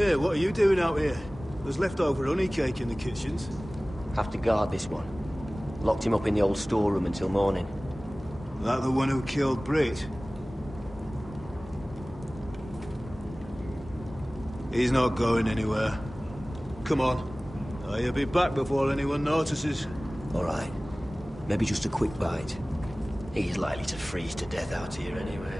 Yeah, what are you doing out here? There's leftover honey cake in the kitchens. Have to guard this one. Locked him up in the old storeroom until morning. That the one who killed Brit? He's not going anywhere. Come on. He'll be back before anyone notices. All right. Maybe just a quick bite. He's likely to freeze to death out here anyway.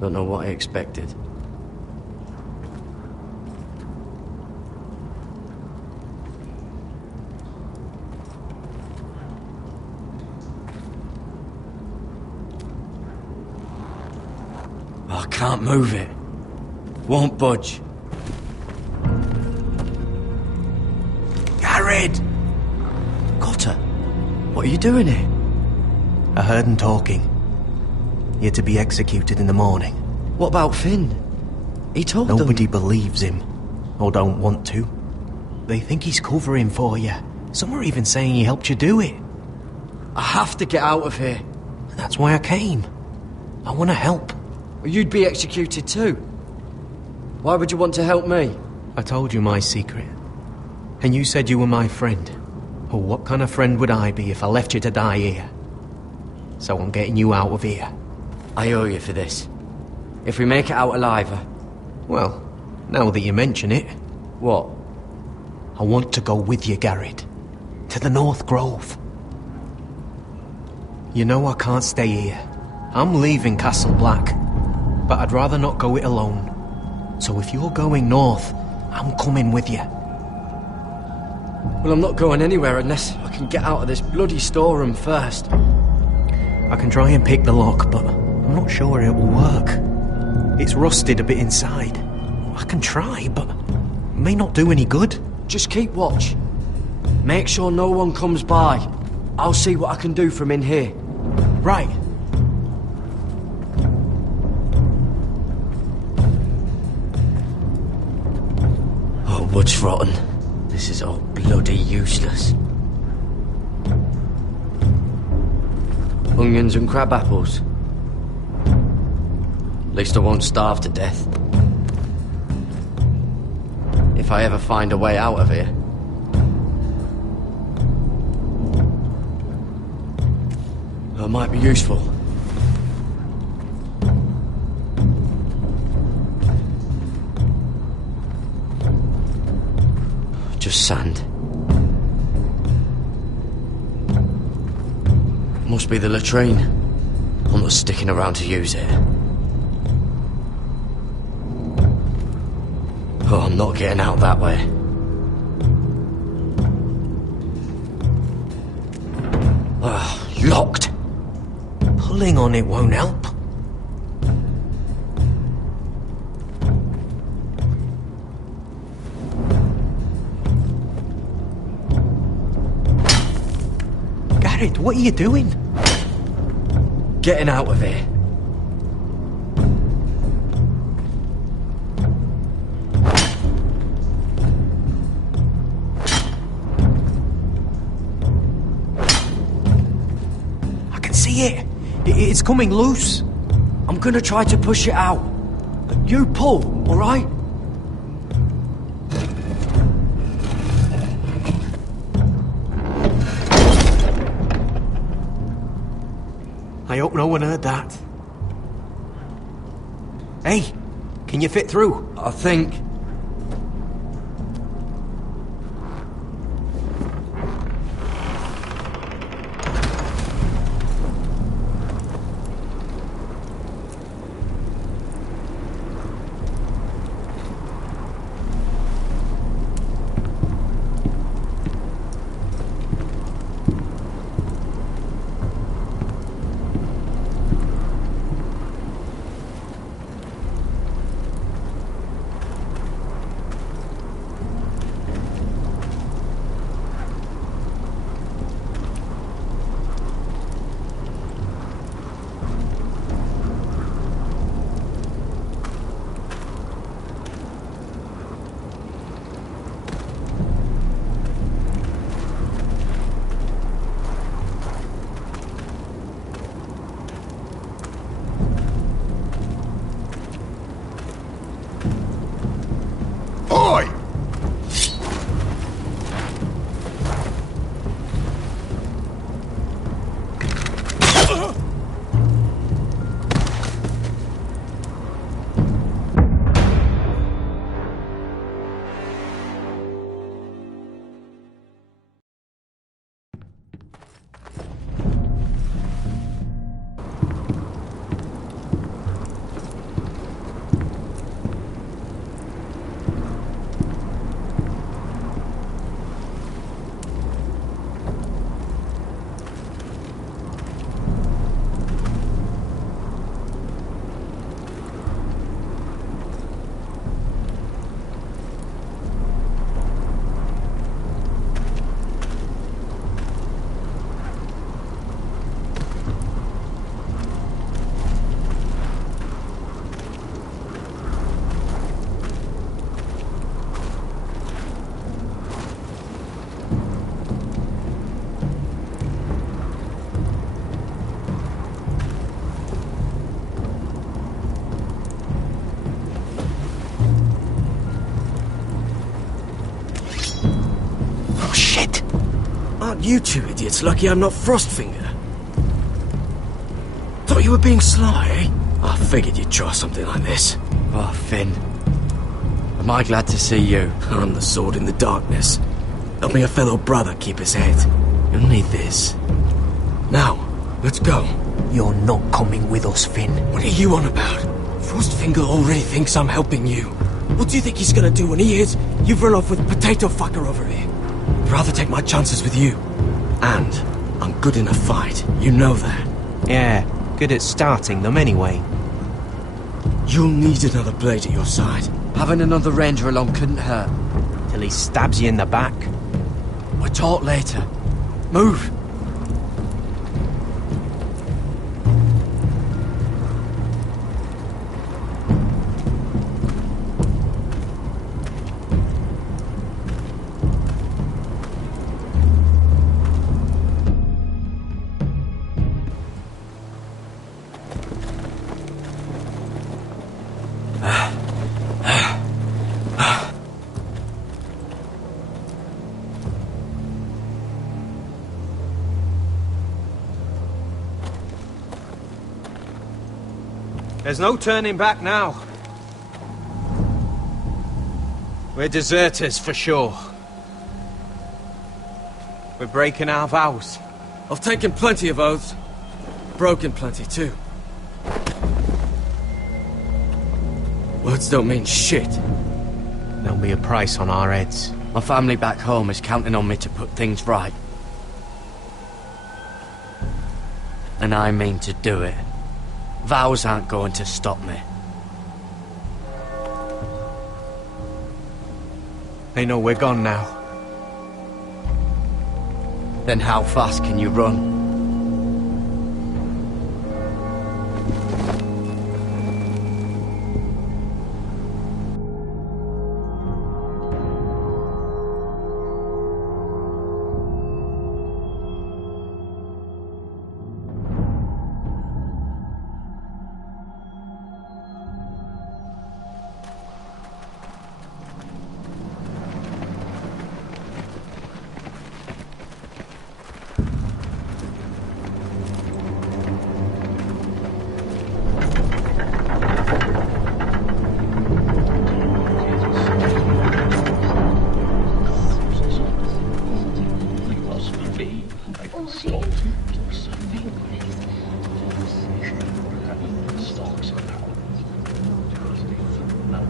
Don't know what I expected. I can't move it. Won't budge. Garrett! Cotter, what are you doing here? I heard him talking. You're to be executed in the morning. What about Finn? He told them... Nobody believes him. Or don't want to. They think he's covering for you. Some are even saying he helped you do it. I have to get out of here. That's why I came. I want to help. You'd be executed too. Why would you want to help me? I told you my secret. And you said you were my friend. Well, what kind of friend would I be if I left you to die here? So I'm getting you out of here. I owe you for this. If we make it out alive... Well, now that you mention it... What? I want to go with you, Garrett. To the North Grove. You know I can't stay here. I'm leaving Castle Black. But I'd rather not go it alone. So if you're going north, I'm coming with you. Well, I'm not going anywhere unless I can get out of this bloody storeroom first. I can try and pick the lock, but I'm not sure it will work. It's rusted a bit inside. I can try, but it may not do any good. Just keep watch. Make sure no one comes by. I'll see what I can do from in here. Right. Oh, wood's rotten. This is all bloody useless. Onions and crab apples. At least I won't starve to death. If I ever find a way out of here. That might be useful. Just sand. Must be the latrine. I'm not sticking around to use it. Oh, I'm not getting out that way. Locked. Pulling on it won't help. Garrett, what are you doing? Getting out of here. I can see it. It's coming loose. I'm gonna try to push it out. You pull, all right? I hope no one heard that. Hey, can you fit through? I think. You two idiots lucky I'm not Frostfinger. Thought you were being sly, eh? I figured you'd try something like this. Oh, Finn. Am I glad to see you? I'm the sword in the darkness. Help me a fellow brother keep his head. You'll need this. Now, let's go. You're not coming with us, Finn. What are you on about? Frostfinger already thinks I'm helping you. What do you think he's gonna do when he hears you've run off with Potato Fucker over here? I'd rather take my chances with you. And I'm good in a fight. You know that. Yeah, good at starting them anyway. You'll need another blade at your side. Having another ranger along couldn't hurt. Till he stabs you in the back. We'll talk later. Move! There's no turning back now. We're deserters for sure. We're breaking our vows. I've taken plenty of oaths. Broken plenty too. Words don't mean shit. There'll be a price on our heads. My family back home is counting on me to put things right. And I mean to do it. Vows aren't going to stop me. They know we're gone now. Then how fast can you run?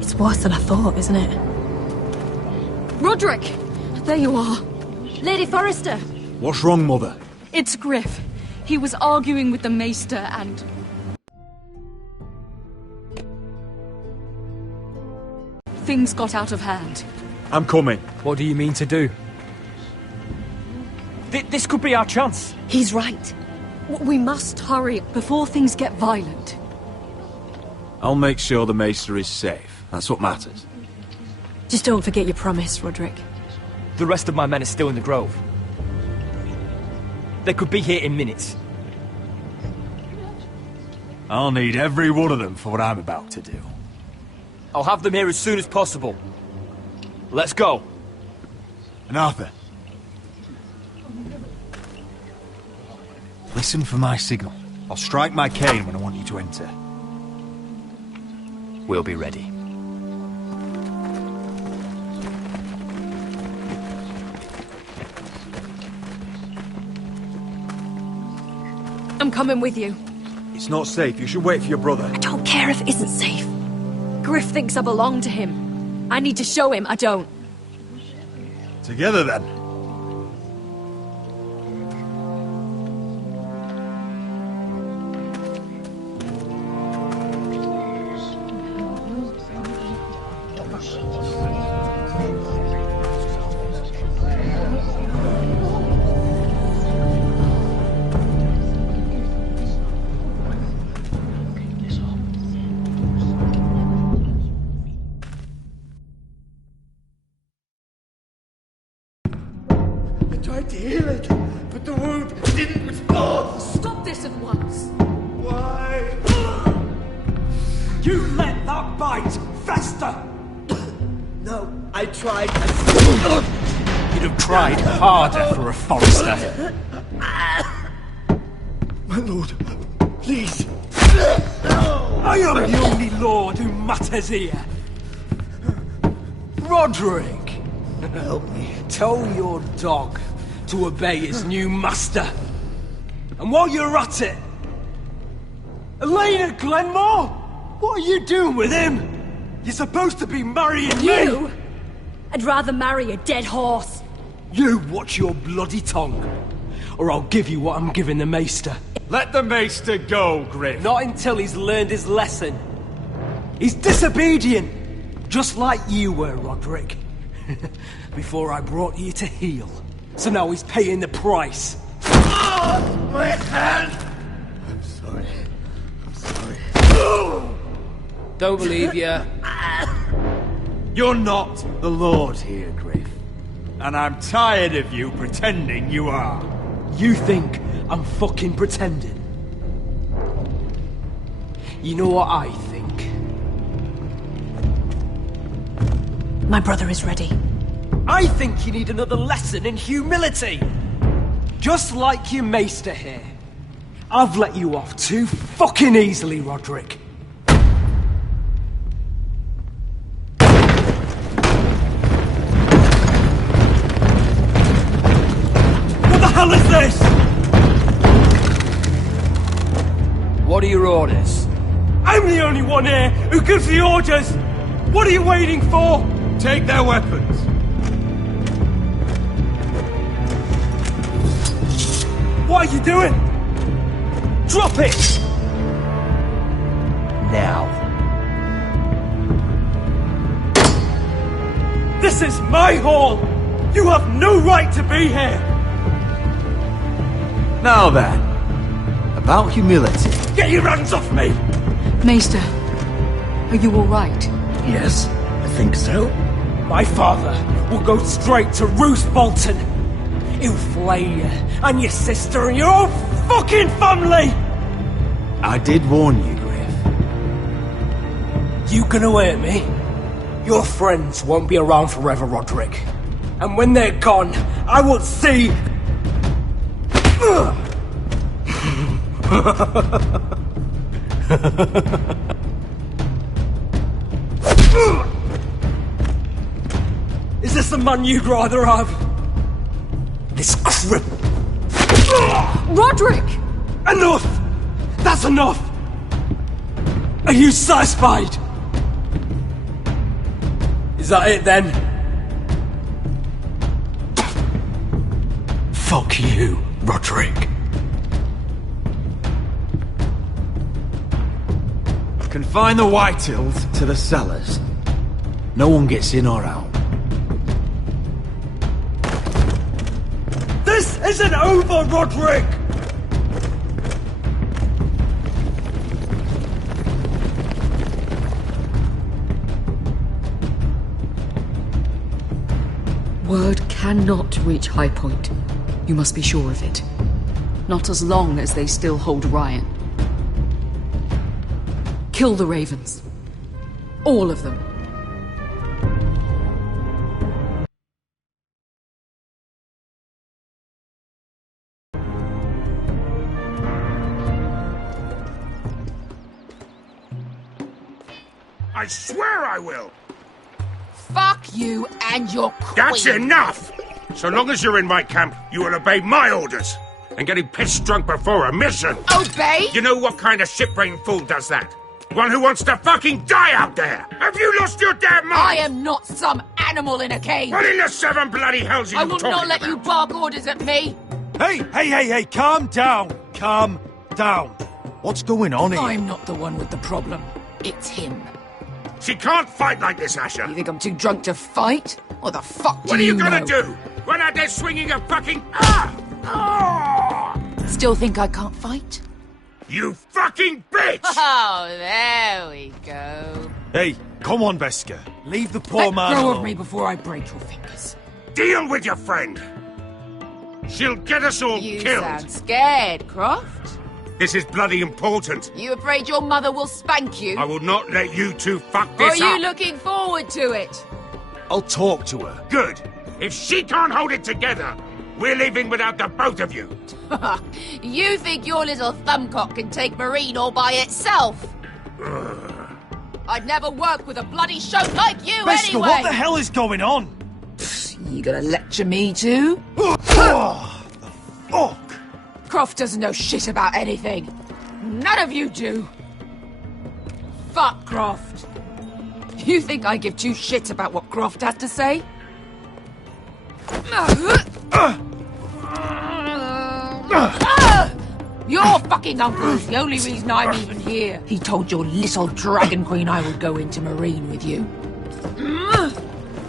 It's worse than I thought, isn't it? Roderick! There you are. Lady Forrester! What's wrong, Mother? It's Griff. He was arguing with the Maester and... things got out of hand. I'm coming. What do you mean to do? This could be our chance. He's right. We must hurry before things get violent. I'll make sure the Maester is safe. That's what matters. Just don't forget your promise, Roderick. The rest of my men are still in the grove. They could be here in minutes. I'll need every one of them for what I'm about to do. I'll have them here as soon as possible. Let's go. And Arthur, listen for my signal. I'll strike my cane when I want you to enter. We'll be ready. I'm coming with you. It's not safe. You should wait for your brother. I don't care if it isn't safe. Griff thinks I belong to him. I need to show him I don't. Together, then. Tried to heal it, but the wound didn't respond. Stop this at once. Why? You let that bite fester! No, I tried. You should have tried harder for a Forrester. My lord, please. I am the only lord who matters here. Roderick, Help me. tell your dog to obey his new master. And while you're at it, Elena Glenmore, what are you doing with him? You're supposed to be marrying You? me. I'd rather marry a dead horse. You watch your bloody tongue, or I'll give you what I'm giving the maester. Let the maester go, Griff. Not until he's learned his lesson. He's disobedient, just like you were, Roderick. Before I brought you to heel. So now he's paying the price. Oh, my hand! I'm sorry. I'm sorry. Don't believe you. You're not the Lord here, Griff. And I'm tired of you pretending you are. You think I'm fucking pretending? You know what I think? My brother is ready. I think you need another lesson in humility. Just like your maester here. I've let you off too fucking easily, Roderick. What the hell is this? What are your orders? I'm the only one here who gives the orders. What are you waiting for? Take their weapons. What are you doing? Drop it! Now. This is my hall! You have no right to be here! Now then, about humility. Get your hands off me! Maester, are you all right? Yes, I think so. My father will go straight to Roose Bolton. He'll flay you, and your sister, and your whole fucking family! I did warn you, Griff. You gonna hurt me? Your friends won't be around forever, Roderick. And when they're gone, I will see... Is this the man you'd rather have? This crip... Roderick! Enough! That's enough! Are you satisfied? Is that it then? Fuck you, Roderick. Confine the Whitehills to the cellars. No one gets in or out. This isn't over, Roderick! Word cannot reach High Point. You must be sure of it. Not as long as they still hold Ryan. Kill the Ravens. All of them. I swear I will! Fuck you and your queen. That's enough! So long as you're in my camp, you will obey my orders. And getting pissed drunk before a mission. Obey? You know what kind of shit-brained fool does that? One who wants to fucking die out there! Have you lost your damn mind? I am not some animal in a cage. What in the seven bloody hells are I you will talking not let about? you bark orders at me. Hey, calm down. Calm down. What's going on here? I'm not the one with the problem. It's him. She can't fight like this, Asher. You think I'm too drunk to fight? What the fuck do What are you gonna know? do? Run out there swinging a fucking... Still think I can't fight? You fucking bitch! Oh, there we go. Hey, come on, Veska. Leave the poor Let man go alone. of me before I break your fingers. Deal with your friend. She'll get us all You killed. sound scared, Croft. This is bloody important. You afraid your mother will spank you? I will not let you two fuck Or are this you up. looking forward to it? I'll talk to her. Good. If she can't hold it together, we're leaving without the both of you. You think your little thumbcock can take Marine all by itself? I'd never work with a bloody shote like you Beskha, anyway! what the hell is going on? You gonna lecture me too? Oh, fuck! Croft doesn't know shit about anything. None of you do. Fuck Croft. You think I give two shits about what Croft has to say? Your fucking uncle is the only reason I'm even here. He told your little dragon queen I would go into Marine with you.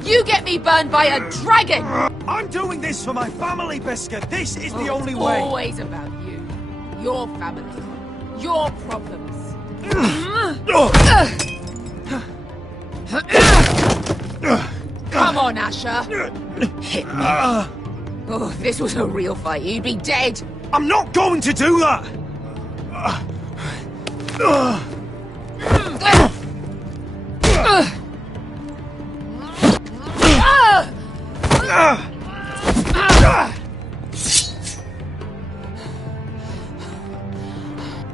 You get me burned by a dragon! I'm doing this for my family, Beskha. This is the only it's way. Always about you. Your family. Your problems. Come on, Asher. Hit me. Oh, if this was a real fight, you'd be dead. I'm not going to do that!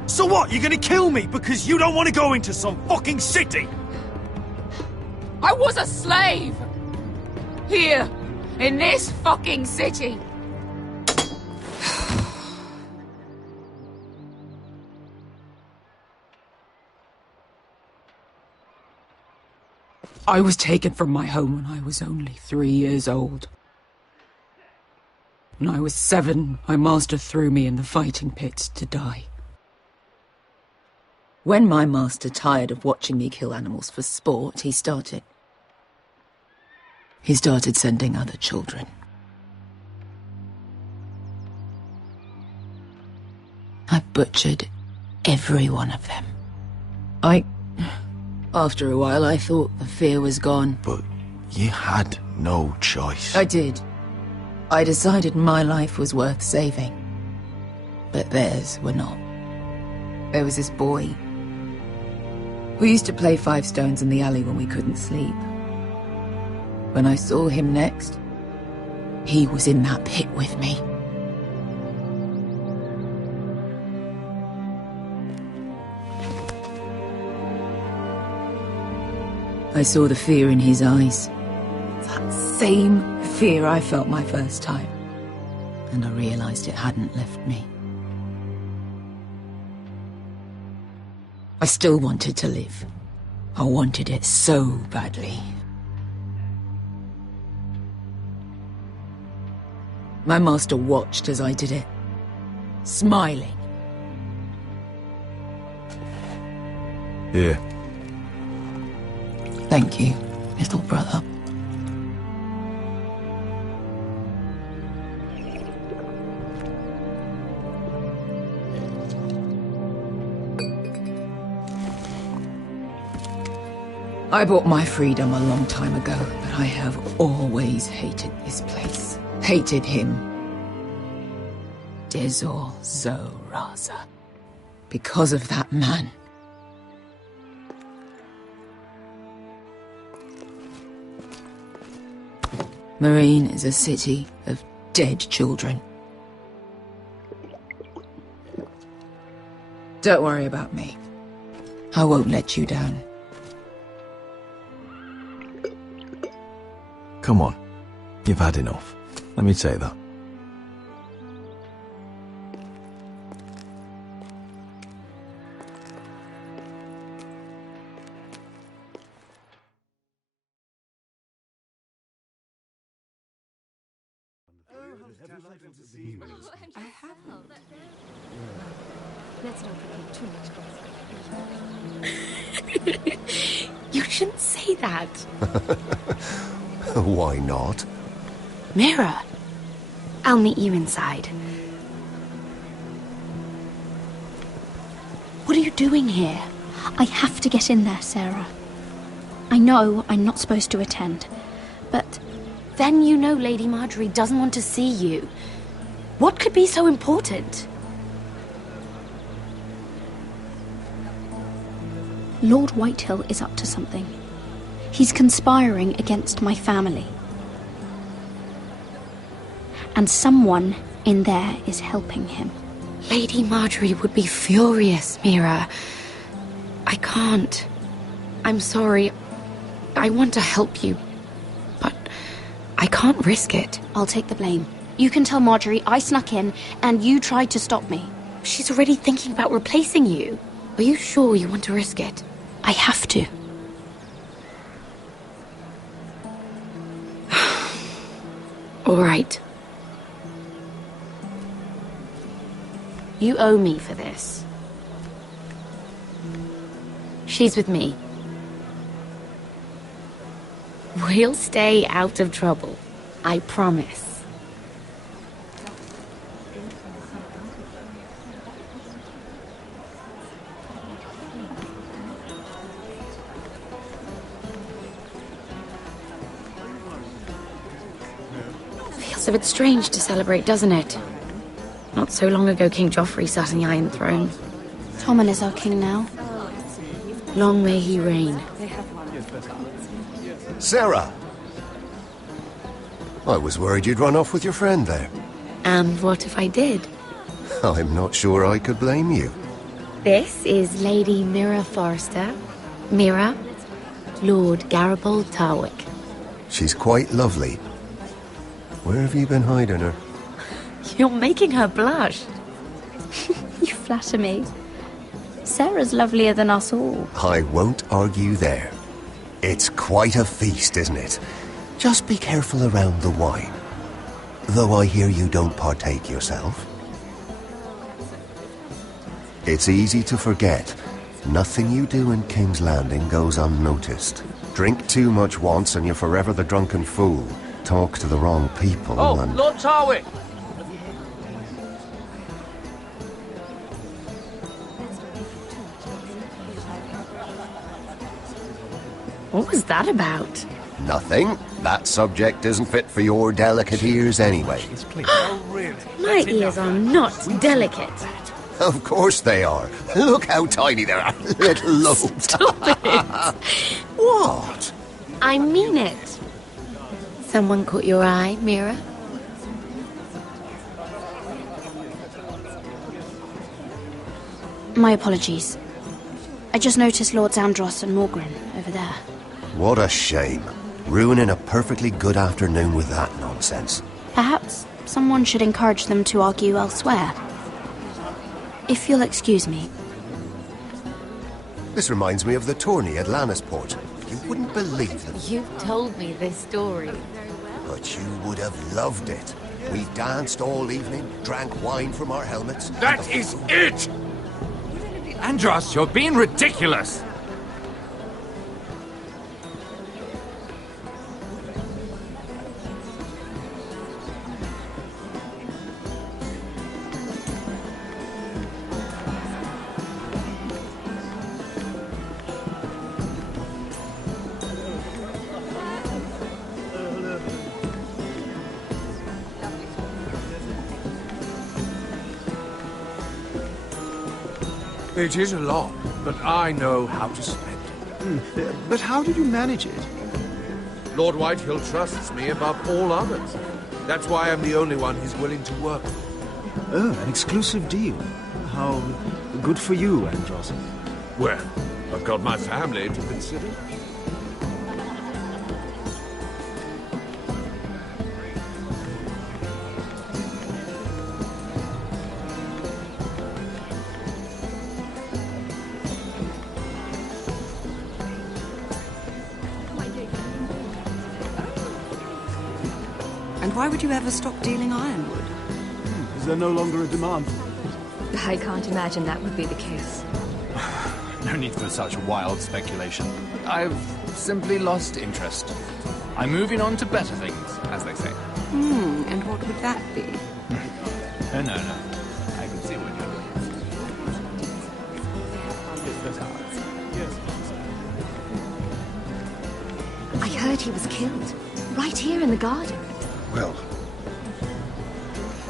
So what, you're gonna kill me because you don't want to go into some fucking city? I was a slave! Here, in this fucking city. I was taken from my home when I was only 3 years old. When I was 7, my master threw me in the fighting pits to die. When my master tired of watching me kill animals for sport, he started sending other children. I butchered every one of them. After a while, I thought the fear was gone. But you had no choice. I did. I decided my life was worth saving. But theirs were not. There was this boy. We used to play 5 stones in the alley when we couldn't sleep. When I saw him next, he was in that pit with me. I saw the fear in his eyes. That same fear I felt my first time. And I realized it hadn't left me. I still wanted to live. I wanted it so badly. My master watched as I did it, smiling. Here. Thank you, little brother. I bought my freedom a long time ago, but I have always hated this place. Hated him. Dezor Zoraza. Because of that man. Marine is a city of dead children. Don't worry about me. I won't let you down. Come on. You've had enough. Let me take that. I haven't. Let's not repeat too much. You shouldn't say that. Why not? Mira, I'll meet you inside. What are you doing here? I have to get in there, Sarah. I know I'm not supposed to attend, but... Then you know Lady Marjorie doesn't want to see you. What could be so important? Lord Whitehill is up to something. He's conspiring against my family. And someone in there is helping him. Lady Marjorie would be furious, Mira. I can't. I'm sorry. I want to help you, but I can't risk it. I'll take the blame. You can tell Marjorie I snuck in and you tried to stop me. She's already thinking about replacing you. Are you sure you want to risk it? I have to. All right. You owe me for this. She's with me. We'll stay out of trouble. I promise. Feels a bit strange to celebrate, doesn't it? Not so long ago, King Joffrey sat on the Iron Throne. Tommen is our king now. Long may he reign. Sarah! I was worried you'd run off with your friend there. And what if I did? I'm not sure I could blame you. This is Lady Mira Forrester. Mira, Lord Garibald Tarwick. She's quite lovely. Where have you been hiding her? You're making her blush. You flatter me. Sarah's lovelier than us all. I won't argue there. It's quite a feast, isn't it? Just be careful around the wine. Though I hear you don't partake yourself. It's easy to forget. Nothing you do in King's Landing goes unnoticed. Drink too much once and you're forever the drunken fool. Talk to the wrong people and... Lord Tarwick! What was that about? Nothing. That subject isn't fit for your delicate ears anyway. My ears are not delicate. Of course they are. Look how tiny they are. Little lobes. Stop it. What? I mean it. Someone caught your eye, Mira? My apologies. I just noticed Lords Andros and Morgren over there. What a shame. Ruining a perfectly good afternoon with that nonsense. Perhaps someone should encourage them to argue elsewhere. If you'll excuse me. This reminds me of the tourney at Lannisport. You wouldn't believe them. You've told me this story. But you would have loved it. We danced all evening, drank wine from our helmets. That is it! Andros, you're being ridiculous! It is a lot, but I know how to spend it. But how did you manage it? Lord Whitehill trusts me above all others. That's why I'm the only one he's willing to work with. Oh, an exclusive deal. How good for you, Andros. Well, I've got my family to consider. And why would you ever stop dealing ironwood? Is there no longer a demand? I can't imagine that would be the case. No need for such wild speculation. I've simply lost interest. I'm moving on to better things, as they say. And what would that be? No. I can see what you're I heard he was killed. Right here in the garden. Well...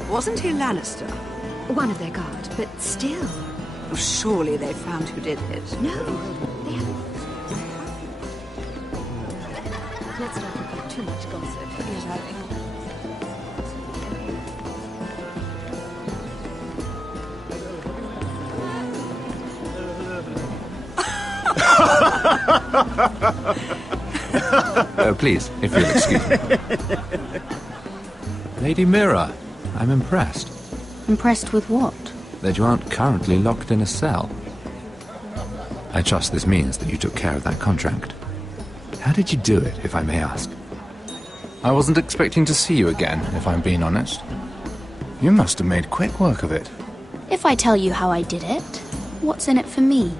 Wasn't he Lannister? One of their guard, but still. Well, surely they found who did it. No, they haven't. Let's not have too much gossip. Yes, I think. Please, if you'll excuse me. Lady Mira, I'm impressed. Impressed with what? That you aren't currently locked in a cell. I trust this means that you took care of that contract. How did you do it, if I may ask? I wasn't expecting to see you again, if I'm being honest. You must have made quick work of it. If I tell you how I did it, what's in it for me?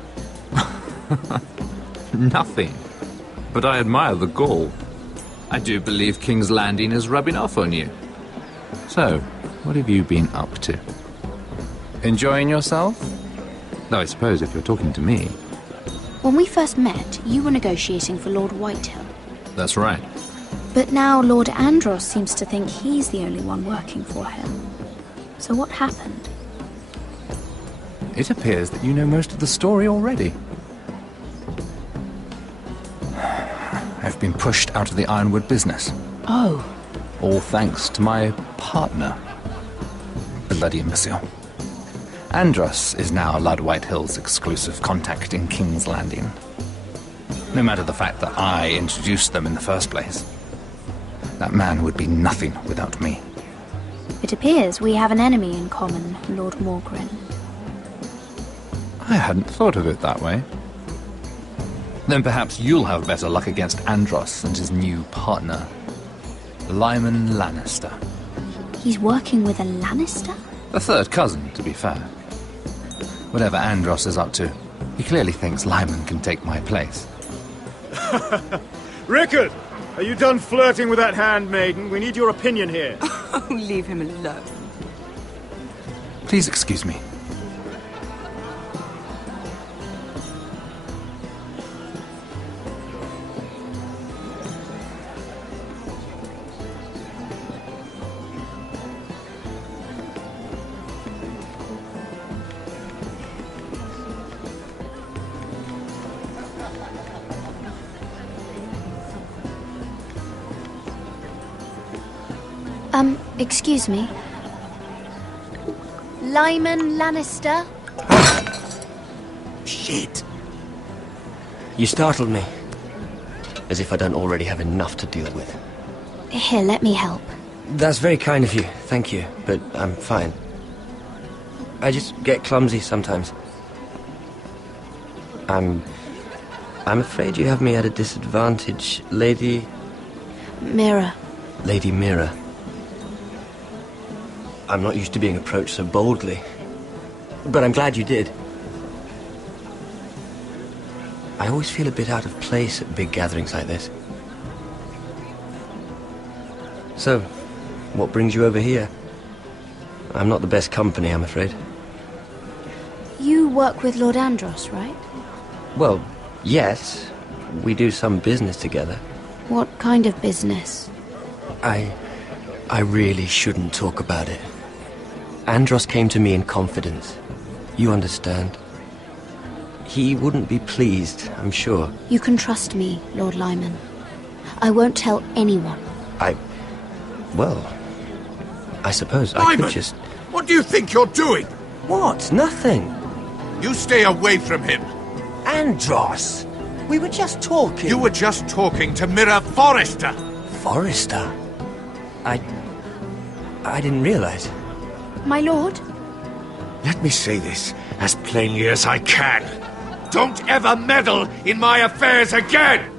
Nothing. But I admire the gall. I do believe King's Landing is rubbing off on you. So, what have you been up to? Enjoying yourself? Though I suppose if you're talking to me... When we first met, you were negotiating for Lord Whitehill. That's right. But now Lord Andros seems to think he's the only one working for him. So what happened? It appears that you know most of the story already. I've been pushed out of the Ironwood business. Oh. All thanks to my partner. Bloody imbecile. Andros is now Lord Whitehill's exclusive contact in King's Landing. No matter the fact that I introduced them in the first place. That man would be nothing without me. It appears we have an enemy in common, Lord Morgren. I hadn't thought of it that way. Then perhaps you'll have better luck against Andros and his new partner, Lyman Lannister. He's working with a Lannister? A third cousin, to be fair. Whatever Andros is up to, he clearly thinks Lyman can take my place. Rickard! Are you done flirting with that handmaiden? We need your opinion here. Oh, leave him alone. Please excuse me. Excuse me. Lyman Lannister? Shit. You startled me. As if I don't already have enough to deal with. Here, let me help. That's very kind of you, thank you, but I'm fine. I just get clumsy sometimes. I'm afraid you have me at a disadvantage, Lady... Mira. Lady Mira. I'm not used to being approached so boldly. But I'm glad you did. I always feel a bit out of place at big gatherings like this. So, what brings you over here? I'm not the best company, I'm afraid. You work with Lord Andros, right? Well, yes. We do some business together. What kind of business? I really shouldn't talk about it. Andros came to me in confidence. You understand? He wouldn't be pleased, I'm sure. You can trust me, Lord Lyman. I won't tell anyone. Well, I suppose I Lyman, could just... What do you think you're doing? What? Nothing. You stay away from him. Andros! We were just talking. You were just talking to Mira Forrester. Forrester? I didn't realize. My lord? Let me say this as plainly as I can. Don't ever meddle in my affairs again!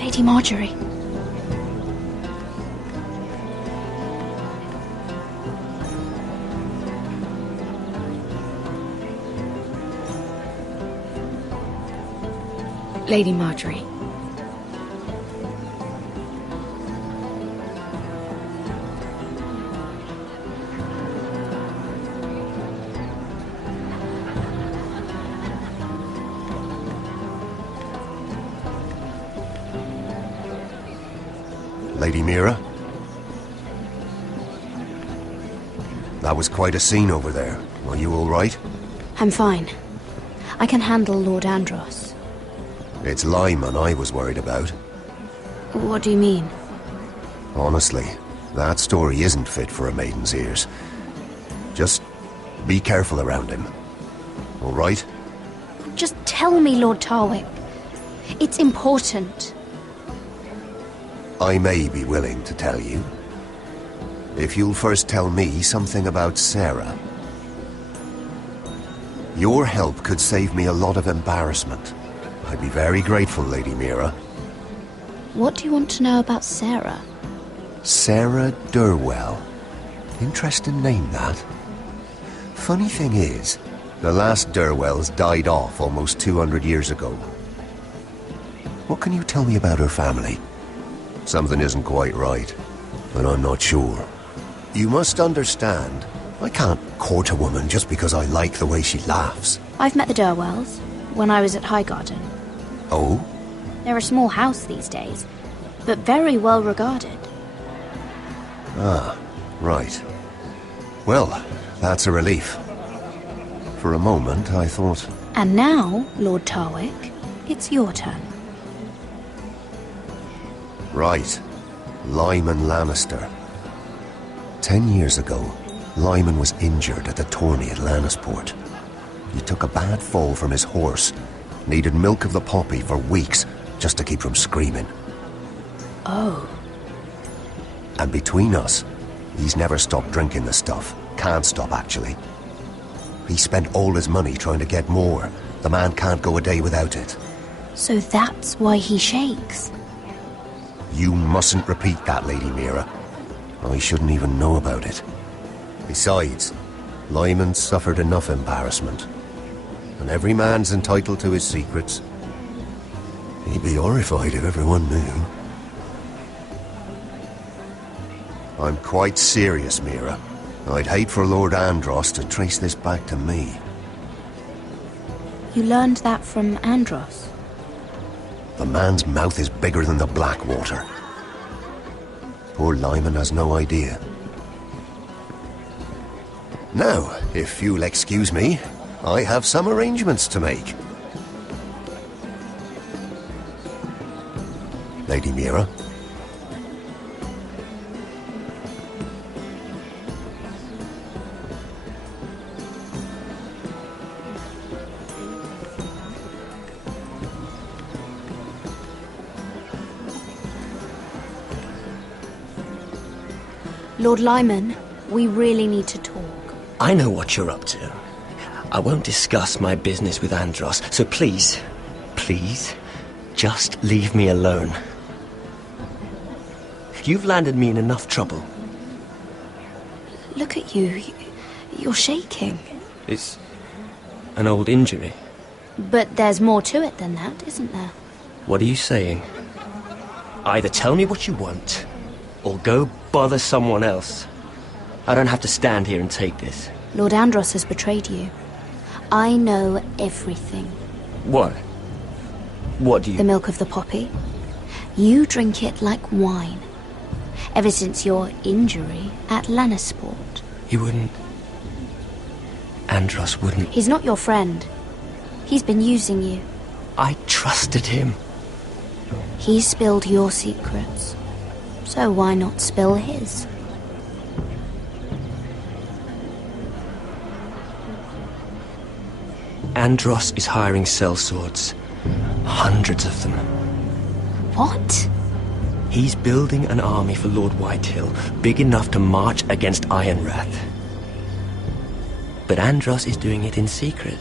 Lady Marjorie. Lady Marjorie. Lady Mira? That was quite a scene over there. Are you all right? I'm fine. I can handle Lord Andros. It's Lyman I was worried about. What do you mean? Honestly, that story isn't fit for a maiden's ears. Just be careful around him. All right? Just tell me, Lord Tarwick. It's important. I may be willing to tell you. If you'll first tell me something about Sarah. Your help could save me a lot of embarrassment. I'd be very grateful, Lady Mira. What do you want to know about Sarah? Sarah Durwell. Interesting name, that. Funny thing is, the last Durwells died off almost 200 years ago. What can you tell me about her family? Something isn't quite right, but I'm not sure. You must understand, I can't court a woman just because I like the way she laughs. I've met the Durwells when I was at Highgarden. Oh? They're a small house these days, but very well regarded. Ah, right. Well, that's a relief. For a moment, I thought... And now, Lord Tarwick, it's your turn. Right. Lyman Lannister. 10 years ago, Lyman was injured at the tourney at Lannisport. He took a bad fall from his horse. Needed milk of the poppy for weeks just to keep from screaming. Oh. And between us, he's never stopped drinking the stuff. Can't stop, actually. He spent all his money trying to get more. The man can't go a day without it. So that's why he shakes. You mustn't repeat that, Lady Mira. I shouldn't even know about it. Besides, Lyman suffered enough embarrassment. And every man's entitled to his secrets. He'd be horrified if everyone knew. I'm quite serious, Mira. I'd hate for Lord Andros to trace this back to me. You learned that from Andros? The man's mouth is bigger than the Blackwater. Poor Lyman has no idea. Now, if you'll excuse me, I have some arrangements to make. Lady Mira? Lord Lyman, we really need to talk. I know what you're up to. I won't discuss my business with Andros, so please, just leave me alone. You've landed me in enough trouble. Look at you. You're shaking. It's an old injury. But there's more to it than that, isn't there? What are you saying? Either tell me what you want, or go bother someone else. I don't have to stand here and take this. Lord Andros has betrayed you. I know everything. What? What do you... The milk of the poppy. You drink it like wine. Ever since your injury at Lannisport. He wouldn't... Andros wouldn't... He's not your friend. He's been using you. I trusted him. He spilled your secrets. So why not spill his? Andros is hiring sellswords. Hundreds of them. What? He's building an army for Lord Whitehill, big enough to march against Ironrath. But Andros is doing it in secret.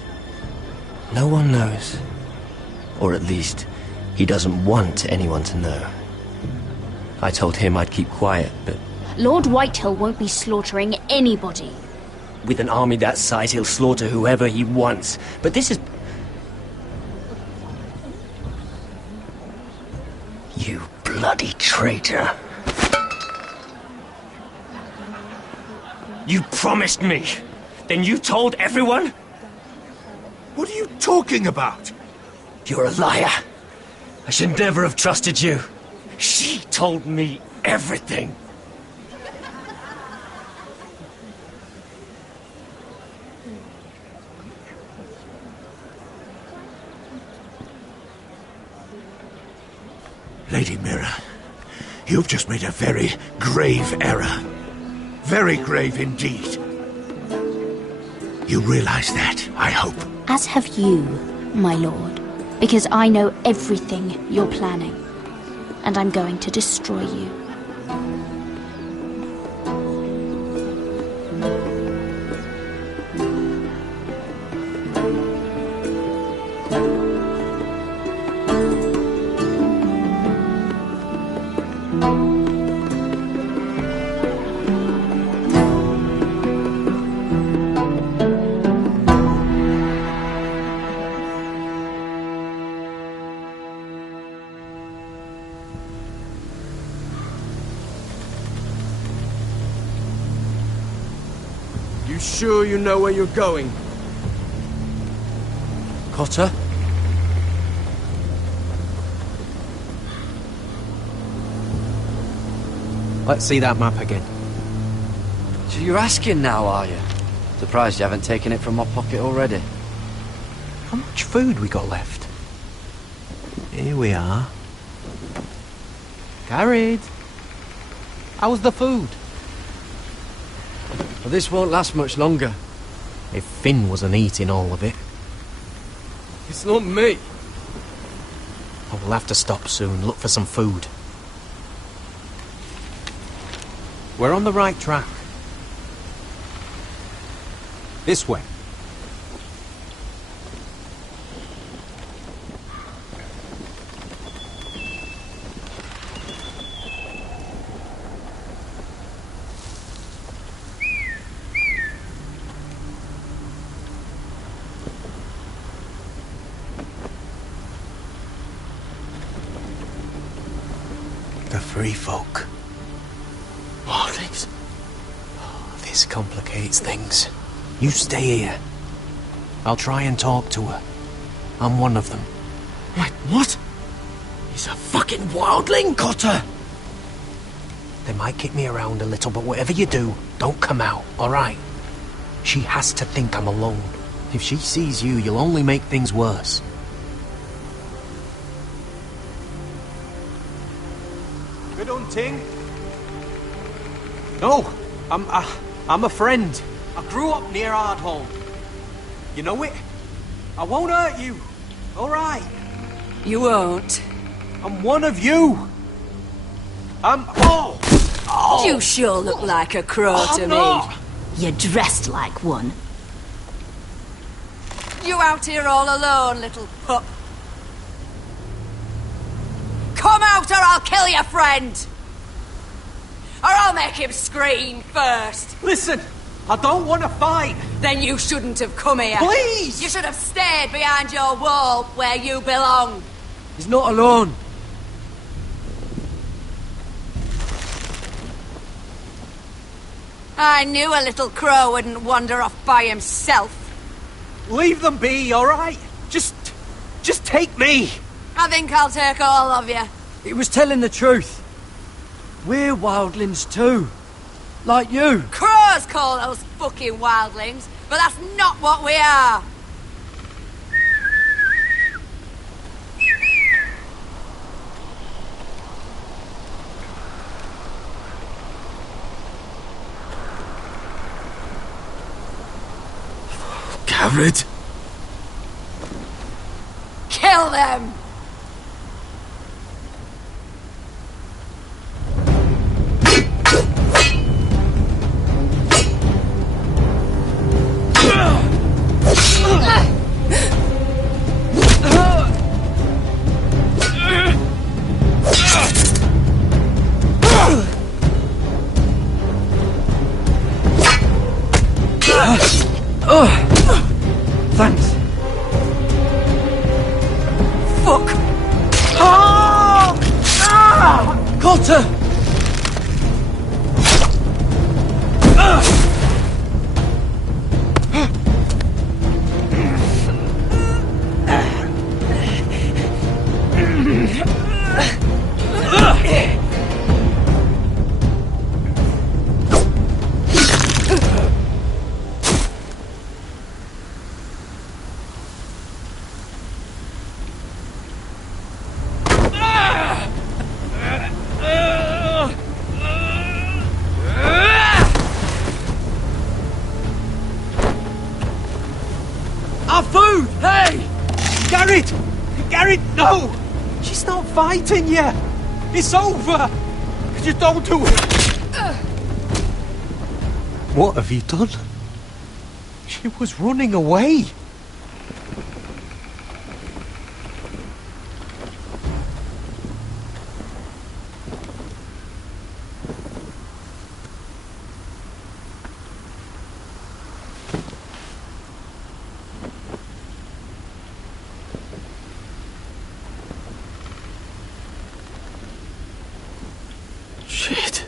No one knows. Or at least, he doesn't want anyone to know. I told him I'd keep quiet, but... Lord Whitehill won't be slaughtering anybody. With an army that size, he'll slaughter whoever he wants. But this is... You bloody traitor. You promised me. Then you told everyone? What are you talking about? You're a liar. I should never have trusted you. She told me everything. Mira. You've just made a very grave error. Very grave indeed. You realize that, I hope. As have you, my lord. Because I know everything you're planning. And I'm going to destroy you. You sure you know where you're going? Cotter? Let's see that map again. So you're asking now, are you? Surprised you haven't taken it from my pocket already. How much food we got left? Here we are. Carried. How's the food? Well, this won't last much longer. If Finn wasn't eating all of it. It's not me. I will have to stop soon, look for some food. We're on the right track. This way. The free folk. Wildlings? Oh, this complicates things. You stay here. I'll try and talk to her. I'm one of them. Wait, what? He's a fucking wildling? Cotter! They might kick me around a little, but whatever you do, don't come out, alright? She has to think I'm alone. If she sees you, you'll only make things worse. Good hunting. No, I'm a friend. I grew up near Ardholm. You know it? I won't hurt you. All right. You won't. I'm one of you. Oh! You sure look like a crow to not. me. You're dressed like one. You out here all alone, little pup? Come out or I'll kill your friend! Or I'll make him scream first. Listen, I don't want to fight. Then you shouldn't have come here. Please! You should have stayed behind your wall where you belong. He's not alone. I knew a little crow wouldn't wander off by himself. Leave them be, all right? Just take me. I think I'll take all of you. He was telling the truth. We're wildlings too. Like you. Crows call those fucking wildlings, but that's not what we are. Carried. Kill them! Thanks. Mary, no! She's not fighting you! It's over! Just don't do it! What have you done? She was running away. Shit.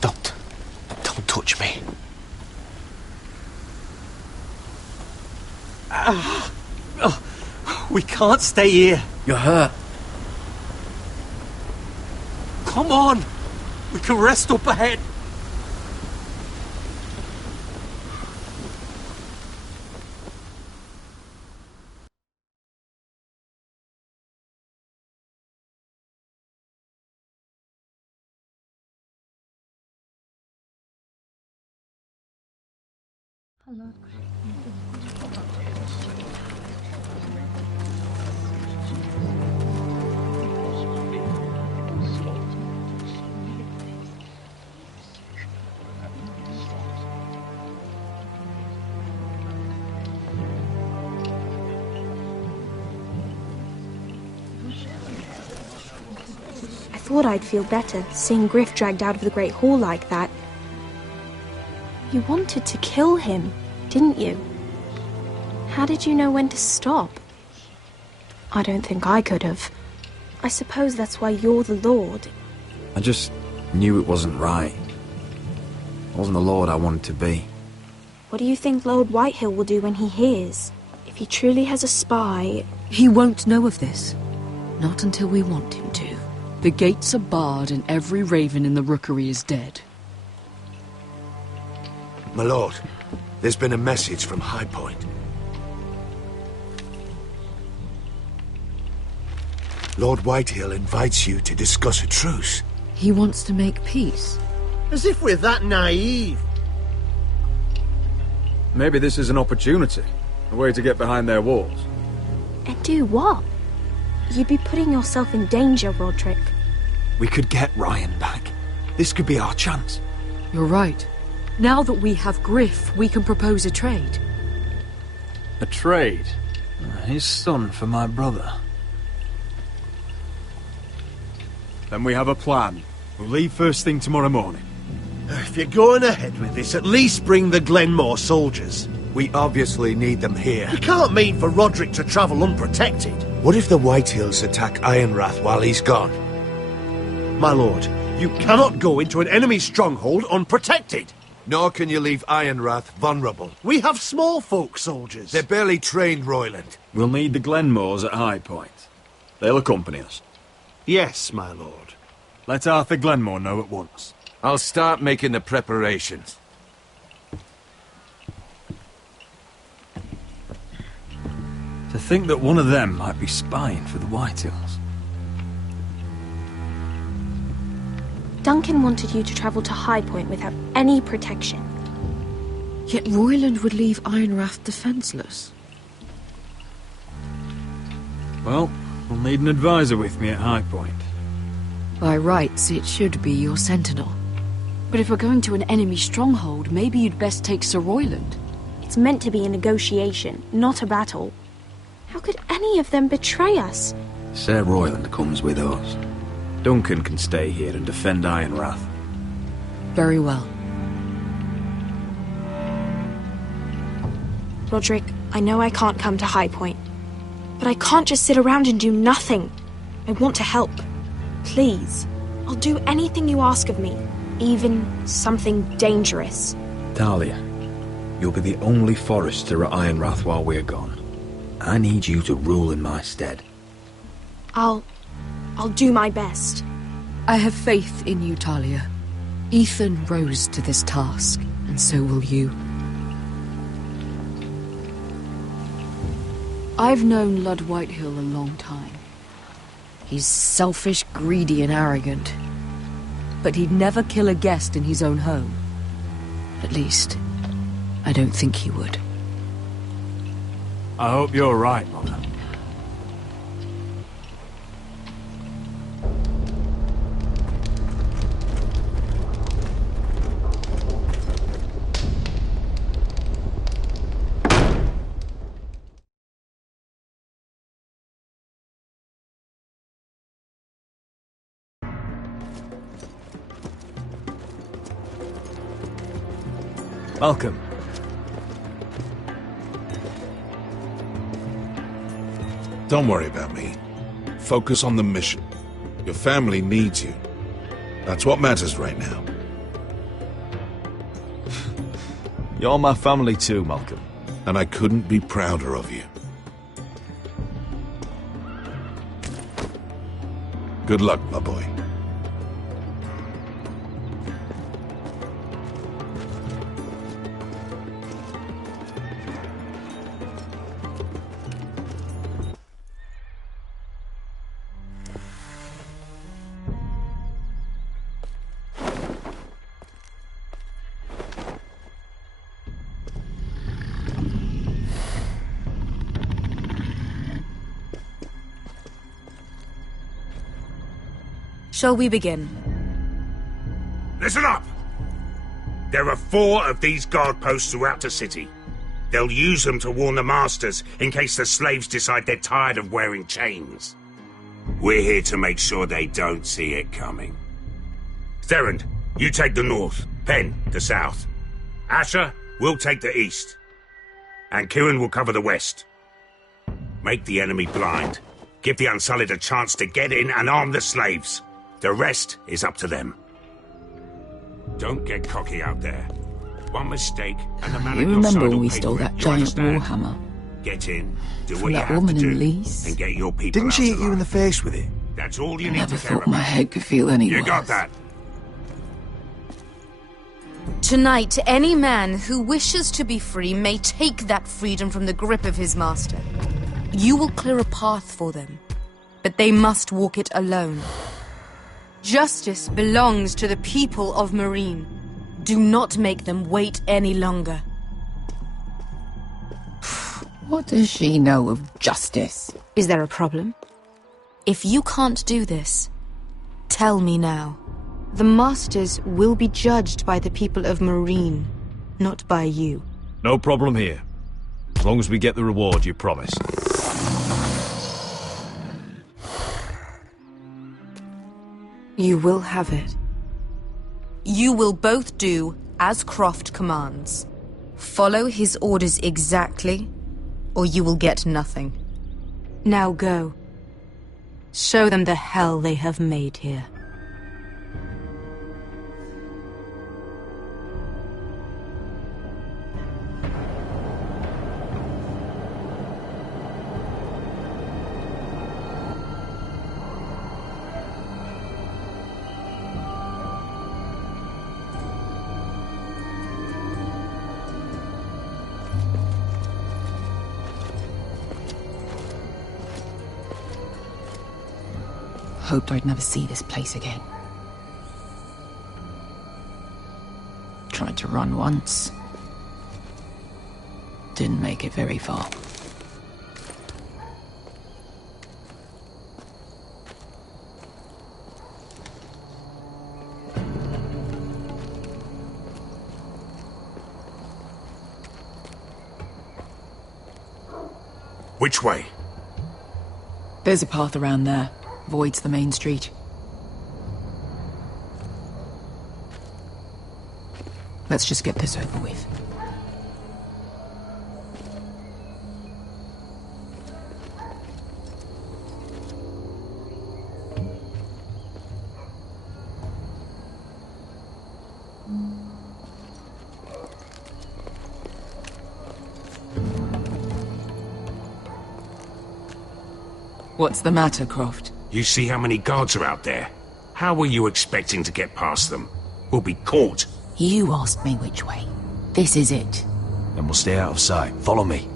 Don't touch me. We can't stay here. You're hurt. Come on. We can rest up ahead. I thought I'd feel better seeing Griff dragged out of the Great Hall like that. You wanted to kill him, didn't you? How did you know when to stop? I don't think I could have. I suppose that's why you're the Lord. I just knew it wasn't right. I wasn't the Lord I wanted to be. What do you think Lord Whitehill will do when he hears? If he truly has a spy... He won't know of this. Not until we want him to. The gates are barred and every raven in the rookery is dead. My lord, there's been a message from High Point. Lord Whitehill invites you to discuss a truce. He wants to make peace. As if we're that naive. Maybe this is an opportunity. A way to get behind their walls. And do what? You'd be putting yourself in danger, Roderick. We could get Ryan back. This could be our chance. You're right. Now that we have Griff, we can propose a trade. A trade? His son for my brother. Then we have a plan. We'll leave first thing tomorrow morning. If you're going ahead with this, at least bring the Glenmore soldiers. We obviously need them here. You can't mean for Roderick to travel unprotected. What if the Whitehills attack Ironrath while he's gone? My lord, you cannot go into an enemy stronghold unprotected. Nor can you leave Ironrath vulnerable. We have small folk soldiers. They're barely trained, Royland. We'll need the Glenmores at High Point. They'll accompany us. Yes, my lord. Let Arthur Glenmore know at once. I'll start making the preparations. To think that one of them might be spying for the Whitehills. Duncan wanted you to travel to High Point without any protection. Yet Royland would leave Ironrath defenseless. Well, we'll need an advisor with me at High Point. By rights, it should be your sentinel. But if we're going to an enemy stronghold, maybe you'd best take Sir Royland. It's meant to be a negotiation, not a battle. How could any of them betray us? Sir Royland comes with us. Duncan can stay here and defend Ironrath. Very well. Roderick, I know I can't come to High Point, but I can't just sit around and do nothing. I want to help. Please, I'll do anything you ask of me, even something dangerous. Talia, you'll be the only forester at Ironrath while we're gone. I need you to rule in my stead. I'll do my best. I have faith in you, Talia. Ethan rose to this task, and so will you. I've known Lord Whitehill a long time. He's selfish, greedy, and arrogant. But he'd never kill a guest in his own home. At least, I don't think he would. I hope you're right, Mother. Welcome. Don't worry about me. Focus on the mission. Your family needs you. That's what matters right now. You're my family too, Malcolm. And I couldn't be prouder of you. Good luck, my boy. Shall we begin? Listen up! There are 4 of these guard posts throughout the city. They'll use them to warn the masters in case the slaves decide they're tired of wearing chains. We're here to make sure they don't see it coming. Therend, you take the north. Penn, the south. Asher, we'll take the east. And Kieran will cover the west. Make the enemy blind. Give the Unsullied a chance to get in and arm the slaves. The rest is up to them. Don't get cocky out there. One mistake and the man You at your remember side when will we pay stole for it. that You giant understand? warhammer? Get in, do From what you that have to woman in do, Lease? and get your people Didn't out she hit alive. you in the face with it? That's all you need Never to care thought my about. head could feel any You worse. got that? Tonight, any man who wishes to be free may take that freedom from the grip of his master. You will clear a path for them, but they must walk it alone. Justice belongs to the people of Marine. Do not make them wait any longer. What does she know of justice? Is there a problem? If you can't do this, tell me now. The Masters will be judged by the people of Marine, not by you. No problem here. As long as we get the reward you promised. You will have it. You will both do as Croft commands. Follow his orders exactly, or you will get nothing. Now go. Show them the hell they have made here. Hoped I'd never see this place again. Tried to run once. Didn't make it very far. Which way? There's a path around there. Voids the main street. Let's just get this over with. What's the matter, Croft? You see how many guards are out there? How were you expecting to get past them? We'll be caught. You asked me which way. This is it. Then we'll stay out of sight. Follow me.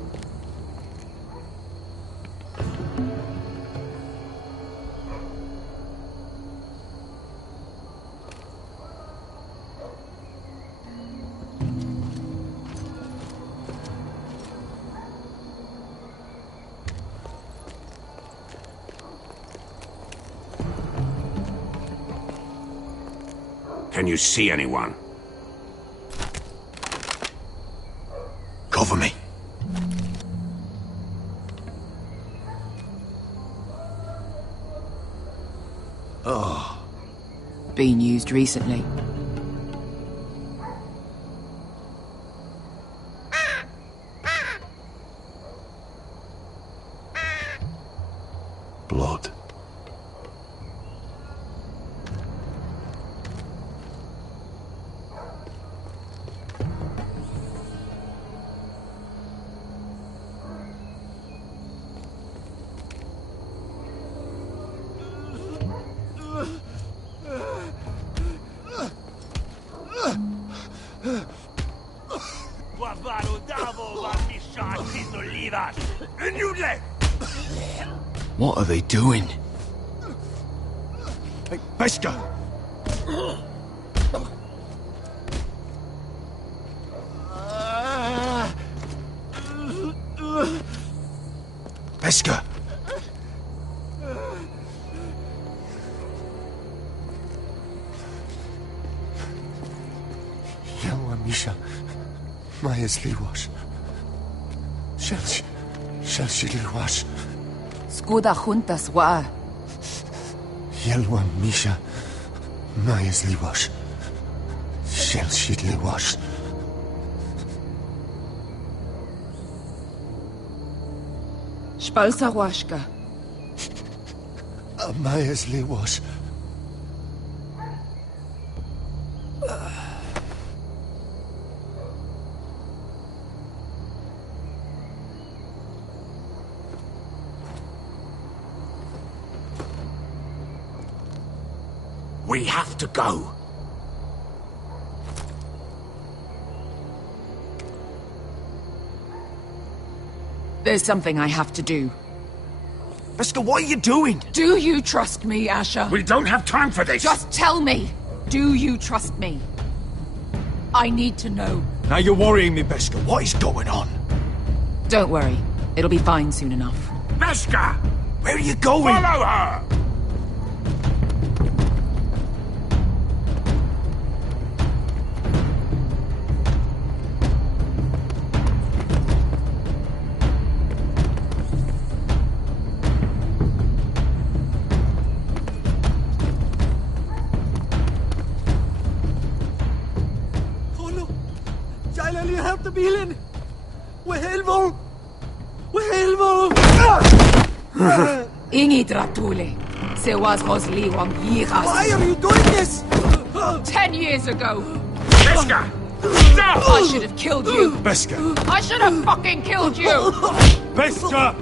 Can you see anyone? Cover me. Oh. Been used recently. Blood. What are they doing? Hey, Beskar! Beskar! Misha, Maya's Liwash. Shall she Liwash? Skuda juntas wa. Yelwa Misha, Maya's Liwash. Shall she Liwash? Spalsa washka. Maya's Liwash. We have to go. There's something I have to do. Beskar, what are you doing? Do you trust me, Asher? We don't have time for this. Just tell me. Do you trust me? I need to know. Now you're worrying me, Beskar. What is going on? Don't worry. It'll be fine soon enough. Beskar! Where are you going? Follow her! Ingi Dratule. Se was Hosliwam Yiras. Why are you doing this? 10 years ago. Beskar! Stop! I should have killed you. Beskar! I should have fucking killed you. Beskar!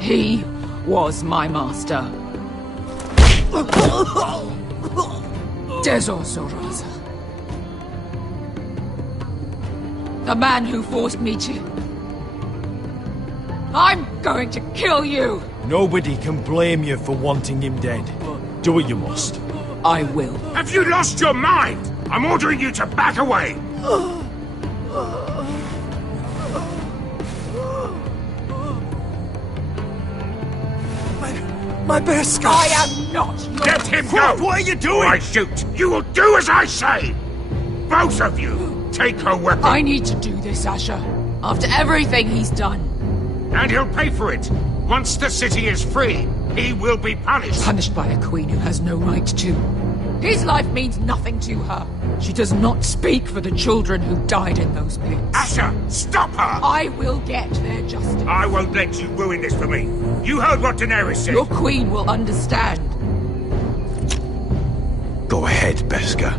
He was my master. Desor Soraza. The man who forced me to... I'm going to kill you! Nobody can blame you for wanting him dead. Do what you must. I will. Have you lost your mind? I'm ordering you to back away! My Beskar! I am not your... Let him go! What are you doing? Or I shoot! You will do as I say! Both of you! Take her weapon! I need to do this, Asher. After everything he's done. And he'll pay for it! Once the city is free, he will be punished! Punished by a queen who has no right to. His life means nothing to her. She does not speak for the children who died in those pits. Asher, stop her! I will get their justice. I won't let you ruin this for me. You heard what Daenerys said. Your queen will understand. Go ahead, Beskar.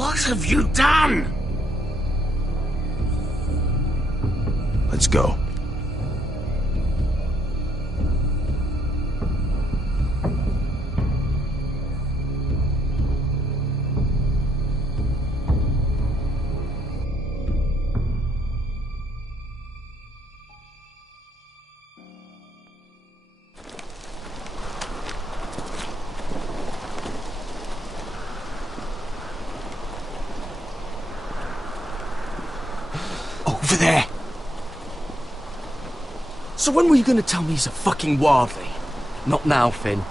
What have you done? Let's go. Over there. So when were you gonna tell me he's a fucking wildling? Not now, Finn.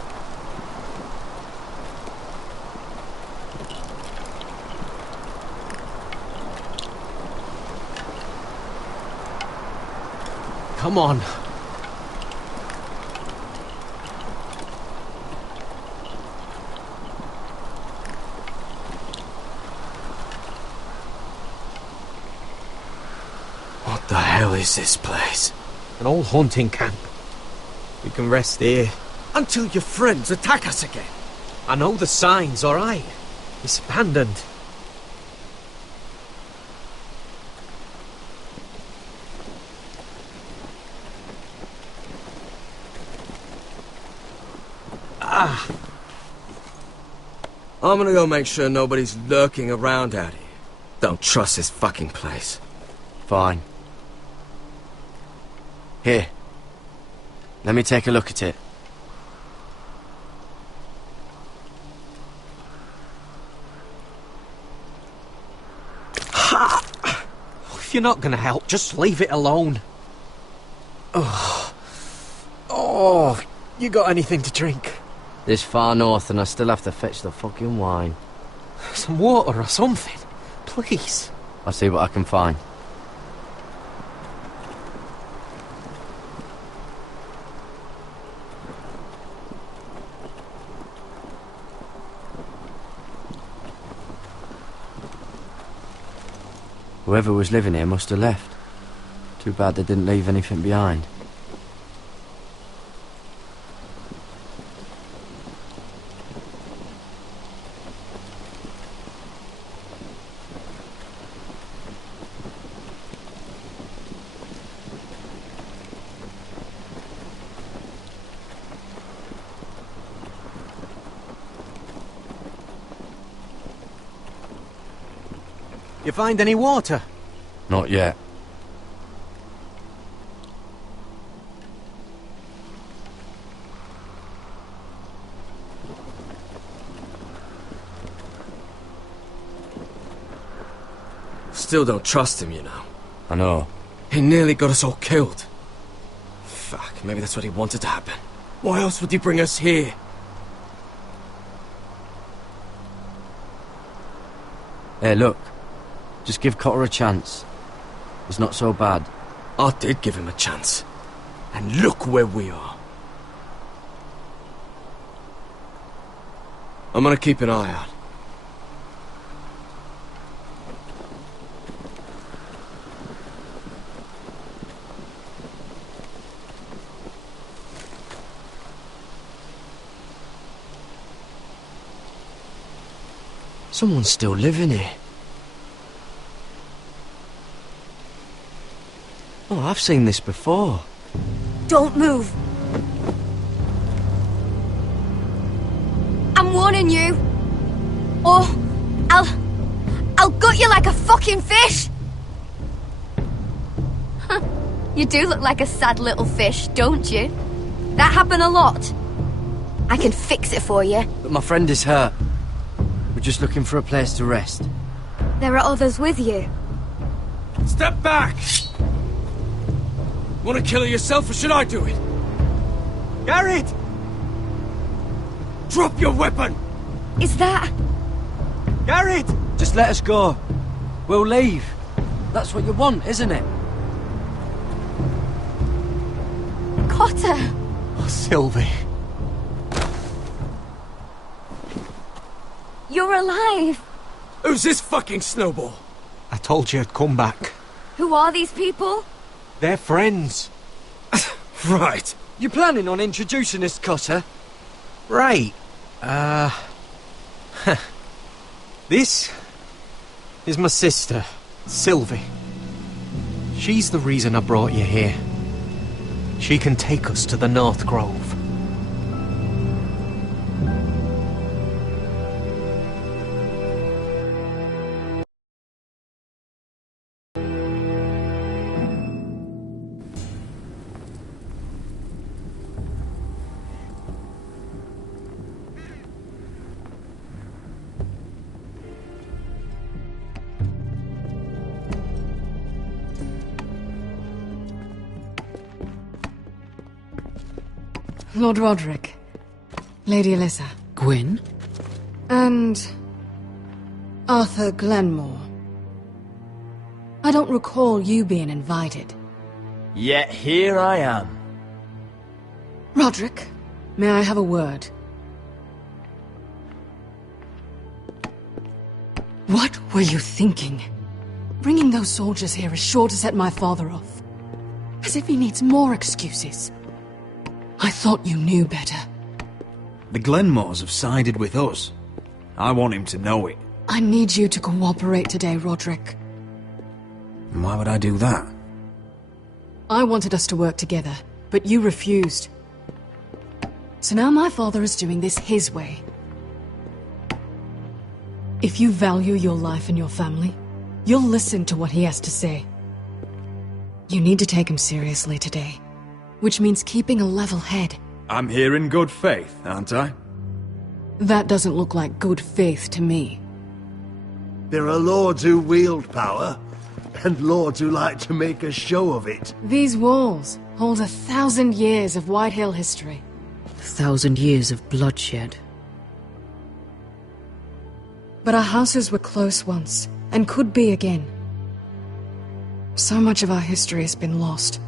Come on. What the hell is this place? An old hunting camp. We can rest here. Until your friends attack us again. I know the signs, alright? It's abandoned. I'm gonna go make sure nobody's lurking around out here. Don't trust this fucking place. Fine. Here. Let me take a look at it. If you're not gonna help, just leave it alone. Oh, you got anything to drink? This far north and I still have to fetch the fucking wine. Some water or something, please. I'll see what I can find. Whoever was living here must have left. Too bad they didn't leave anything behind. You find any water? Not yet. Still don't trust him, you know. I know. He nearly got us all killed. Fuck, maybe that's what he wanted to happen. Why else would he bring us here? Hey, look. Just give Cotter a chance. It's not so bad. I did give him a chance. And look where we are. I'm gonna keep an eye out. Someone's still living here. Oh, I've seen this before. Don't move. I'm warning you. Or I'll gut you like a fucking fish. You do look like a sad little fish, don't you? That happened a lot. I can fix it for you. But my friend is hurt. We're just looking for a place to rest. There are others with you. Step back! Want to kill her yourself, or should I do it? Garrett! Drop your weapon! Is that... Garrett! Just let us go. We'll leave. That's what you want, isn't it? Cotter! Oh, Sylvie. You're alive! Who's this fucking snowball? I told you I'd come back. Who are these people? They're friends. Right. You planning on introducing this Cotter? Right. This is my sister, Sylvie. She's the reason I brought you here. She can take us to the North Grove. Lord Roderick, Lady Alyssa. Gwyn? And Arthur Glenmore. I don't recall you being invited. Yet here I am. Roderick, may I have a word? What were you thinking? Bringing those soldiers here is sure to set my father off. As if he needs more excuses. I thought you knew better. The Glenmores have sided with us. I want him to know it. I need you to cooperate today, Roderick. And why would I do that? I wanted us to work together, but you refused. So now my father is doing this his way. If you value your life and your family, you'll listen to what he has to say. You need to take him seriously today. Which means keeping a level head. I'm here in good faith, aren't I? That doesn't look like good faith to me. There are lords who wield power, and lords who like to make a show of it. These walls hold 1,000 years of Whitehill history. 1,000 years of bloodshed. But our houses were close once, and could be again. So much of our history has been lost.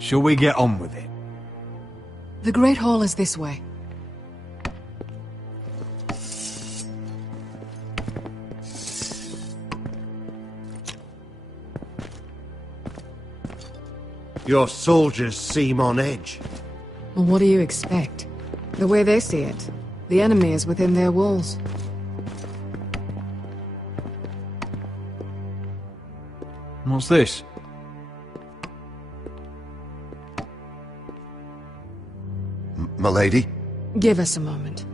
Shall we get on with it? The Great Hall is this way. Your soldiers seem on edge. Well, what do you expect? The way they see it, the enemy is within their walls. What's this? Milady? Give us a moment.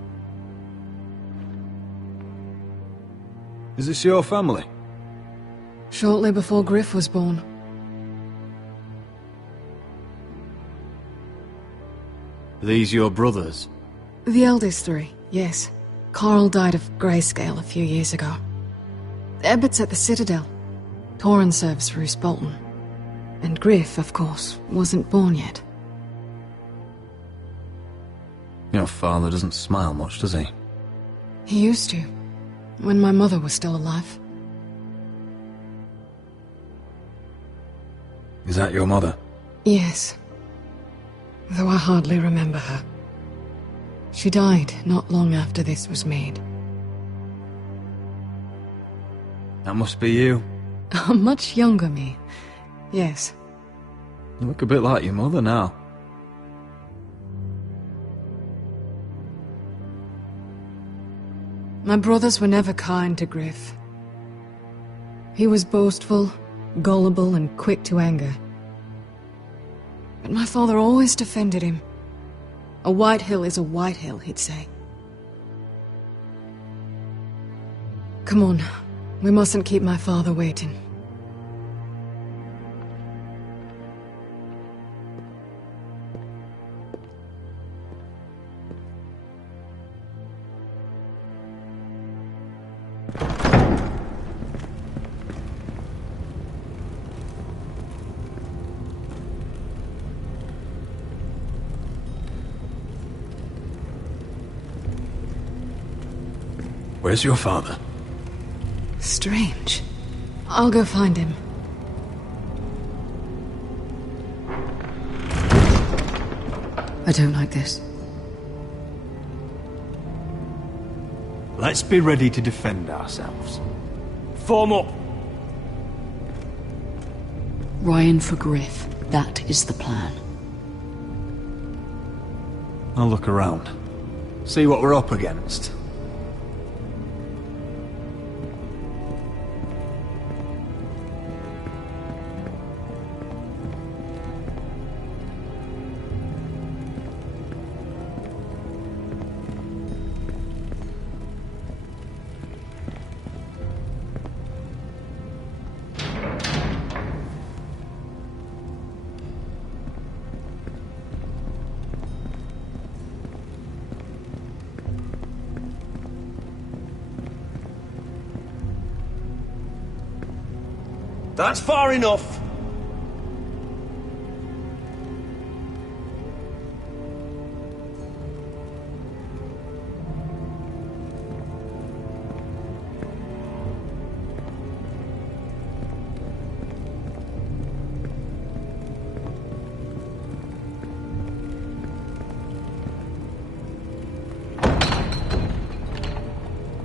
Is this your family? Shortly before Griff was born. Are these your brothers? The eldest three, yes. Carl died of grayscale a few years ago. Ebbett's at the Citadel. Torrin serves Roose Bolton. And Griff, of course, wasn't born yet. Your father doesn't smile much, does he? He used to, when my mother was still alive. Is that your mother? Yes. Though I hardly remember her. She died not long after this was made. That must be you. A much younger me. Yes. You look a bit like your mother now. My brothers were never kind to Griff. He was boastful, gullible, and quick to anger. But my father always defended him. A Whitehill is a Whitehill, he'd say. Come on, we mustn't keep my father waiting. Where's your father? Strange. I'll go find him. I don't like this. Let's be ready to defend ourselves. Form up! Ryan for Griff. That is the plan. I'll look around. See what we're up against. That's far enough.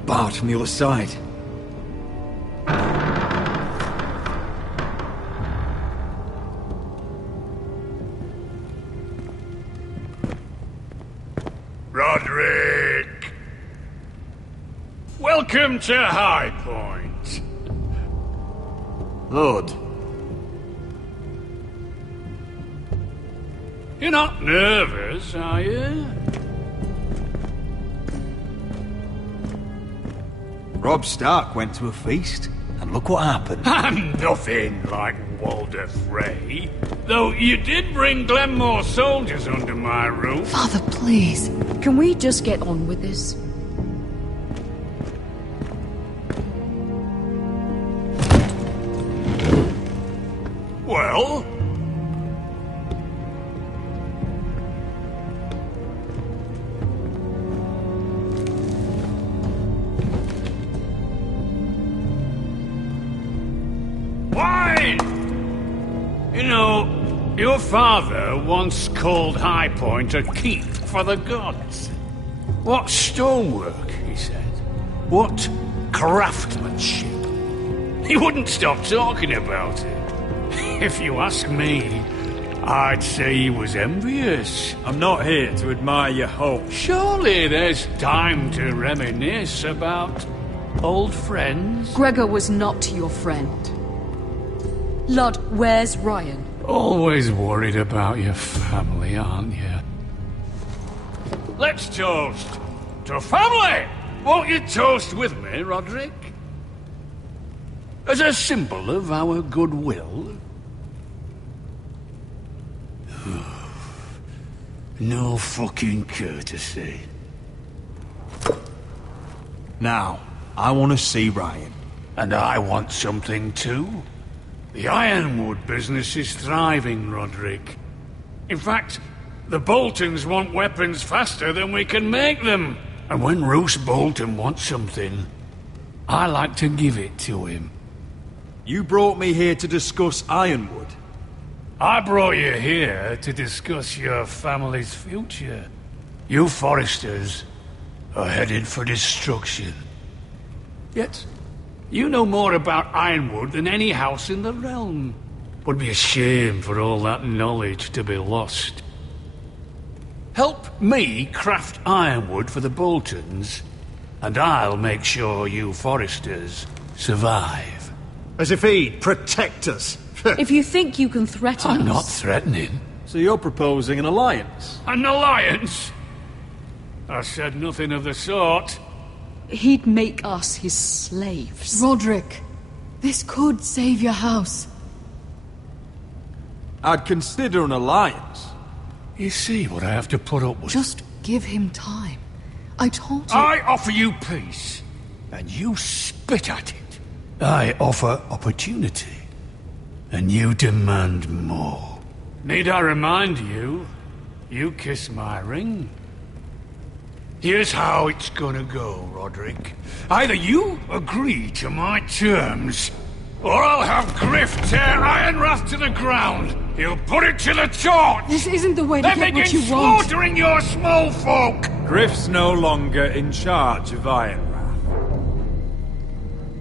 Barred from the other side. Roderick! Welcome to High Point. Lord. You're not nervous, are you? Robb Stark went to a feast, and look what happened. I'm nothing like Walder Frey. Though you did bring Glenmore soldiers under my roof. Father, please. Can we just get on with this? Well? You know, your father once called High Point a keep for the gods. What stonework, he said. What craftsmanship. He wouldn't stop talking about it. If you ask me, I'd say he was envious. I'm not here to admire your home. Surely there's time to reminisce about old friends. Gregor was not your friend. Lud, where's Ryan? Always worried about your family, aren't you? Let's toast to family! Won't you toast with me, Roderick? As a symbol of our goodwill. No fucking courtesy. Now, I want to see Ryan. And I want something too. The Ironwood business is thriving, Roderick. In fact, the Boltons want weapons faster than we can make them. And when Roose Bolton wants something, I like to give it to him. You brought me here to discuss Ironwood. I brought you here to discuss your family's future. You Forresters are headed for destruction. Yet, you know more about Ironwood than any house in the realm. Would be a shame for all that knowledge to be lost. Help me craft Ironwood for the Boltons, and I'll make sure you Forresters survive. As if he'd protect us. If you think you can threaten I'm us... not threatening. So you're proposing an alliance? An alliance? I said nothing of the sort. He'd make us his slaves. Roderick, this could save your house. I'd consider an alliance. You see what I have to put up with? Just give him time. I told you... I offer you peace, and you spit at it. I offer opportunity, and you demand more. Need I remind you, you kiss my ring? Here's how it's gonna go, Roderick. Either you agree to my terms, or I'll have Griff tear Ironwrath to the ground. He'll put it to the torch. This isn't the way to then get what begin you want. slaughtering your small folk. Griff's no longer in charge of Ironwrath.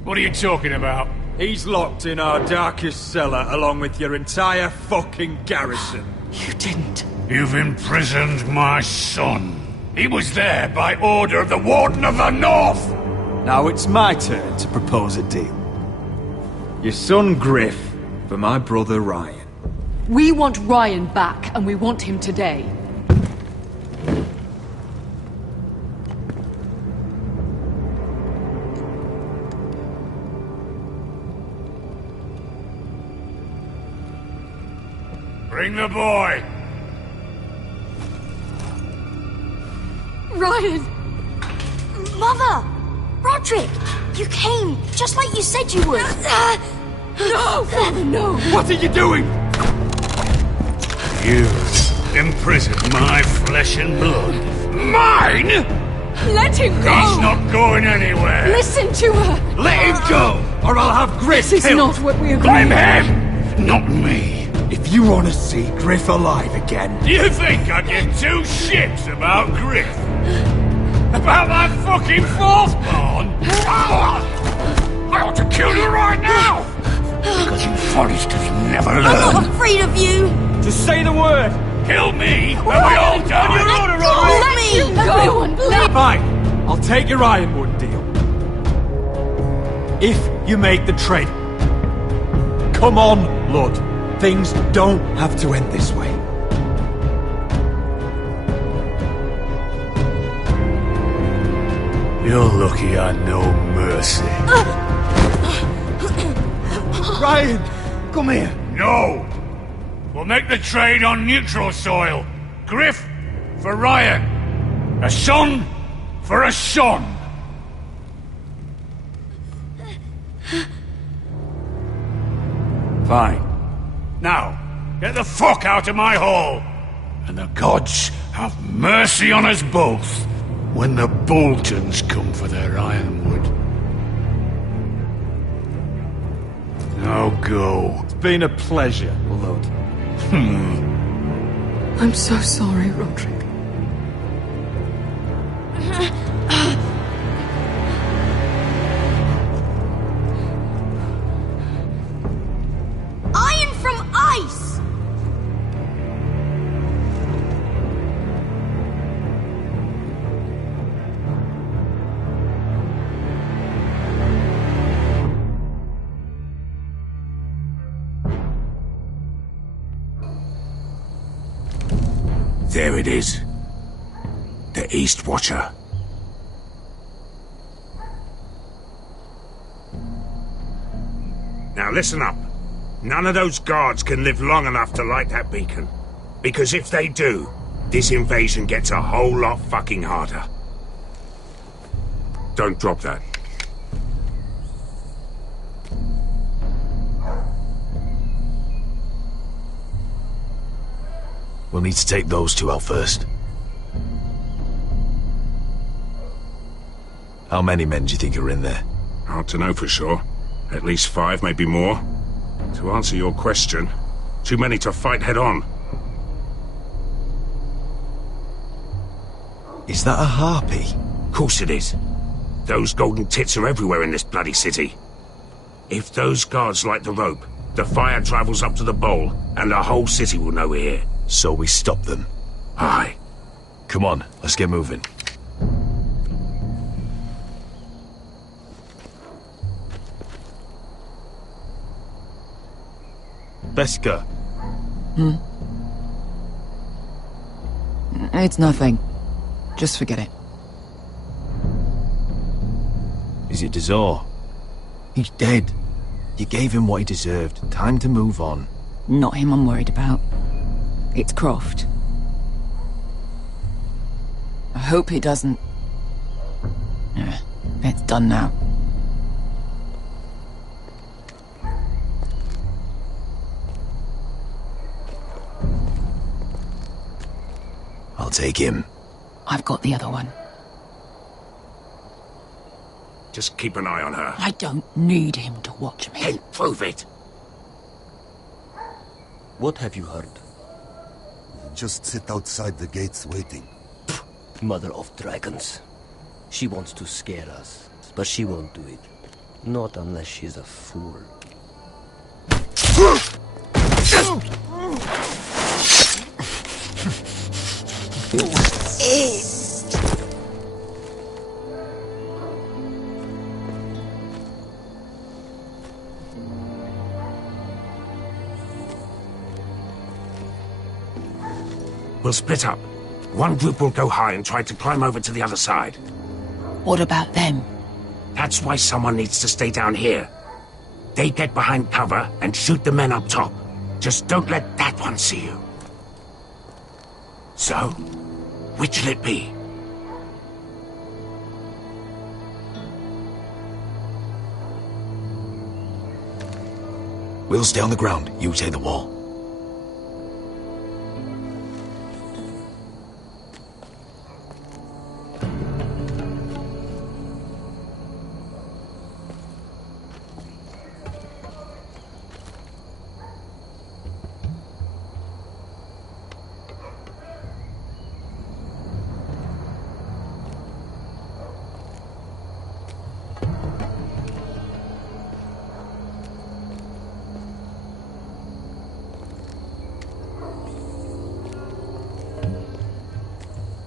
What are you talking about? He's locked in our darkest cellar along with your entire fucking garrison. You didn't. You've imprisoned my son. He was there by order of the Warden of the North! Now it's my turn to propose a deal. Your son Griff for my brother Ryan. We want Ryan back, and we want him today. Bring the boy! Ryan! Mother! Roderick! You came, just like you said you would. No! Father, no! What are you doing? You imprison my flesh and blood. Mine? Let him go! He's not going anywhere. Listen to her! Let him go, or I'll have Griff This is killed. not what we agreed. Blame him, not me. If you want to see Griff alive again... Do you think I give two shits about Griff? About my fucking fourth-born? I ought to kill you right now! Because you Foresters never learn. I'm not afraid of you! Just say the word! Kill me, and we all die! Let me go! Everyone, please! Fine, I'll take your ironwood deal. If you make the trade. Come on, Lord. Things don't have to end this way. You're lucky I know mercy. Ryan, come here. No! We'll make the trade on neutral soil. Griff for Ryan. A son for a son. Fine. Now, get the fuck out of my hall! And the gods have mercy on us both when the Boltons come for their ironwood. Now go. It's been a pleasure, Lord. I'm so sorry, Roderick. Iron from ice! There it is. The East Watcher. Now listen up. None of those guards can live long enough to light that beacon. Because if they do, this invasion gets a whole lot fucking harder. Don't drop that. We'll need to take those two out first. How many men do you think are in there? Hard to know for sure. At least 5, maybe more. To answer your question, too many to fight head on. Is that a harpy? Of course it is. Those golden tits are everywhere in this bloody city. If those guards light the rope, the fire travels up to the bowl, and the whole city will know we're here. So we stop them. Aye. Come on, let's get moving. Beska. It's nothing. Just forget it. Is it Dazor? He's dead. You gave him what he deserved. Time to move on. Not him I'm worried about. It's Croft. I hope he doesn't... It's done now. I'll take him. I've got the other one. Just keep an eye on her. I don't need him to watch me. Then prove it. What have you heard? Just sit outside the gates waiting. Mother of dragons. She wants to scare us, but she won't do it. Not unless she's a fool. We'll split up. One group will go high and try to climb over to the other side. What about them? That's why someone needs to stay down here. They get behind cover and shoot the men up top. Just don't let that one see you. So, which'll it be? We'll stay on the ground. You take the wall.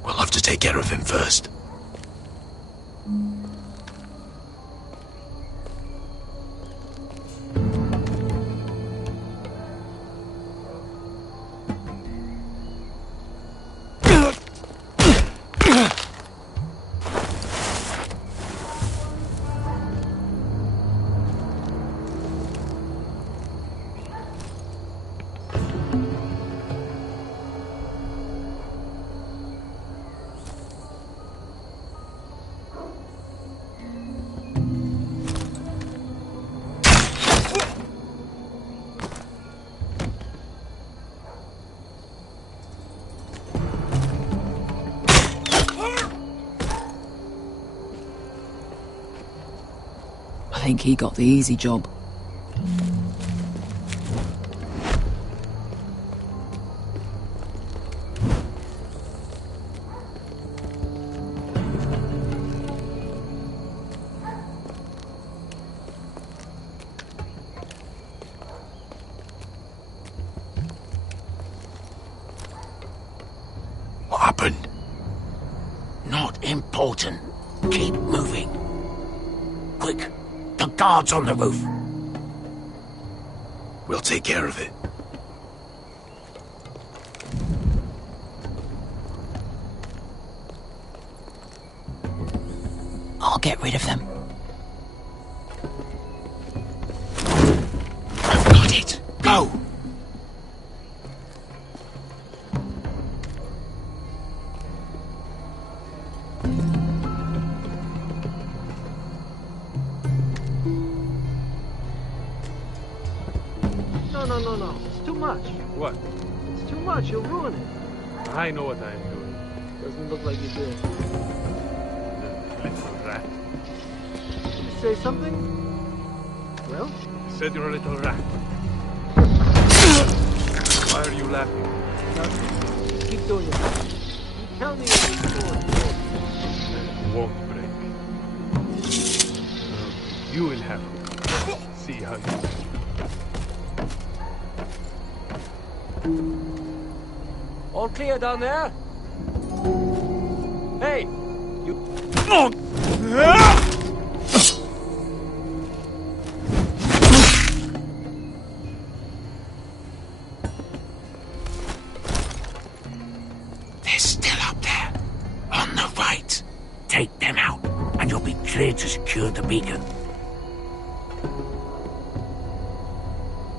We'll have to take care of him first. I think he got the easy job. What happened? Not important. Keep moving. Quick. The guards on the roof. We'll take care of it. I'll get rid of them. I've got it. Go! No. It's too much. What? It's too much. You'll ruin it. I know what I am doing. Doesn't look like you do. The little rat. Did you say something? Well? I said you're a little rat. Why are you laughing? Nothing. Just keep doing it. You tell me when it's going. It won't break. You will have to. See how you do. All clear down there? Hey! You... They're still up there. On the right. Take them out, and you'll be clear to secure the beacon.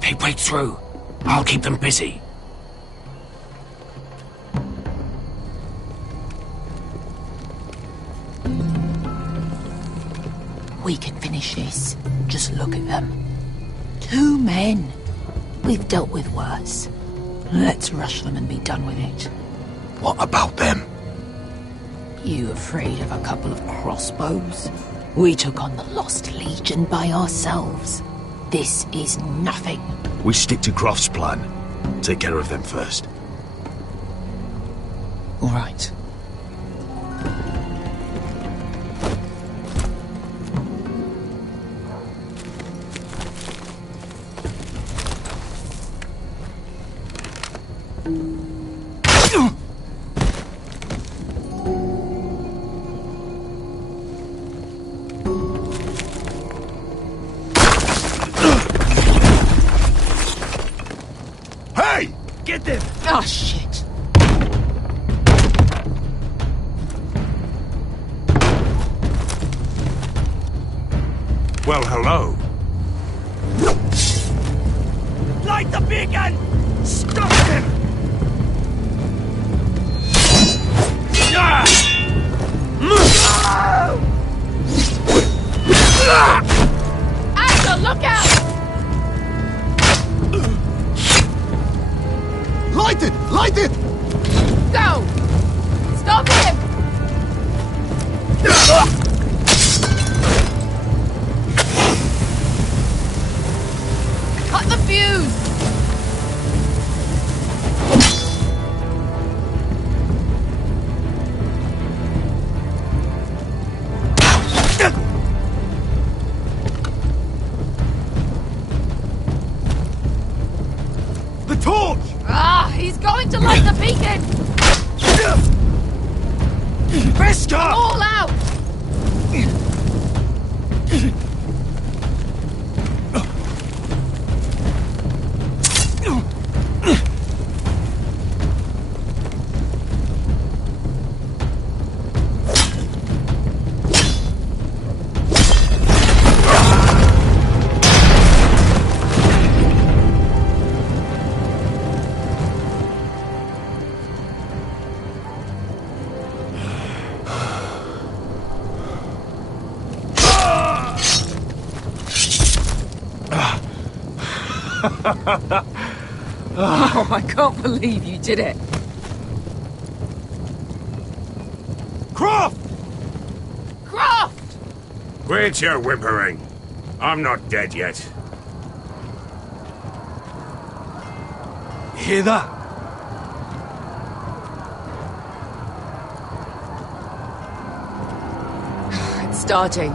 They break through. I'll keep them busy. We can finish this. Just look at them. 2 men. We've dealt with worse. Let's rush them and be done with it. What about them? You afraid of a couple of crossbows? We took on the Lost Legion by ourselves. This is nothing. We stick to Croft's plan. Take care of them first. All right. Hey! Get them! Oh, shit. Well, hello. Light the beacon! Stop him! Axel, look out! don't like the beacon! Vesca! All out! Oh, I can't believe you did it. Croft! Croft! Quit your whimpering. I'm not dead yet. Hear that? It's starting.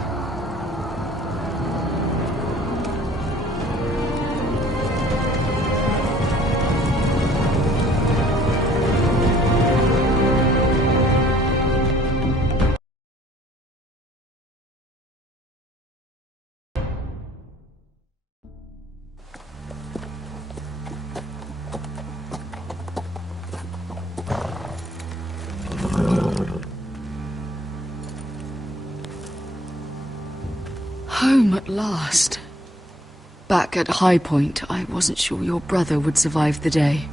Home at last. Back at High Point, I wasn't sure your brother would survive the day.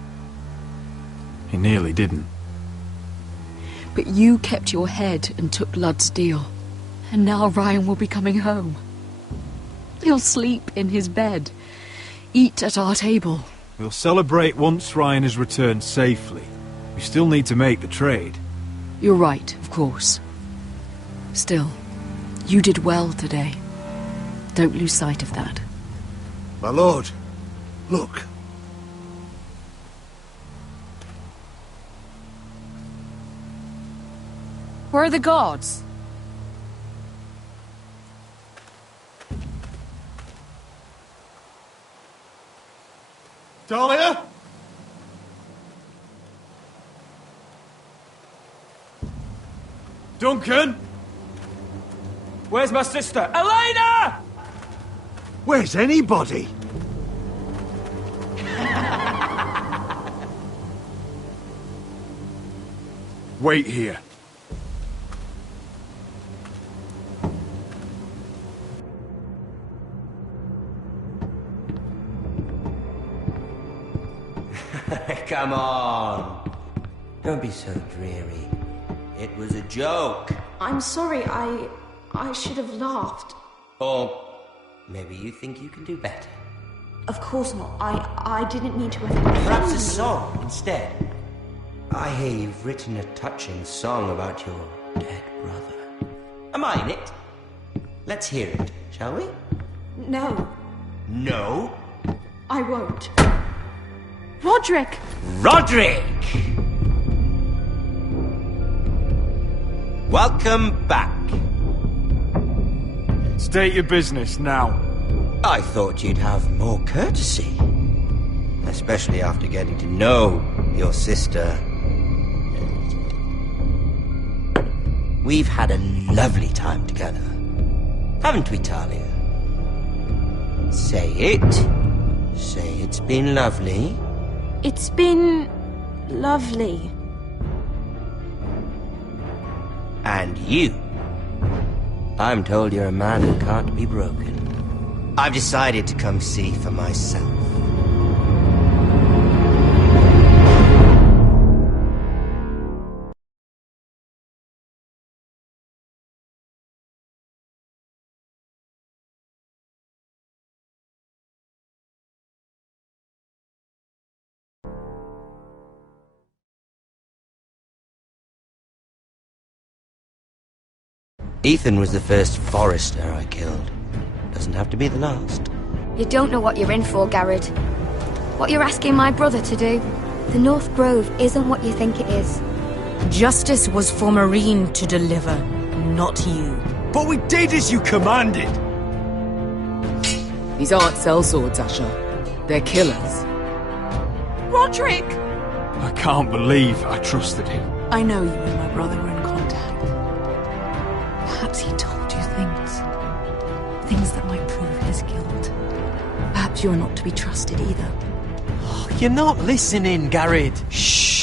He nearly didn't. But you kept your head and took Ludd's deal. And now Ryan will be coming home. He'll sleep in his bed, eat at our table. We'll celebrate once Ryan has returned safely. We still need to make the trade. You're right, of course. Still, you did well today. Don't lose sight of that. My lord, look. Where are the guards? Dahlia? Duncan? Where's my sister? Elena! Where's anybody? Wait here. Come on. Don't be so dreary. It was a joke. I'm sorry, I should have laughed. Or maybe you think you can do better. Of course not. I didn't mean to offend. Perhaps a song instead. I hear you've written a touching song about your dead brother. Am I in it? Let's hear it, shall we? No, No? I won't. Roderick! Roderick! Welcome back. State your business now. I thought you'd have more courtesy. Especially after getting to know your sister. We've had a lovely time together. Haven't we, Talia? Say it. Say it's been lovely. It's been lovely. And you. I'm told you're a man who can't be broken. I've decided to come see for myself. Ethan was the first forester I killed. Doesn't have to be the last. You don't know what you're in for, Garrod. What you're asking my brother to do. The North Grove isn't what you think it is. Justice was for Marine to deliver, not you. But we did as you commanded! These aren't sellswords, Asher. They're killers. Roderick! I can't believe I trusted him. I know you and my brother were in contact. Perhaps he told you things. Things that might prove his guilt. Perhaps you're not to be trusted either. You're not listening, Garrett. Shh.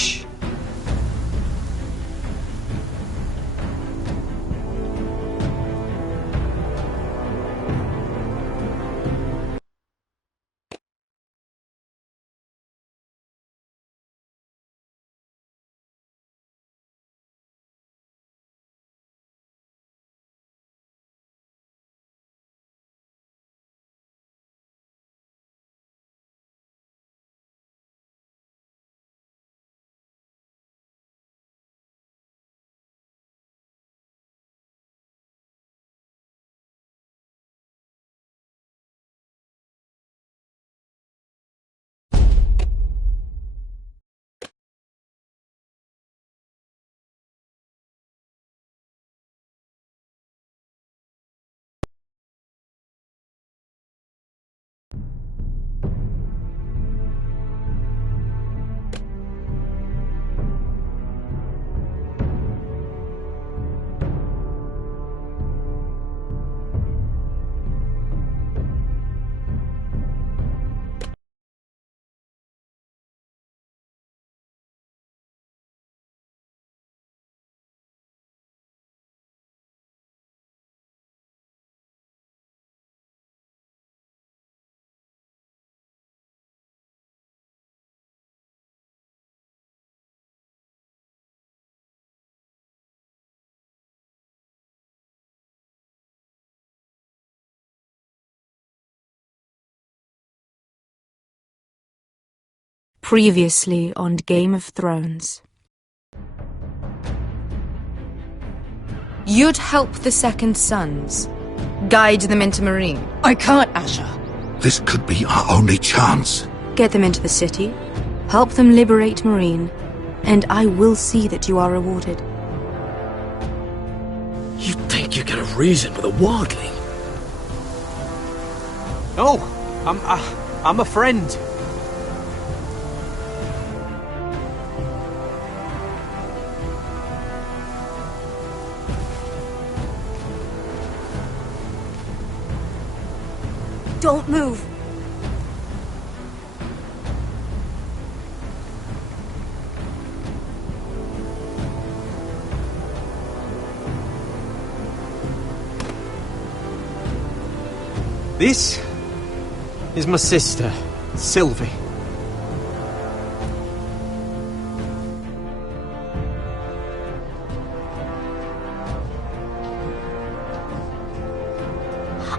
Previously on Game of Thrones. You'd help the Second Sons. Guide them into Marine. I can't, Asher. This could be our only chance. Get them into the city. Help them liberate Marine. And I will see that you are rewarded. You think you can reason with a wildling? No, I'm a friend. Don't move. This is my sister, Sylvie.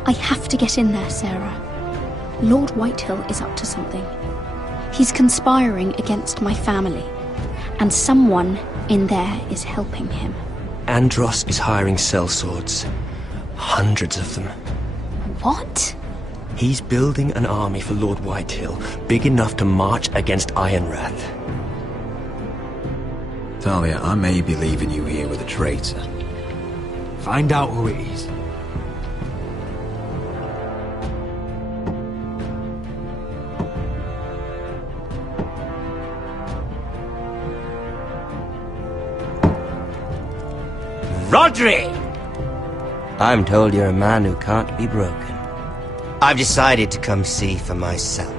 I have to get in there, Sarah. Lord Whitehill is up to something. He's conspiring against my family, and someone in there is helping him. Andros is hiring sellswords. Hundreds of them. What? He's building an army for Lord Whitehill, big enough to march against Ironrath. Talia, I may be leaving you here with a traitor. Find out who it is. Rodri! I'm told you're a man who can't be broken. I've decided to come see for myself.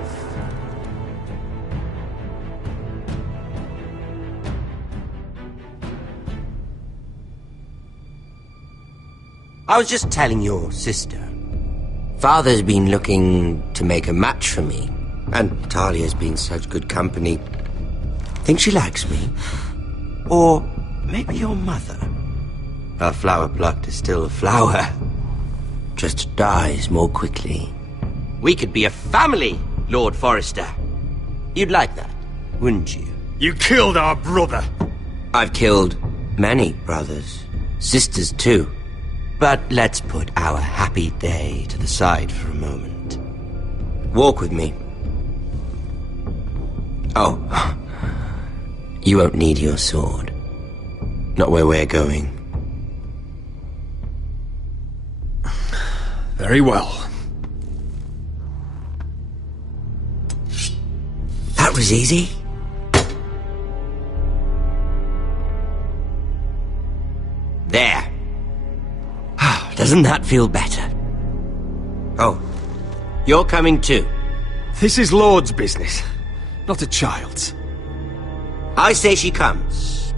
I was just telling your sister. Father's been looking to make a match for me, and Talia's been such good company. Think she likes me? Or maybe your mother? A flower plucked is still a flower. Just dies more quickly. We could be a family, Lord Forrester. You'd like that, wouldn't you? You killed our brother. I've killed many brothers, sisters too. But let's put our happy day to the side for a moment. Walk with me. Oh, you won't need your sword. Not where we're going. Very well. That was easy. Doesn't that feel better? Oh, you're coming too. This is Lord's business, not a child's. I say she comes.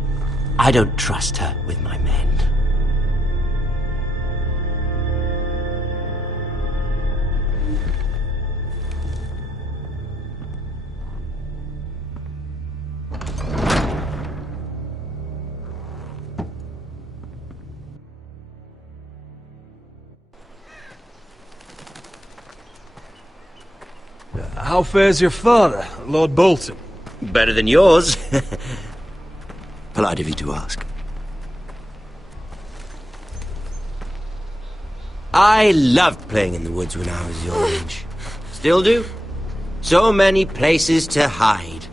I don't trust her with my men. How fares your father, Lord Bolton? Better than yours. Polite of you to ask. I loved playing in the woods when I was your age. Still do. So many places to hide.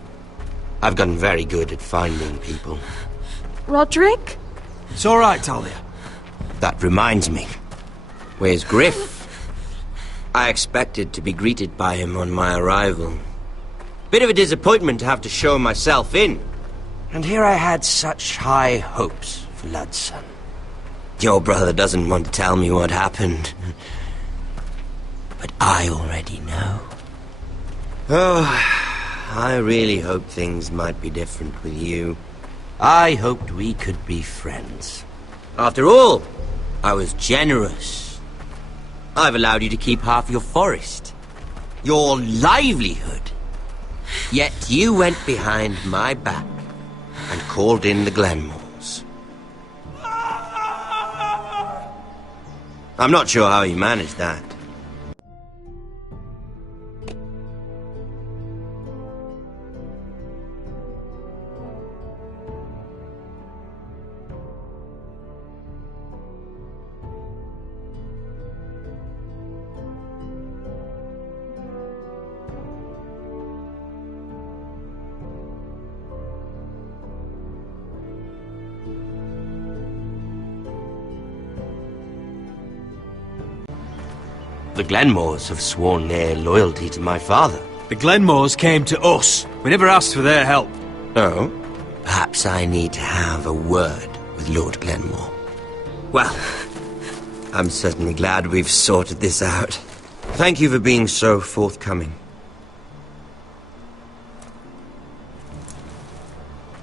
I've gotten very good at finding people. Roderick? It's all right, Talia. That reminds me. Where's Griff? I expected to be greeted by him on my arrival. Bit of a disappointment to have to show myself in. And here I had such high hopes for Ludson. Your brother doesn't want to tell me what happened. But I already know. Oh, I really hoped things might be different with you. I hoped we could be friends. After all, I was generous. I've allowed you to keep half your forest. Your livelihood. Yet you went behind my back and called in the Glenmores. I'm not sure how you managed that. The Glenmores have sworn their loyalty to my father. The Glenmores came to us. We never asked for their help. Oh? Perhaps I need to have a word with Lord Glenmore. Well, I'm certainly glad we've sorted this out. Thank you for being so forthcoming.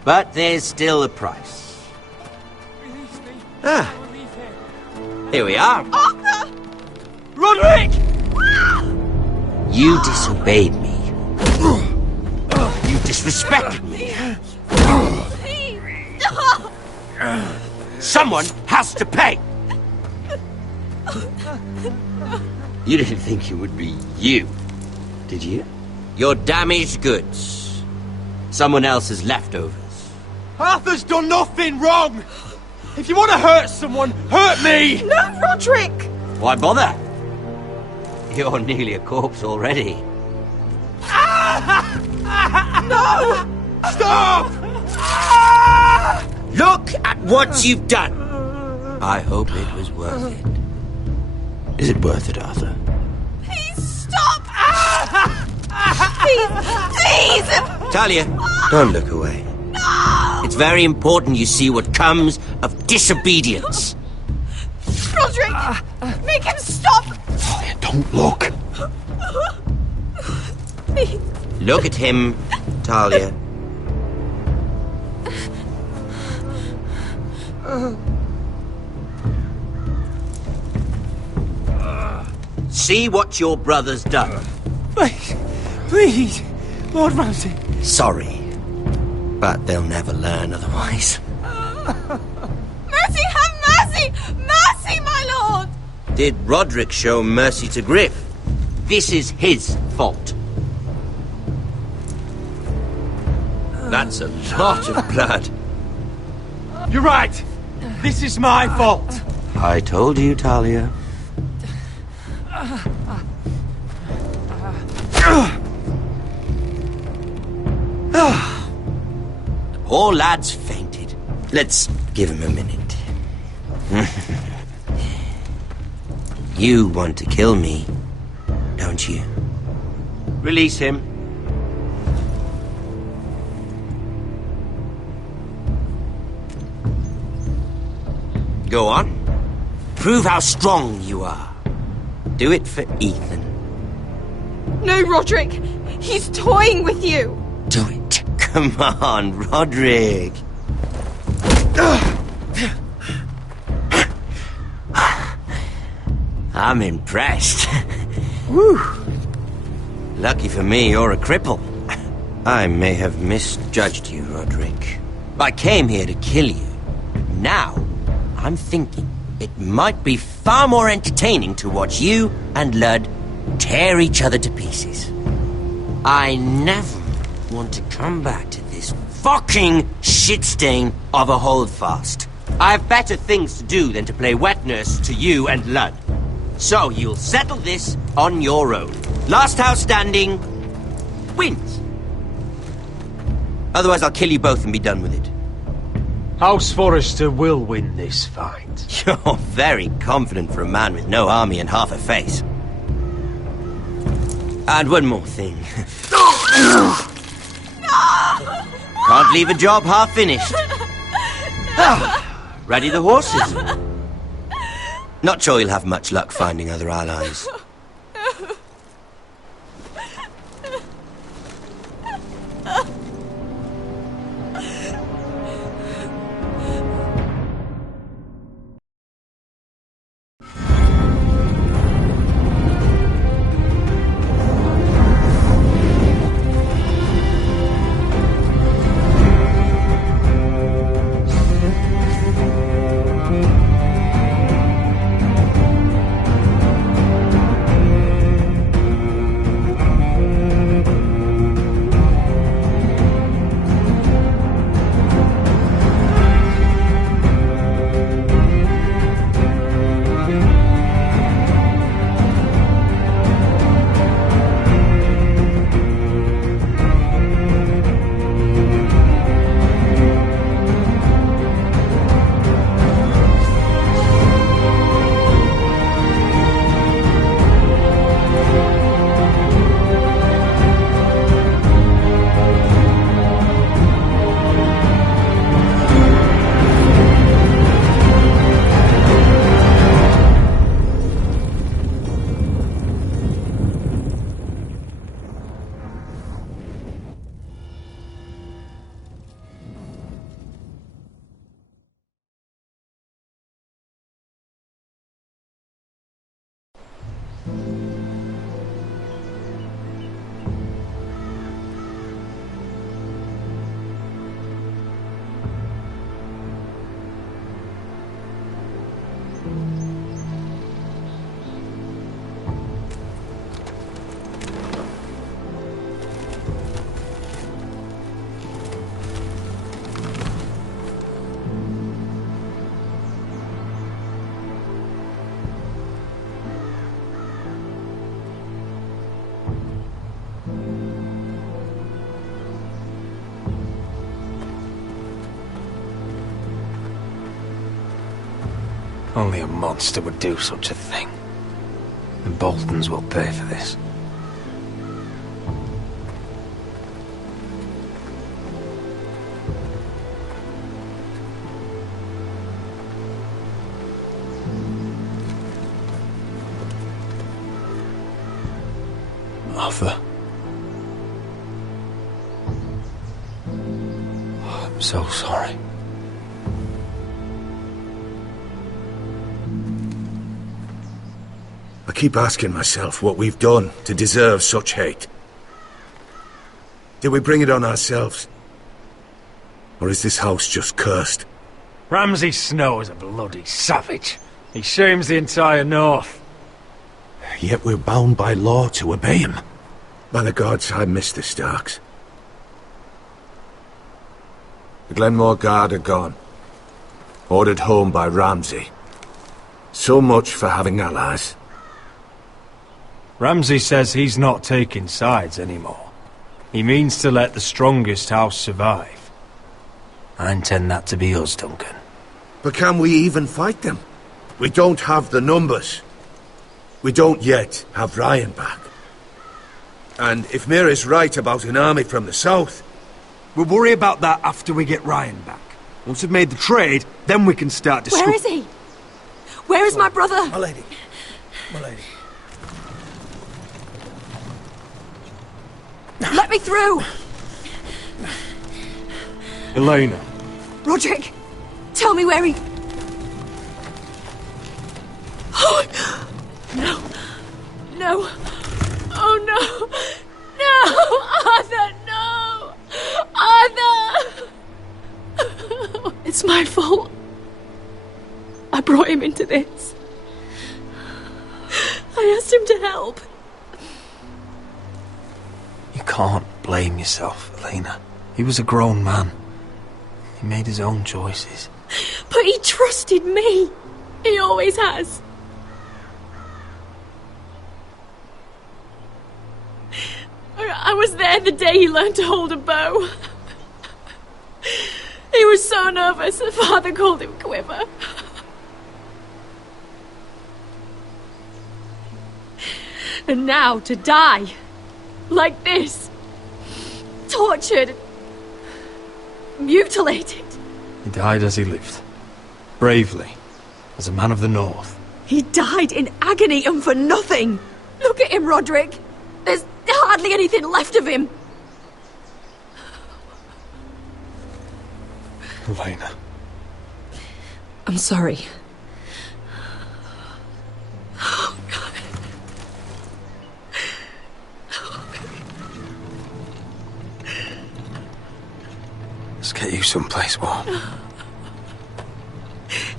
But there's still a price. Ah. Here we are. Arthur! Roderick! You disobeyed me. You disrespected me. Someone has to pay! You didn't think it would be you, did you? Your damaged goods. Someone else's leftovers. Arthur's done nothing wrong! If you want to hurt someone, hurt me! No, Roderick! Why bother? You're nearly a corpse already. No! Stop! Look at what you've done! I hope it was worth it. Is it worth it, Arthur? Please stop! Please! Talia, don't look away. No! It's very important you see what comes of disobedience. Roderick! Make him stop! Talia, don't look. Please. Look at him, Talia. See what your brother's done. Please, Lord Ramsay. Sorry, but they'll never learn otherwise. Mercy, have mercy! Mercy, my lord! Did Roderick show mercy to Griff? This is his fault. That's a lot of blood. You're right. This is my fault. I told you, Talia. The poor lad's fainted. Let's give him a minute. You want to kill me, don't you? Release him. Go on. Prove how strong you are. Do it for Ethan. No, Roderick! He's toying with you! Do it. Come on, Roderick. I'm impressed. Whew. Lucky for me, you're a cripple. I may have misjudged you, Roderick. I came here to kill you. Now, I'm thinking it might be far more entertaining to watch you and Ludd tear each other to pieces. I never want to come back to this fucking shit stain of a holdfast. I have better things to do than to play wet nurse to you and Ludd. So you'll settle this on your own. Last house standing wins. Otherwise I'll kill you both and be done with it. House Forrester will win this fight. You're very confident for a man with no army and half a face. And one more thing. Can't leave a job half finished. Ready the horses? Not sure you'll have much luck finding other allies. Only a monster would do such a thing. The Boltons will pay for this. Arthur. I'm so sorry. I keep asking myself what we've done to deserve such hate. Did we bring it on ourselves? Or is this house just cursed? Ramsay Snow is a bloody savage. He shames the entire North. Yet we're bound by law to obey him. By the gods, I miss the Starks. The Glenmore Guard are gone. Ordered home by Ramsay. So much for having allies. Ramsay says he's not taking sides anymore. He means to let the strongest house survive. I intend that to be us, Duncan. But can we even fight them? We don't have the numbers. We don't yet have Ryan back. And if Mira's right about an army from the south... We'll worry about that after we get Ryan back. Once we've made the trade, then we can start Where is he? Where is my brother? My lady. My lady. Let me through! Elena. Roderick, tell me where he... Oh, no. No. Oh, no. No! Arthur, no! Arthur! It's my fault. I brought him into this. I asked him to help. You can't blame yourself, Elena. He was a grown man. He made his own choices. But he trusted me. He always has. I was there the day he learned to hold a bow. He was so nervous that Father called him Quiver. And now to die. Like this. Tortured. Mutilated. He died as he lived. Bravely. As a man of the North. He died in agony and for nothing. Look at him, Roderick. There's hardly anything left of him. Elena. I'm sorry. Let's get you someplace warm.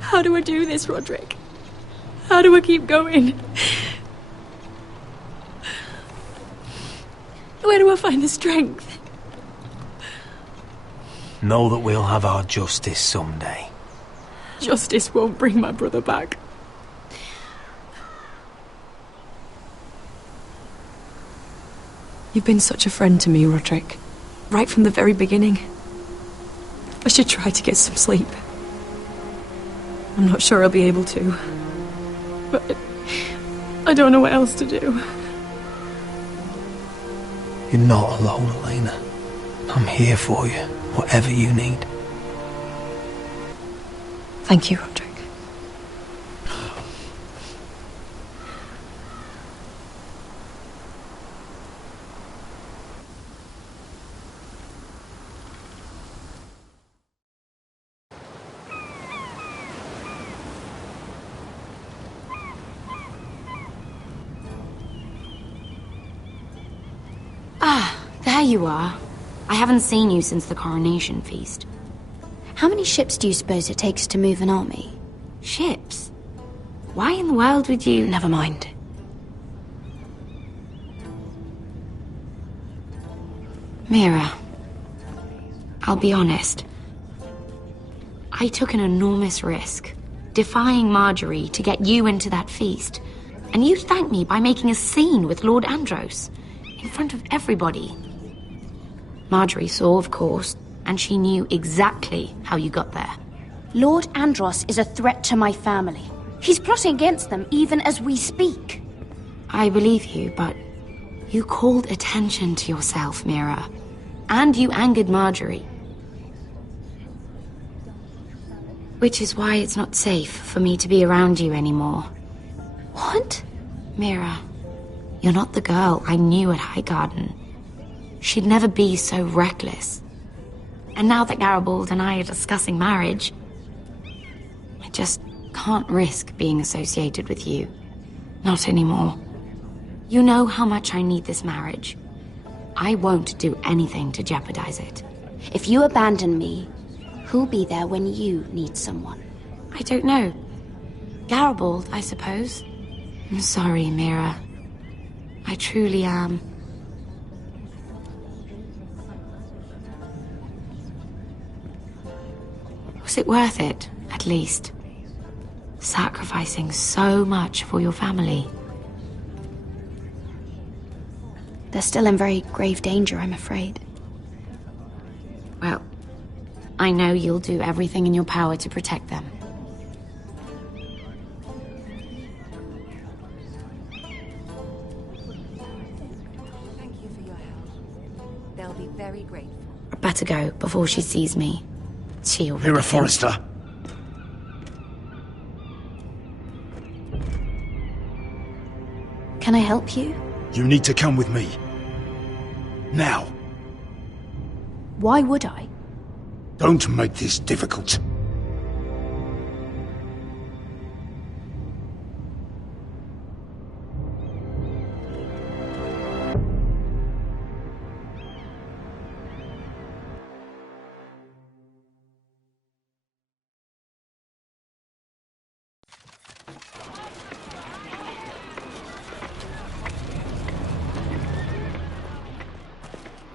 How do I do this, Roderick? How do I keep going? Where do I find the strength? Know that we'll have our justice someday. Justice won't bring my brother back. You've been such a friend to me, Roderick. Right from the very beginning. I should try to get some sleep. I'm not sure I'll be able to. But I don't know what else to do. You're not alone, Elena. I'm here for you, whatever you need. Thank you, Roderick. There you are. I haven't seen you since the coronation feast. How many ships do you suppose it takes to move an army? Ships? Why in the world would you... Never mind. Mira, I'll be honest. I took an enormous risk, defying Marjorie to get you into that feast. And you thanked me by making a scene with Lord Andros, in front of everybody. Marjorie saw, of course, and she knew exactly how you got there. Lord Andros is a threat to my family. He's plotting against them even as we speak. I believe you, but you called attention to yourself, Mira. And you angered Marjorie. Which is why it's not safe for me to be around you anymore. What? Mira, you're not the girl I knew at Highgarden. She'd never be so reckless. And now that Garibald and I are discussing marriage, I just can't risk being associated with you. Not anymore. You know how much I need this marriage. I won't do anything to jeopardize it. If you abandon me, who'll be there when you need someone? I don't know. Garibald, I suppose. I'm sorry, Mira. I truly am. Was it worth it, at least? Sacrificing so much for your family. They're still in very grave danger, I'm afraid. Well, I know you'll do everything in your power to protect them. Thank you for your help. They'll be very grateful. I'd better go before she sees me. She'll Mira Forrester. Can I help you? You need to come with me. Now. Why would I? Don't make this difficult.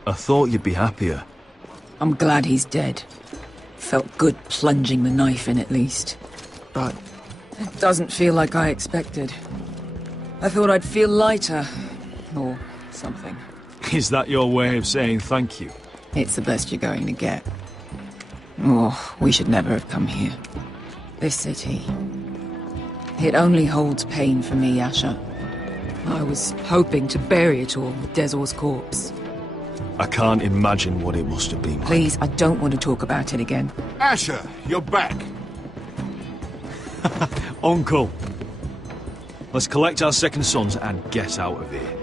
I thought you'd be happier. I'm glad he's dead. Felt good plunging the knife in at least. But it doesn't feel like I expected. I thought I'd feel lighter. Or something. Is that your way of saying thank you? It's the best you're going to get. Oh, we should never have come here. This city. It only holds pain for me, Asher. I was hoping to bury it all with Dezor's corpse. I can't imagine what it must have been like. Please, I don't want to talk about it again. Asher, you're back. Uncle. Let's collect our second sons and get out of here.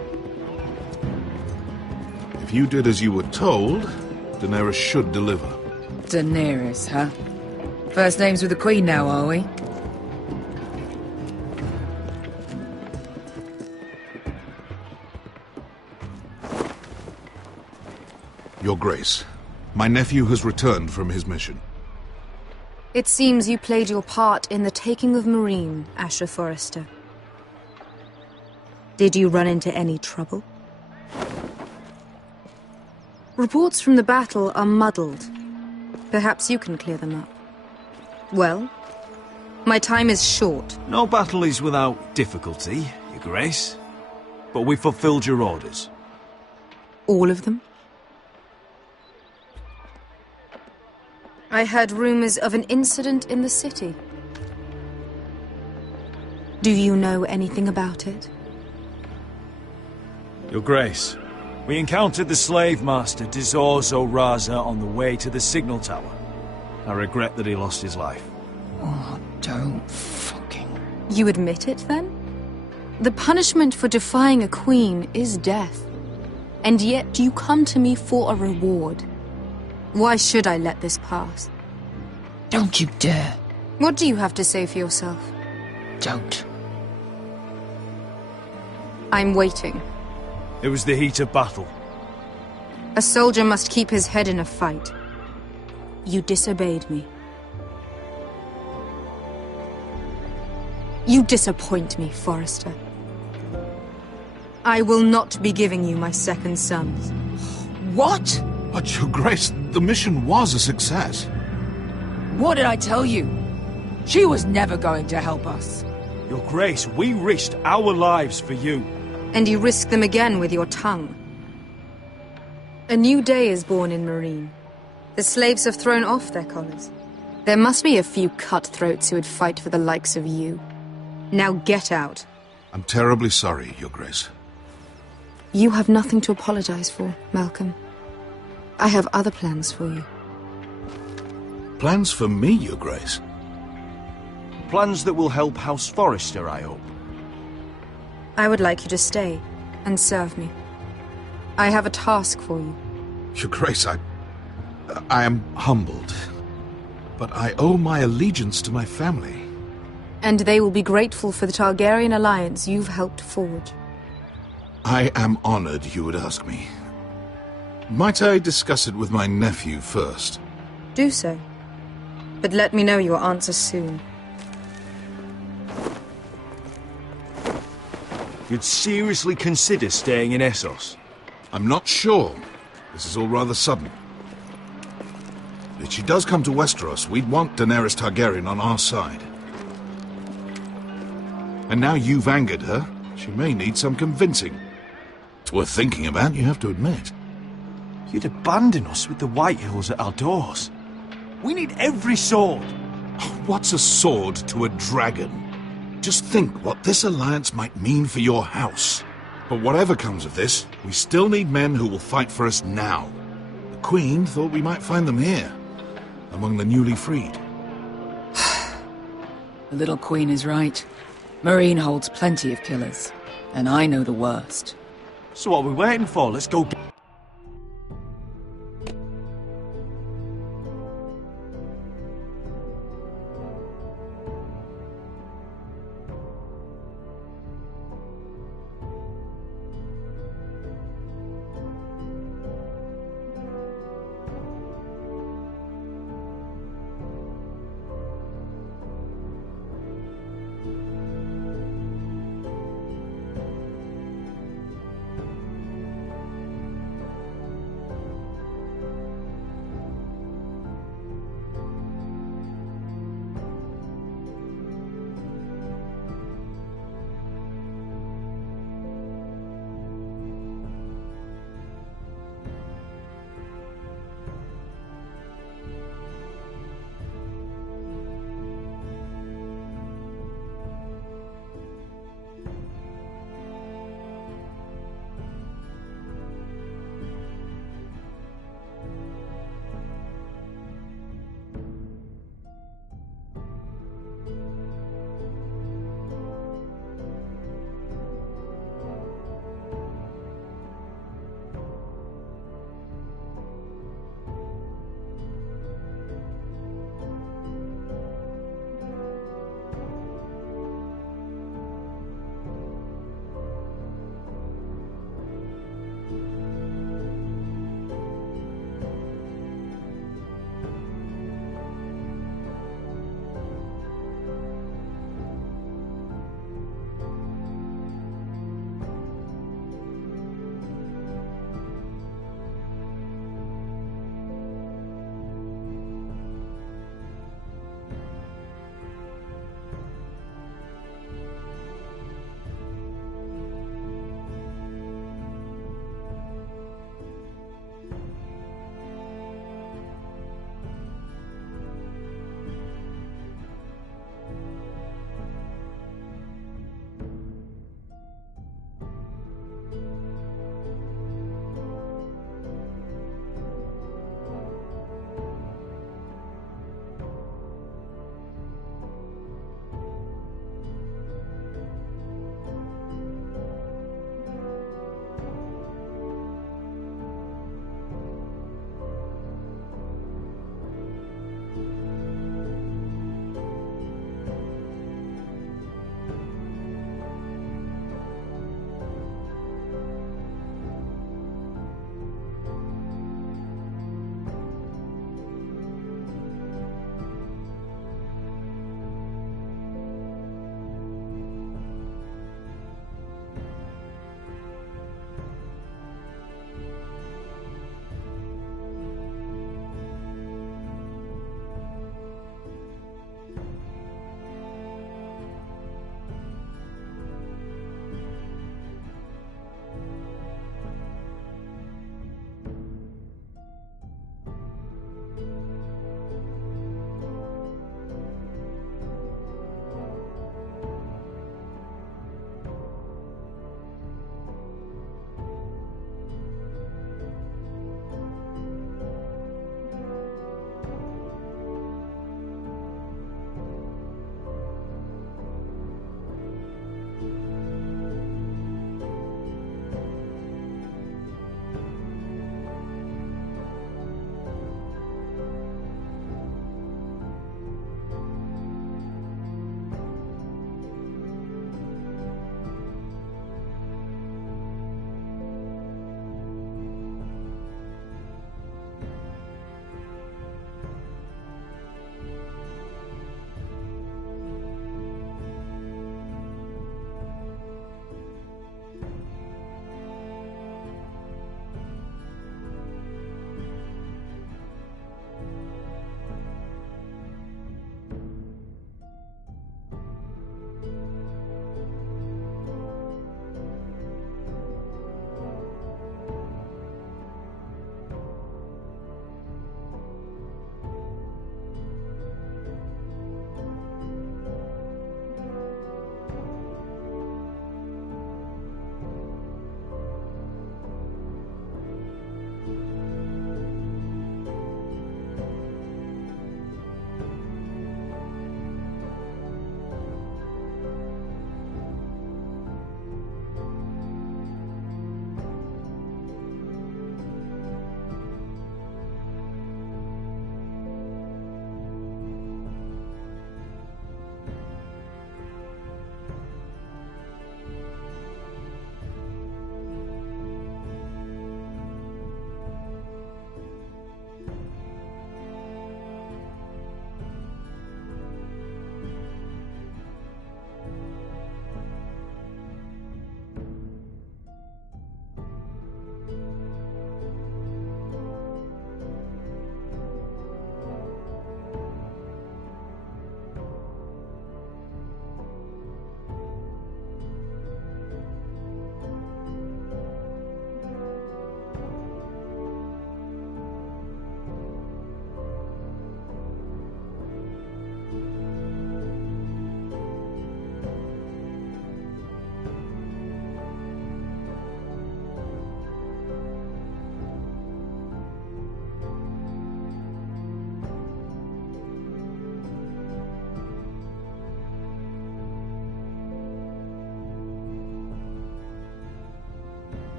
If you did as you were told, Daenerys should deliver. Daenerys, huh? First names with the Queen now, are we? Your Grace, my nephew has returned from his mission. It seems you played your part in the taking of Meereen, Asher Forrester. Did you run into any trouble? Reports from the battle are muddled. Perhaps you can clear them up. Well, my time is short. No battle is without difficulty, Your Grace. But we fulfilled your orders. All of them? I heard rumors of an incident in the city. Do you know anything about it? Your Grace, we encountered the slave master Dezor Zoraza on the way to the signal tower. I regret that he lost his life. Oh, don't fucking... You admit it, then? The punishment for defying a queen is death. And yet you come to me for a reward. Why should I let this pass? Don't you dare. What do you have to say for yourself? Don't. I'm waiting. It was the heat of battle. A soldier must keep his head in a fight. You disobeyed me. You disappoint me, Forrester. I will not be giving you my second sons. What? But, Your Grace, the mission was a success. What did I tell you? She was never going to help us. Your Grace, we risked our lives for you. And you risk them again with your tongue. A new day is born in Meereen. The slaves have thrown off their collars. There must be a few cutthroats who would fight for the likes of you. Now get out. I'm terribly sorry, Your Grace. You have nothing to apologize for, Malcolm. I have other plans for you. Plans for me, Your Grace? Plans that will help House Forrester, I hope. I would like you to stay and serve me. I have a task for you. Your Grace, I am humbled. But I owe my allegiance to my family. And they will be grateful for the Targaryen alliance you've helped forge. I am honored you would ask me. Might I discuss it with my nephew first? Do so. But let me know your answer soon. You'd seriously consider staying in Essos? I'm not sure. This is all rather sudden. If she does come to Westeros, we'd want Daenerys Targaryen on our side. And now you've angered her, she may need some convincing. It's worth thinking about, you have to admit. You'd abandon us with the Whitehills at our doors. We need every sword. What's a sword to a dragon? Just think what this alliance might mean for your house. But whatever comes of this, we still need men who will fight for us now. The Queen thought we might find them here, among the newly freed. The little Queen is right. Meereen holds plenty of killers. And I know the worst. So what are we waiting for? Let's go get...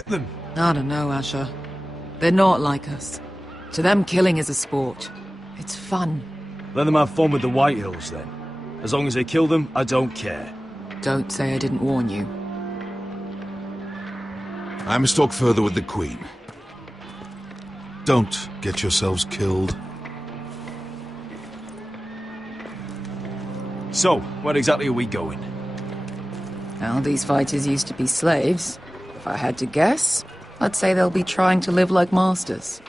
get them? I don't know, Asher. They're not like us. To them, killing is a sport. It's fun. Let them have fun with the Whitehills, then. As long as they kill them, I don't care. Don't say I didn't warn you. I must talk further with the Queen. Don't get yourselves killed. So, where exactly are we going? Well, these fighters used to be slaves. If I had to guess, I'd say they'll be trying to live like masters.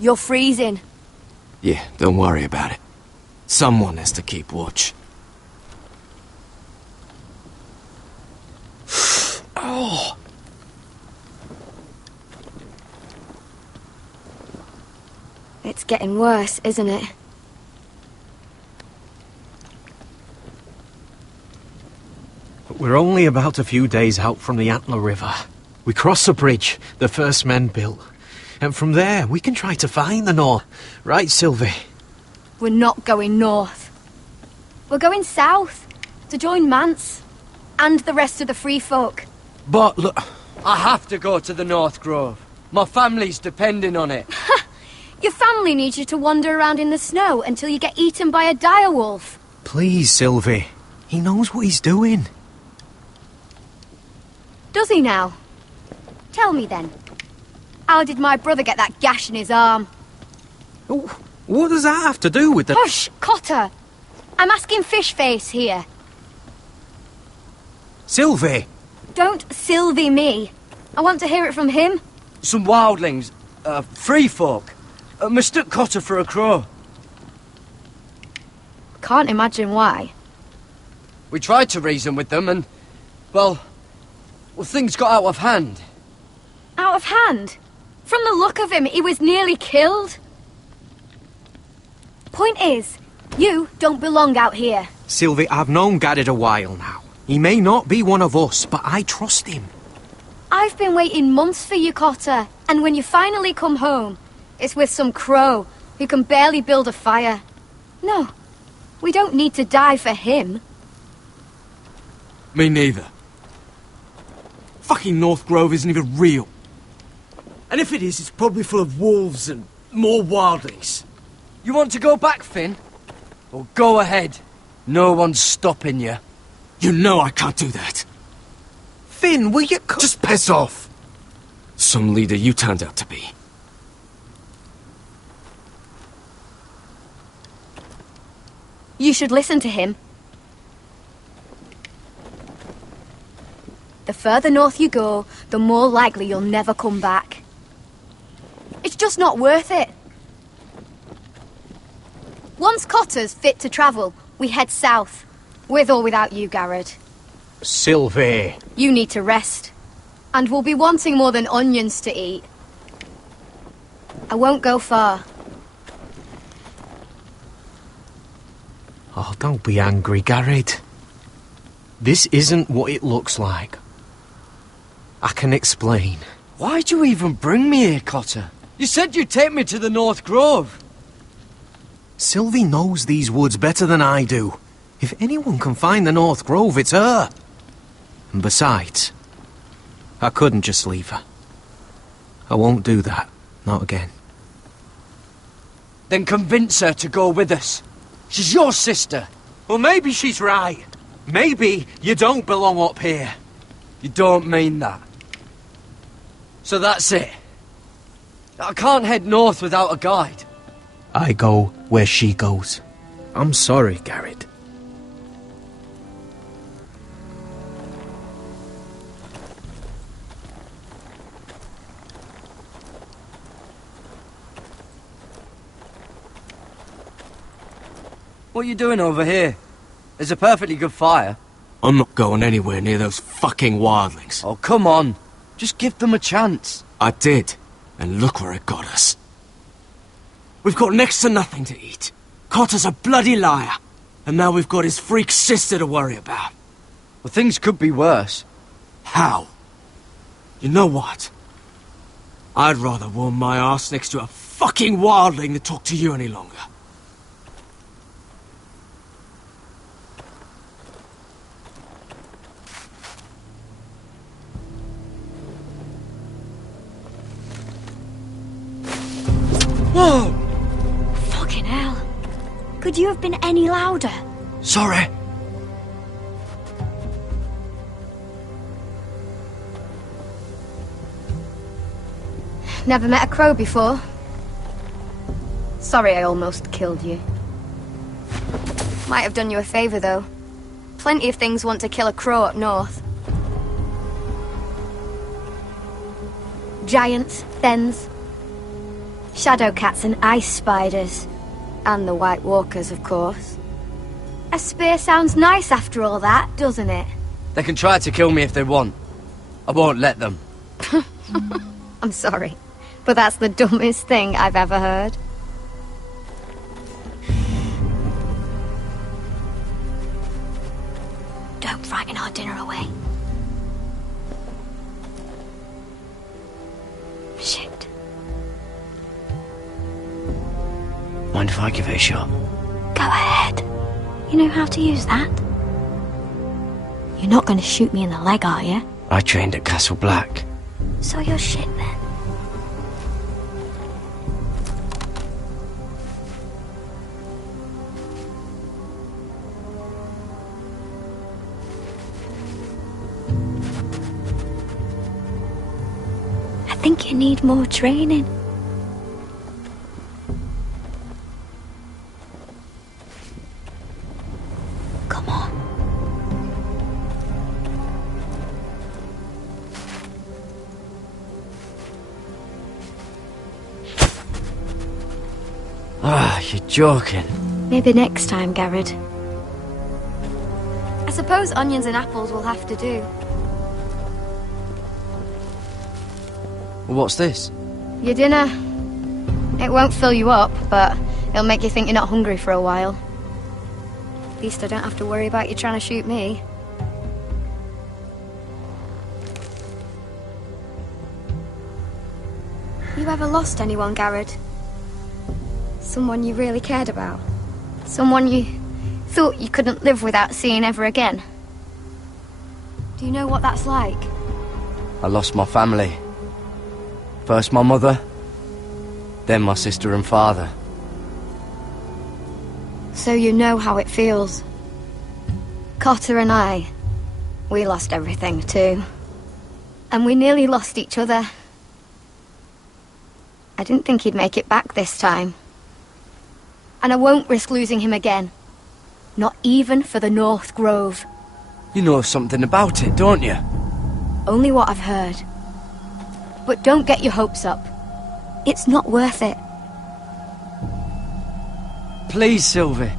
You're freezing. Yeah, don't worry about it. Someone has to keep watch. Oh! It's getting worse, isn't it? We're only about a few days out from the Antler River. We cross the bridge the first men built. And from there, we can try to find the North. Right, Sylvie? We're not going north. We're going south to join Mance and the rest of the free folk. But look, I have to go to the North Grove. My family's depending on it. Your family needs you to wander around in the snow until you get eaten by a direwolf. Please, Sylvie. He knows what he's doing. Does he now? Tell me then. How did my brother get that gash in his arm? What does that have to do with the... Hush, Cotter! I'm asking Fishface here. Sylvie! Don't Sylvie me. I want to hear it from him. Some wildlings, free folk, mistook Cotter for a crow. Can't imagine why. We tried to reason with them and, well, things got out of hand. Out of hand? From the look of him, he was nearly killed. Point is, you don't belong out here. Sylvie, I've known Garrett a while now. He may not be one of us, but I trust him. I've been waiting months for you, Cotter, and when you finally come home, it's with some crow who can barely build a fire. No, we don't need to die for him. Me neither. Fucking North Grove isn't even real. And if it is, it's probably full of wolves and more wildlings. You want to go back, Finn? Well, go ahead. No one's stopping you. You know I can't do that. Finn, will you... Just piss off. Some leader you turned out to be. You should listen to him. The further north you go, the more likely you'll never come back. It's just not worth it. Once Cotter's fit to travel, we head south. With or without you, Garrett. Sylvie. You need to rest. And we'll be wanting more than onions to eat. I won't go far. Oh, don't be angry, Garrett. This isn't what it looks like. I can explain. Why'd you even bring me here, Cotter? You said you'd take me to the North Grove. Sylvie knows these woods better than I do. If anyone can find the North Grove, it's her. And besides, I couldn't just leave her. I won't do that. Not again. Then convince her to go with us. She's your sister. Well, maybe she's right. Maybe you don't belong up here. You don't mean that. So that's it. I can't head north without a guide. I go where she goes. I'm sorry, Garrett. What are you doing over here? There's a perfectly good fire. I'm not going anywhere near those fucking wildlings. Oh, come on. Just give them a chance. I did, and look where it got us. We've got next to nothing to eat. Cotter's a bloody liar. And now we've got his freak sister to worry about. Well, things could be worse. How? You know what? I'd rather warm my arse next to a fucking wildling than talk to you any longer. Whoa! Fucking hell. Could you have been any louder? Sorry. Never met a crow before. Sorry I almost killed you. Might have done you a favour, though. Plenty of things want to kill a crow up north. Giants, thens, shadow cats and ice spiders. And the White Walkers, of course. A spear sounds nice after all that, doesn't it? They can try to kill me if they want. I won't let them. I'm sorry, but that's the dumbest thing I've ever heard. Don't frighten our dinner away. Shit. Mind if I give it a shot? Go ahead. You know how to use that? You're not going to shoot me in the leg, are you? I trained at Castle Black. So you're shit then. I think you need more training. Come on. Ah, you're joking. Maybe next time, Garrett. I suppose onions and apples will have to do. Well, what's this? Your dinner. It won't fill you up, but it'll make you think you're not hungry for a while. At least I don't have to worry about you trying to shoot me. You ever lost anyone, Garrett? Someone you really cared about? Someone you thought you couldn't live without seeing ever again? Do you know what that's like? I lost my family. First my mother, then my sister and father. So you know how it feels. Cotter and I, we lost everything too. And we nearly lost each other. I didn't think he'd make it back this time. And I won't risk losing him again. Not even for the North Grove. You know something about it, don't you? Only what I've heard. But don't get your hopes up. It's not worth it. Please, Sylvie.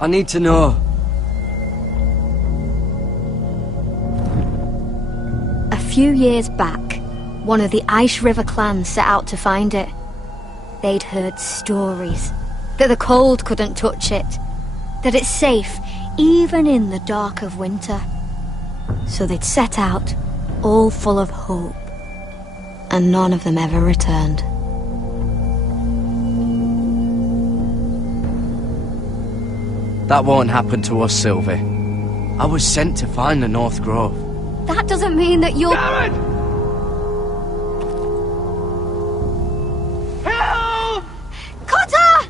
I need to know. A few years back, one of the Ice River clans set out to find it. They'd heard stories that the cold couldn't touch it, that it's safe even in the dark of winter. So they'd set out, all full of hope, and none of them ever returned. That won't happen to us, Sylvie. I was sent to find the North Grove. That doesn't mean that you're... Garrett! Help! Cotter!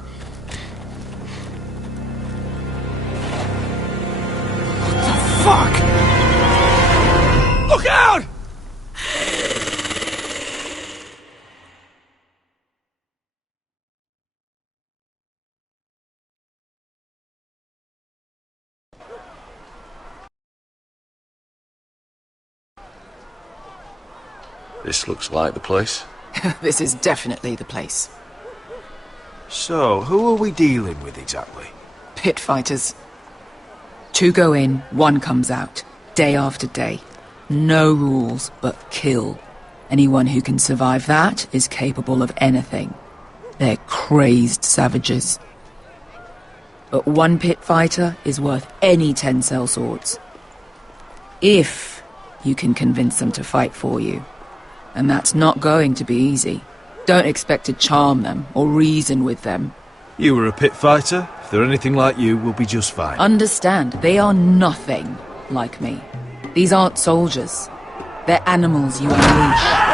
Fuck! Look out! This looks like the place. This is definitely the place. So, who are we dealing with exactly? Pit fighters. 2 go in, 1 comes out. Day after day. No rules, but kill. Anyone who can survive that is capable of anything. They're crazed savages. But 1 pit fighter is worth any 10 sellswords. If you can convince them to fight for you. And that's not going to be easy. Don't expect to charm them or reason with them. You were a pit fighter. If they're anything like you, we'll be just fine. Understand, they are nothing like me. These aren't soldiers. They're animals you unleash.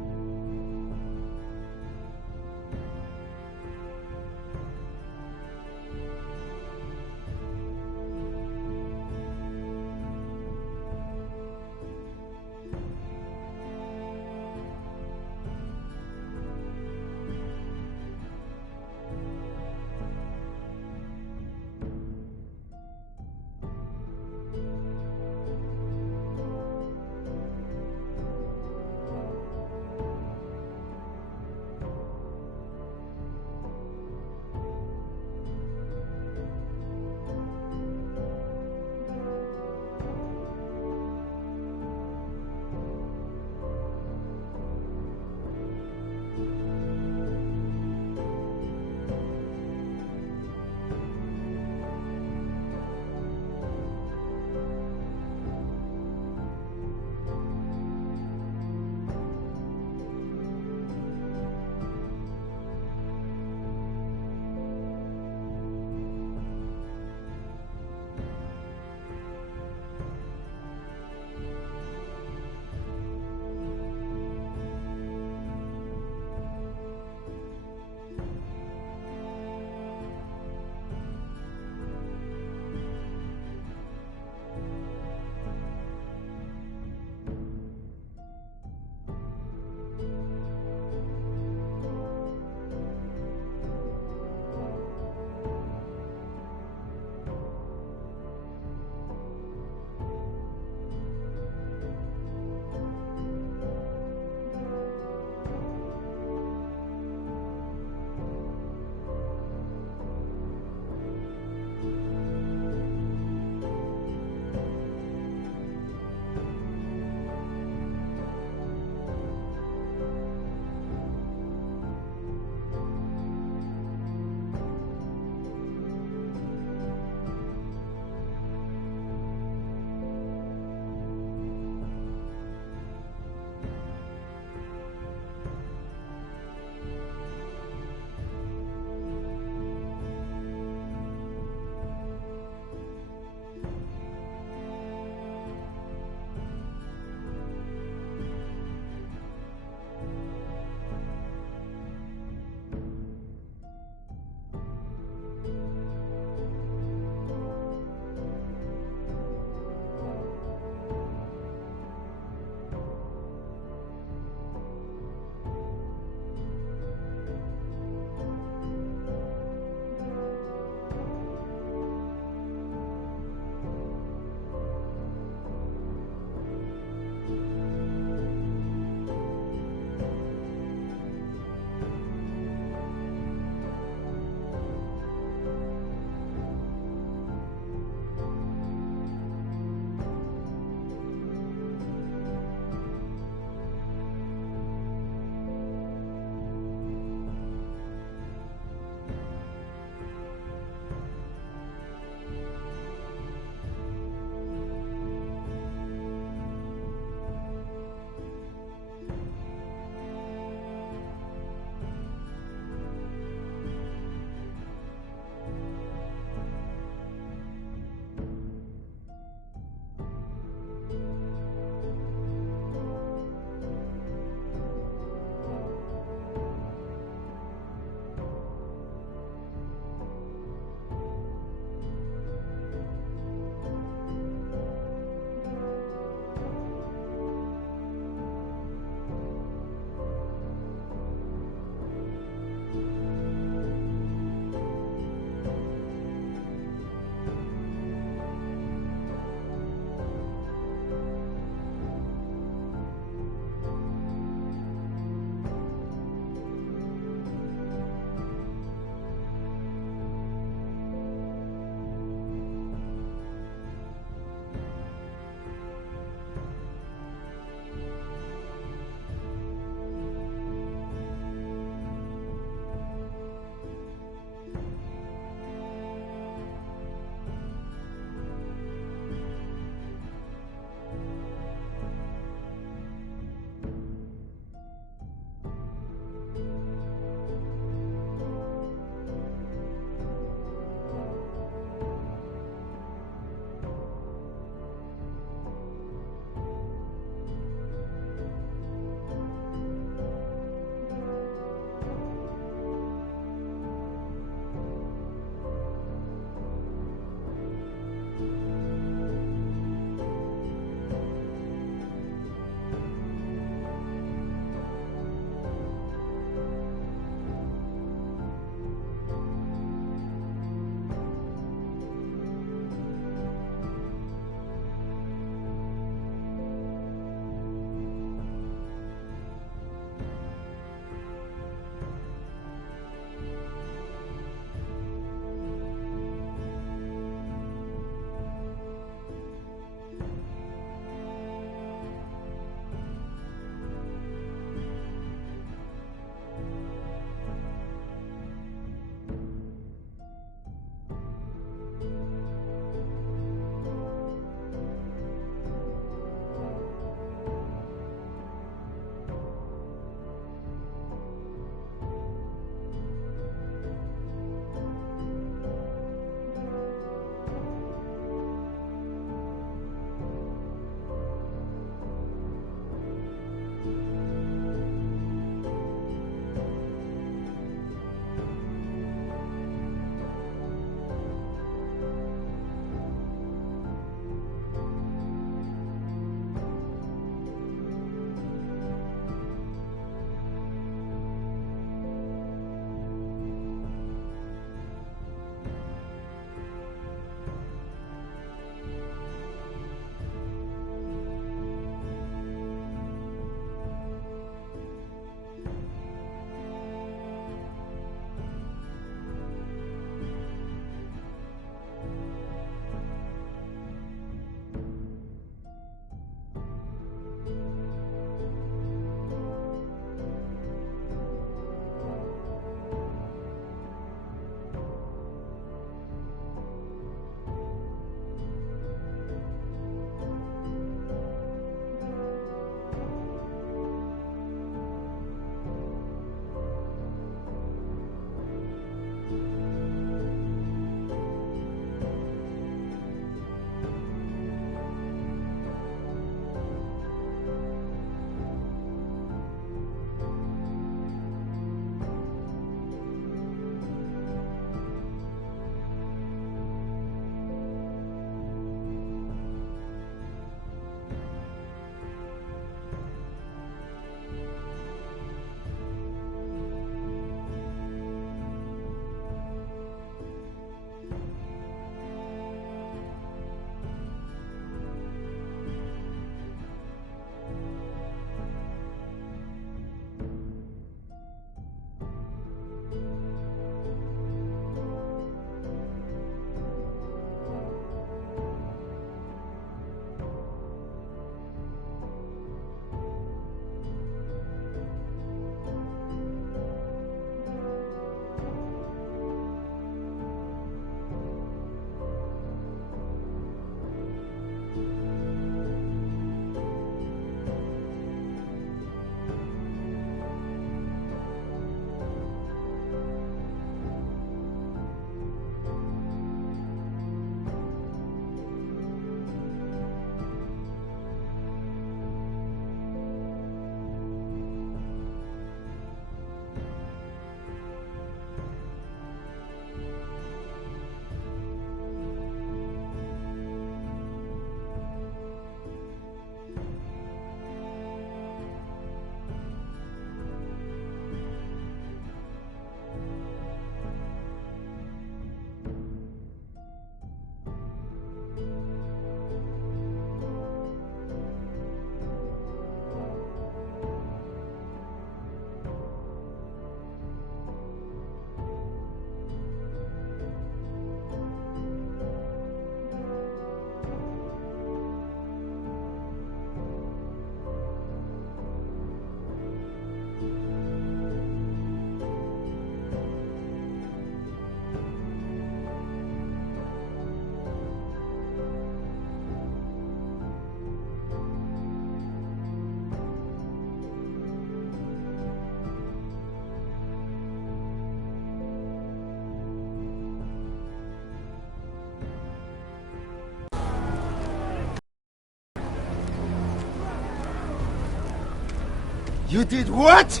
You did what?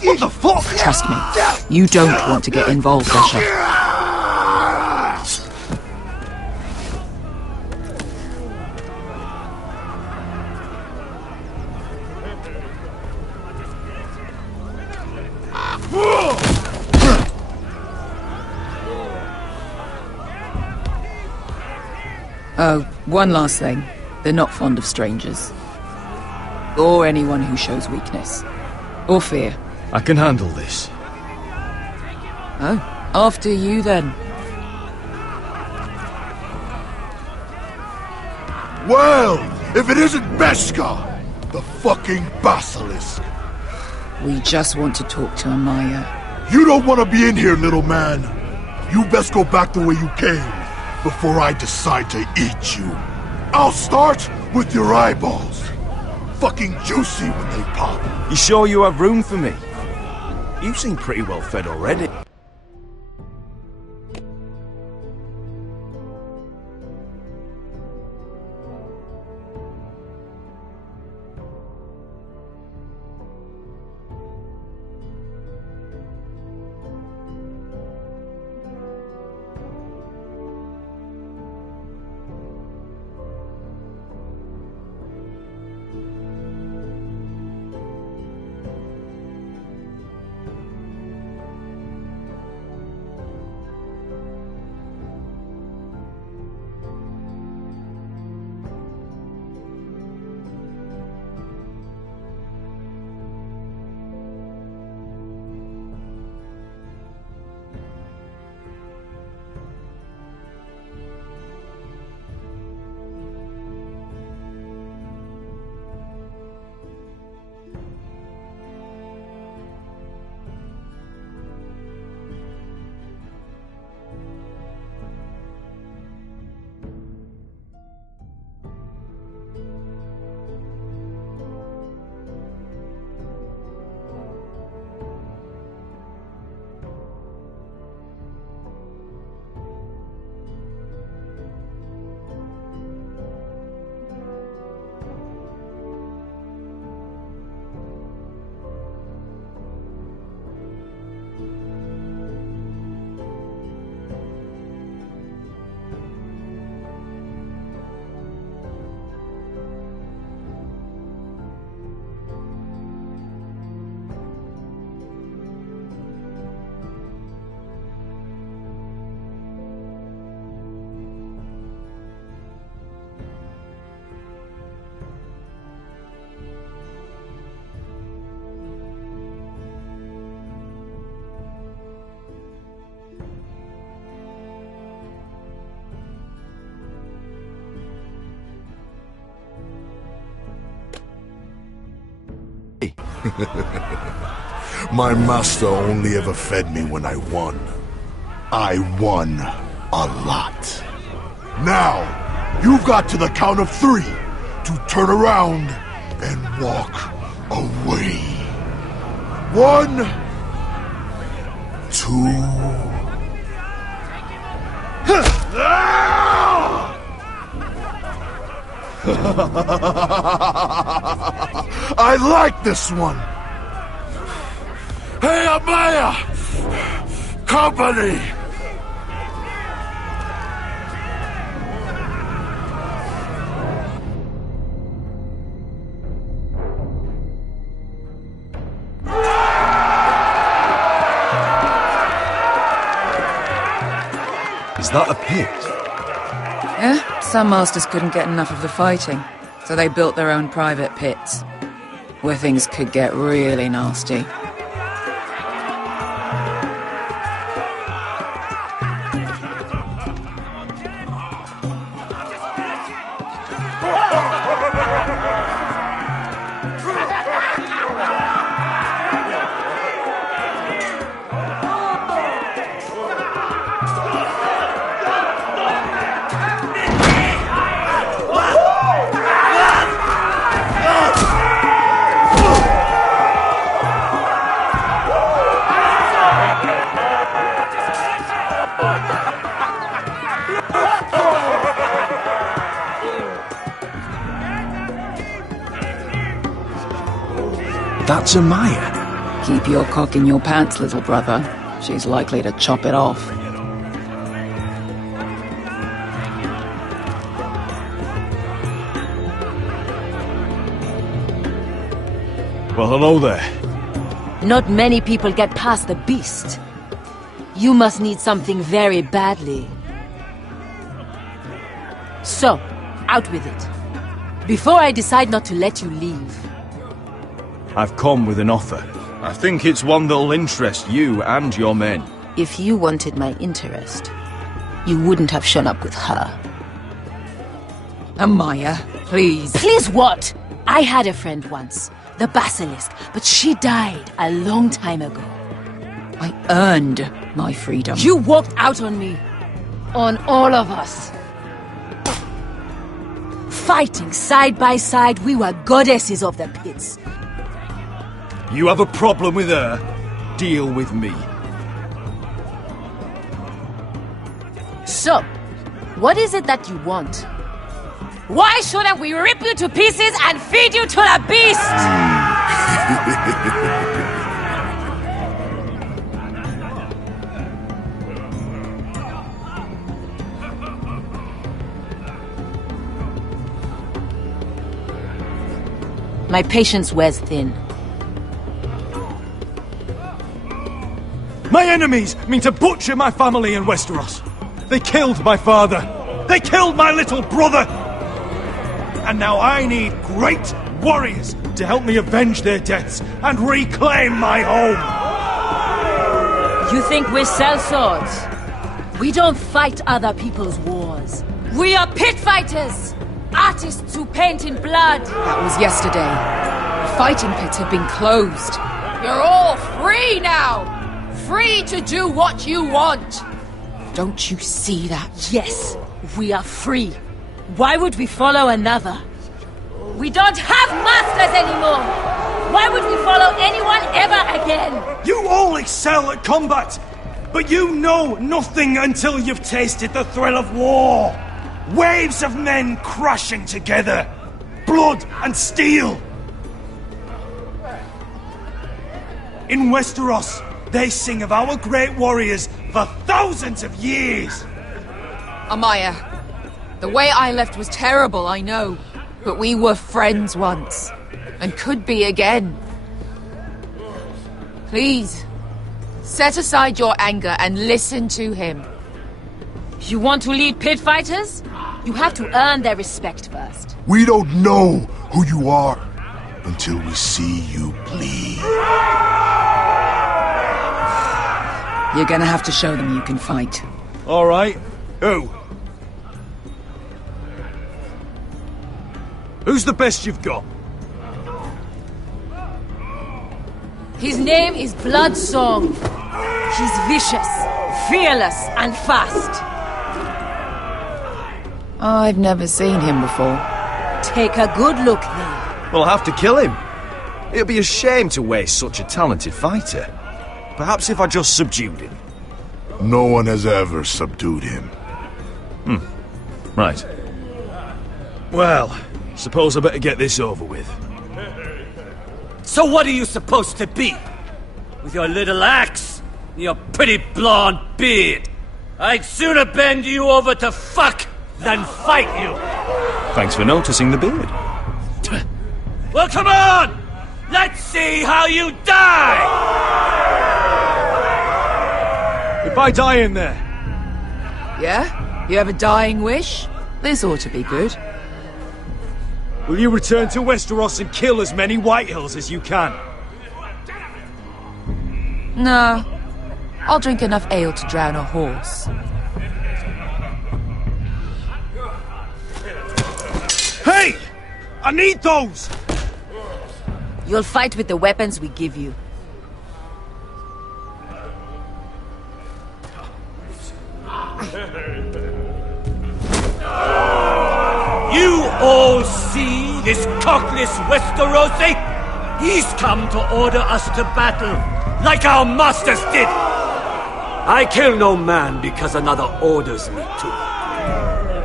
What the fuck? Trust me, you don't want to get involved, Asher. Oh, one last thing. They're not fond of strangers. Or anyone who shows weakness. Or fear. I can handle this. Oh, after you then. Well, if it isn't Beskar, the fucking basilisk. We just want to talk to Amaya. You don't want to be in here, little man. You best go back the way you came before I decide to eat you. I'll start with your eyeballs. Fucking juicy when they pop. You sure you have room for me? You seem pretty well fed already. My master only ever fed me when I won. I won a lot. Now, you've got to the count of 3 to turn around and walk away. 1, 2... I like this one. Hey, Amaya! Company! Is that a pit? Yeah, some masters couldn't get enough of the fighting, so they built their own private pits, where things could get really nasty. That's Amaya. Keep your cock in your pants, little brother. She's likely to chop it off. Well, hello there. Not many people get past the beast. You must need something very badly. So, out with it. Before I decide not to let you leave. I've come with an offer. I think it's one that'll interest you and your men. If you wanted my interest, you wouldn't have shown up with her. Amaya, please. Please what? I had a friend once, the Basilisk, but she died a long time ago. I earned my freedom. You walked out on me. On all of us. Fighting side by side, we were goddesses of the pits. You have a problem with her? Deal with me. So, what is it that you want? Why shouldn't we rip you to pieces and feed you to the beast? My patience wears thin. My enemies mean to butcher my family in Westeros. They killed my father. They killed my little brother. And now I need great warriors to help me avenge their deaths and reclaim my home. You think we sell swords? We don't fight other people's wars. We are pit fighters! Artists who paint in blood! That was yesterday. The fighting pits have been closed. You're all free now! Free to do what you want! Don't you see that? Yes, we are free. Why would we follow another? We don't have masters anymore! Why would we follow anyone ever again? You all excel at combat, but you know nothing until you've tasted the thrill of war. Waves of men crashing together. Blood and steel. In Westeros, they sing of our great warriors for thousands of years. Amaya, the way I left was terrible, I know. But we were friends once. And could be again. Please, set aside your anger and listen to him. You want to lead pit fighters? You have to earn their respect first. We don't know who you are until we see you bleed. You're gonna have to show them you can fight. All right. Who? Who's the best you've got? His name is Bloodsong. He's vicious, fearless, and fast. I've never seen him before. Take a good look then. We'll have to kill him. It'd be a shame to waste such a talented fighter. Perhaps if I just subdued him. No one has ever subdued him. Right. Well, suppose I better get this over with. So what are you supposed to be? With your little axe and your pretty blonde beard? I'd sooner bend you over to fuck than fight you. Thanks for noticing the beard. Well, come on! Let's see how you die! If I die in there... Yeah? You have a dying wish? This ought to be good. Will you return to Westeros and kill as many Whitehills as you can? No. I'll drink enough ale to drown a horse. Hey! I need those! You'll fight with the weapons we give you. You all see this cockless Westerosi? He's come to order us to battle, like our masters did. I kill no man because another orders me to.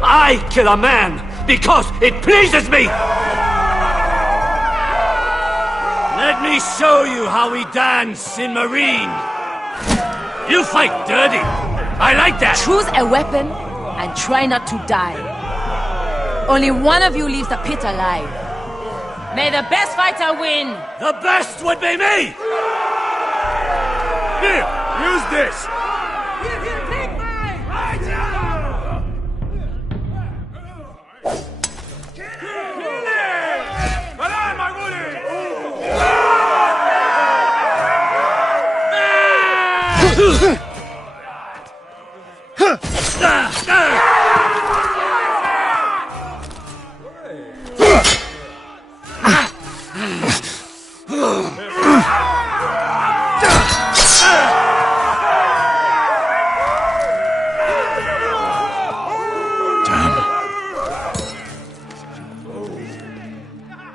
I kill a man because it pleases me. Let me show you how we dance in Marine. You fight dirty. I like that. Choose a weapon and try not to die. Only one of you leaves the pit alive. May the best fighter win. The best would be me. Here, use this.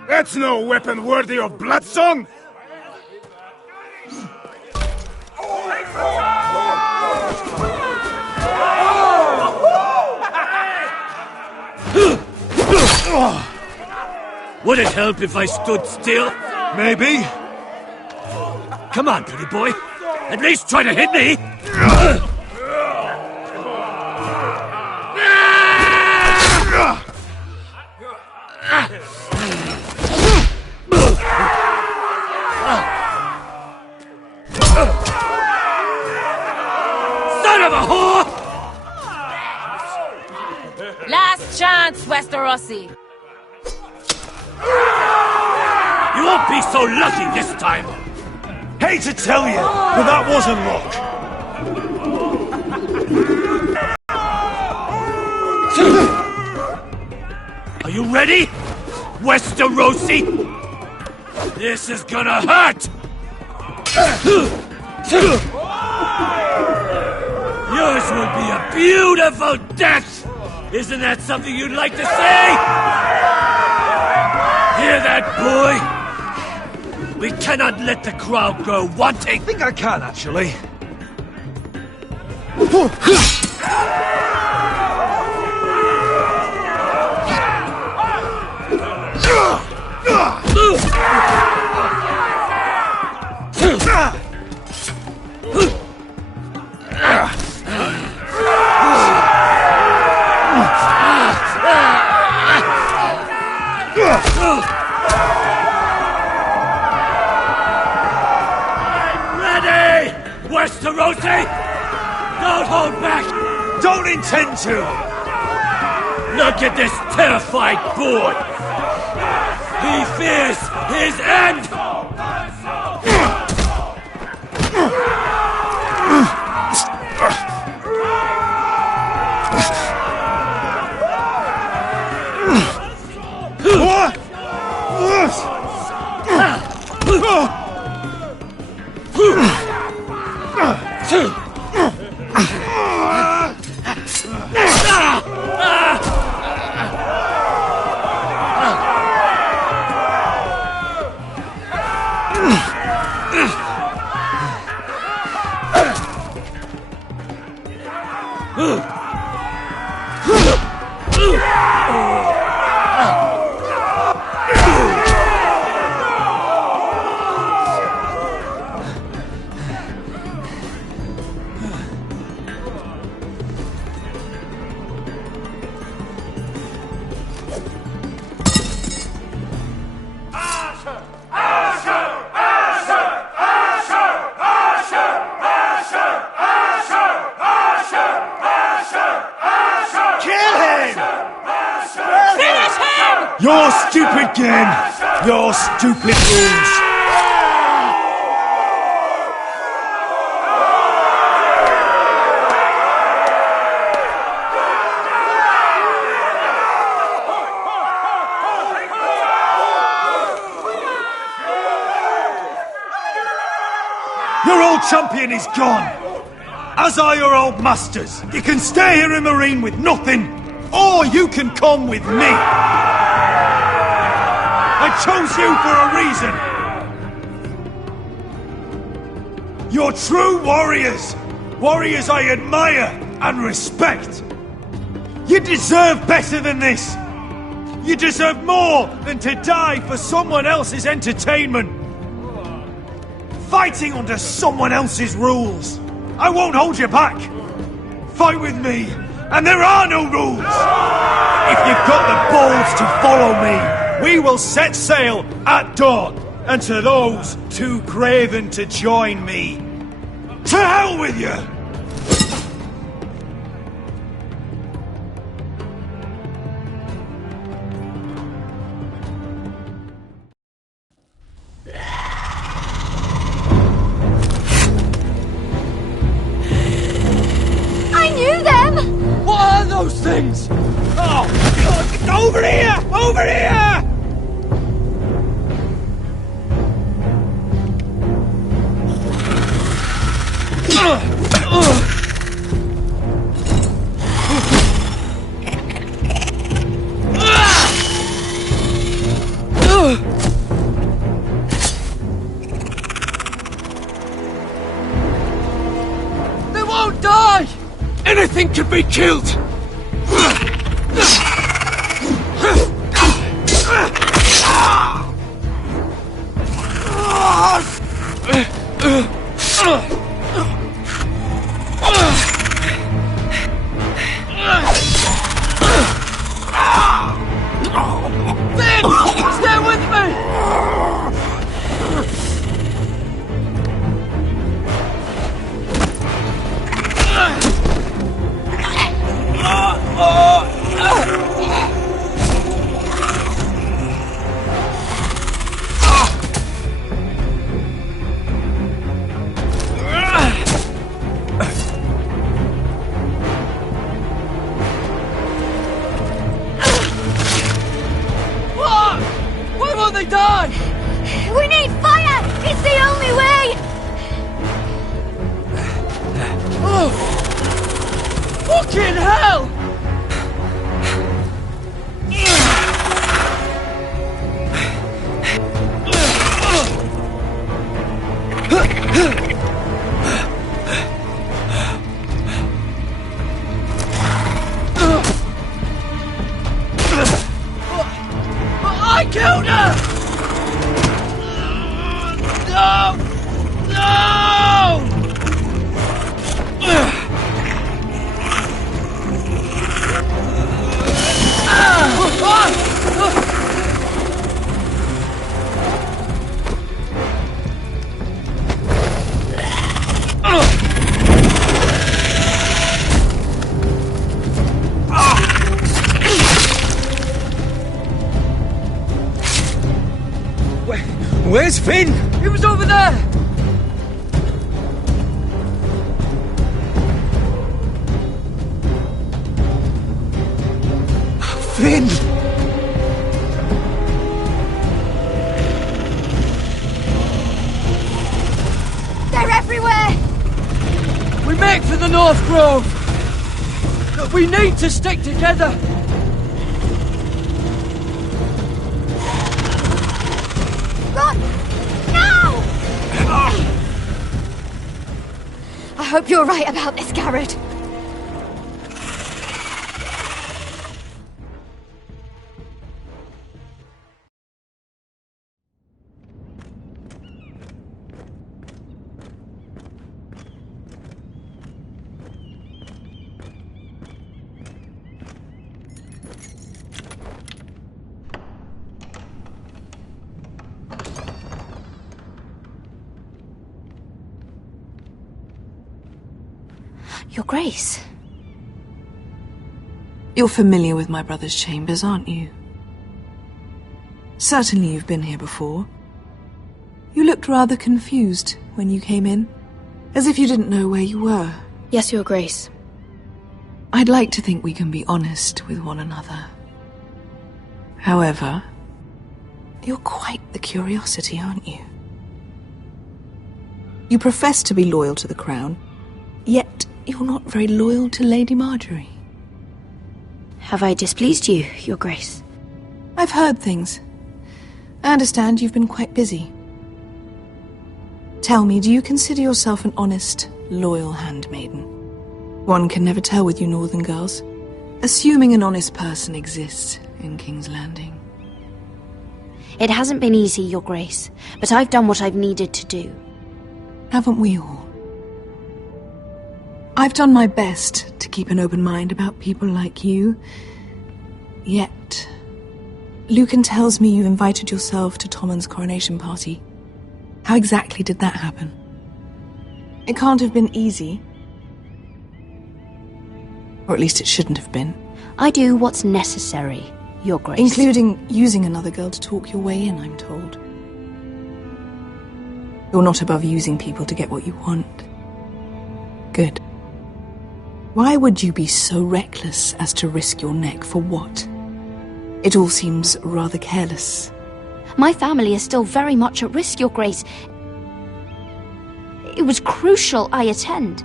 That's no weapon worthy of Bloodson! Would it help if I stood still? Maybe. Come on, pretty boy. At least try to hit me. Son of a whore! Last chance, Westerosi. You won't be so lucky this time. Hate to tell you, but that wasn't luck. Are you ready, Westerosi? This is gonna hurt! Yours will be a beautiful death! Isn't that something you'd like to say? Hear that, boy? We cannot let the crowd go wanting! I think I can, actually. Westerosi! Don't hold back! Don't intend to! Look at this terrified boy! He fears his end! Your stupid game! Your stupid rules! Your old champion is gone! As are your old masters! You can stay here in Marine with nothing, or you can come with me! I chose you for a reason! You're true warriors! Warriors I admire and respect! You deserve better than this! You deserve more than to die for someone else's entertainment! fighting under someone else's rules. I won't hold you back. Fight with me, and there are no rules. If you've got the balls to follow me, we will set sail at dawn. And to those too craven to join me, to hell with you! I knew them! What are those things? Oh, God, over here! Over here! They won't die! Anything can be killed! Stay with me! Why won't they die? We need fire! It's the only way! Oh! Fucking hell! I killed her! No! No! Where's Finn? He was over there! Finn! They're everywhere! We make for the North Grove! But we need to stick together! Run! Now! I hope you're right about this, Garrett. Your Grace. You're familiar with my brother's chambers, aren't you? Certainly you've been here before. You looked rather confused when you came in, as if you didn't know where you were. Yes, Your Grace. I'd like to think we can be honest with one another. However, you're quite the curiosity, aren't you? You profess to be loyal to the crown, yet you're not very loyal to Lady Marjorie. Have I displeased you, Your Grace? I've heard things. I understand you've been quite busy. Tell me, do you consider yourself an honest, loyal handmaiden? One can never tell with you northern girls. Assuming an honest person exists in King's Landing. It hasn't been easy, Your Grace, but I've done what I've needed to do. Haven't we all? I've done my best to keep an open mind about people like you. Yet, Lucan tells me you invited yourself to Tommen's coronation party. How exactly did that happen? It can't have been easy. Or at least it shouldn't have been. I do what's necessary, Your Grace. Including using another girl to talk your way in, I'm told. You're not above using people to get what you want. Good. Why would you be so reckless as to risk your neck for what? It all seems rather careless. My family is still very much at risk, Your Grace. It was crucial I attend.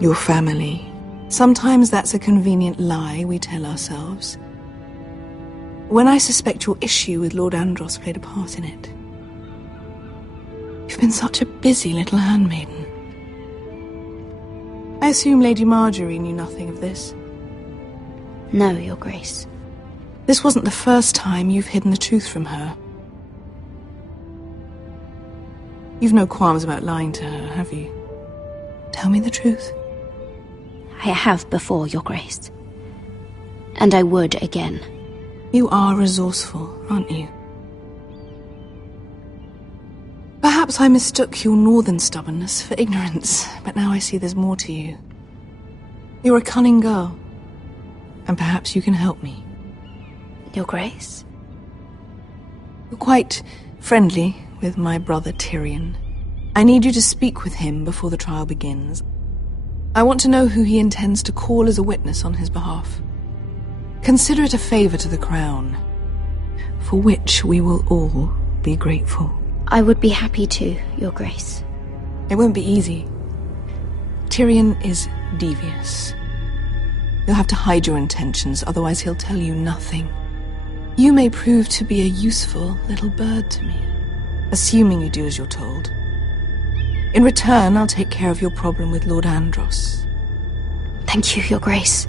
Your family. Sometimes that's a convenient lie we tell ourselves. When I suspect your issue with Lord Andros played a part in it. You've been such a busy little handmaiden. I assume Lady Marjorie knew nothing of this. No, Your Grace. This wasn't the first time you've hidden the truth from her. You've no qualms about lying to her, have you? Tell me the truth. I have before, Your Grace. And I would again. You are resourceful, aren't you? Perhaps I mistook your northern stubbornness for ignorance, but now I see there's more to you. You're a cunning girl, and perhaps you can help me. Your Grace? You're quite friendly with my brother Tyrion. I need you to speak with him before the trial begins. I want to know who he intends to call as a witness on his behalf. Consider it a favor to the crown, for which we will all be grateful. I would be happy to, Your Grace. It won't be easy. Tyrion is devious. You'll have to hide your intentions, otherwise he'll tell you nothing. You may prove to be a useful little bird to me, assuming you do as you're told. In return, I'll take care of your problem with Lord Andros. Thank you, Your Grace.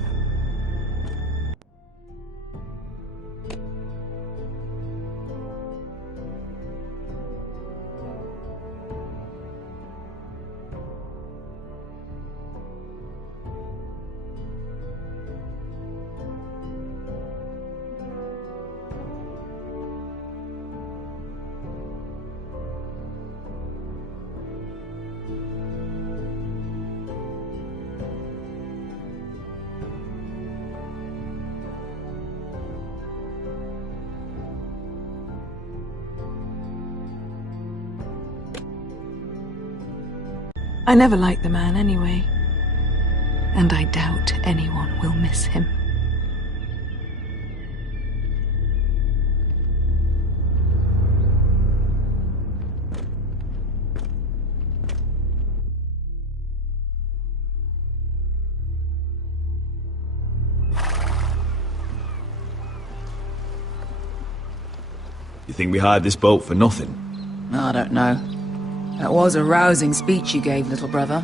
I never liked the man anyway, and I doubt anyone will miss him. You think we hired this boat for nothing? I don't know. That was a rousing speech you gave, little brother.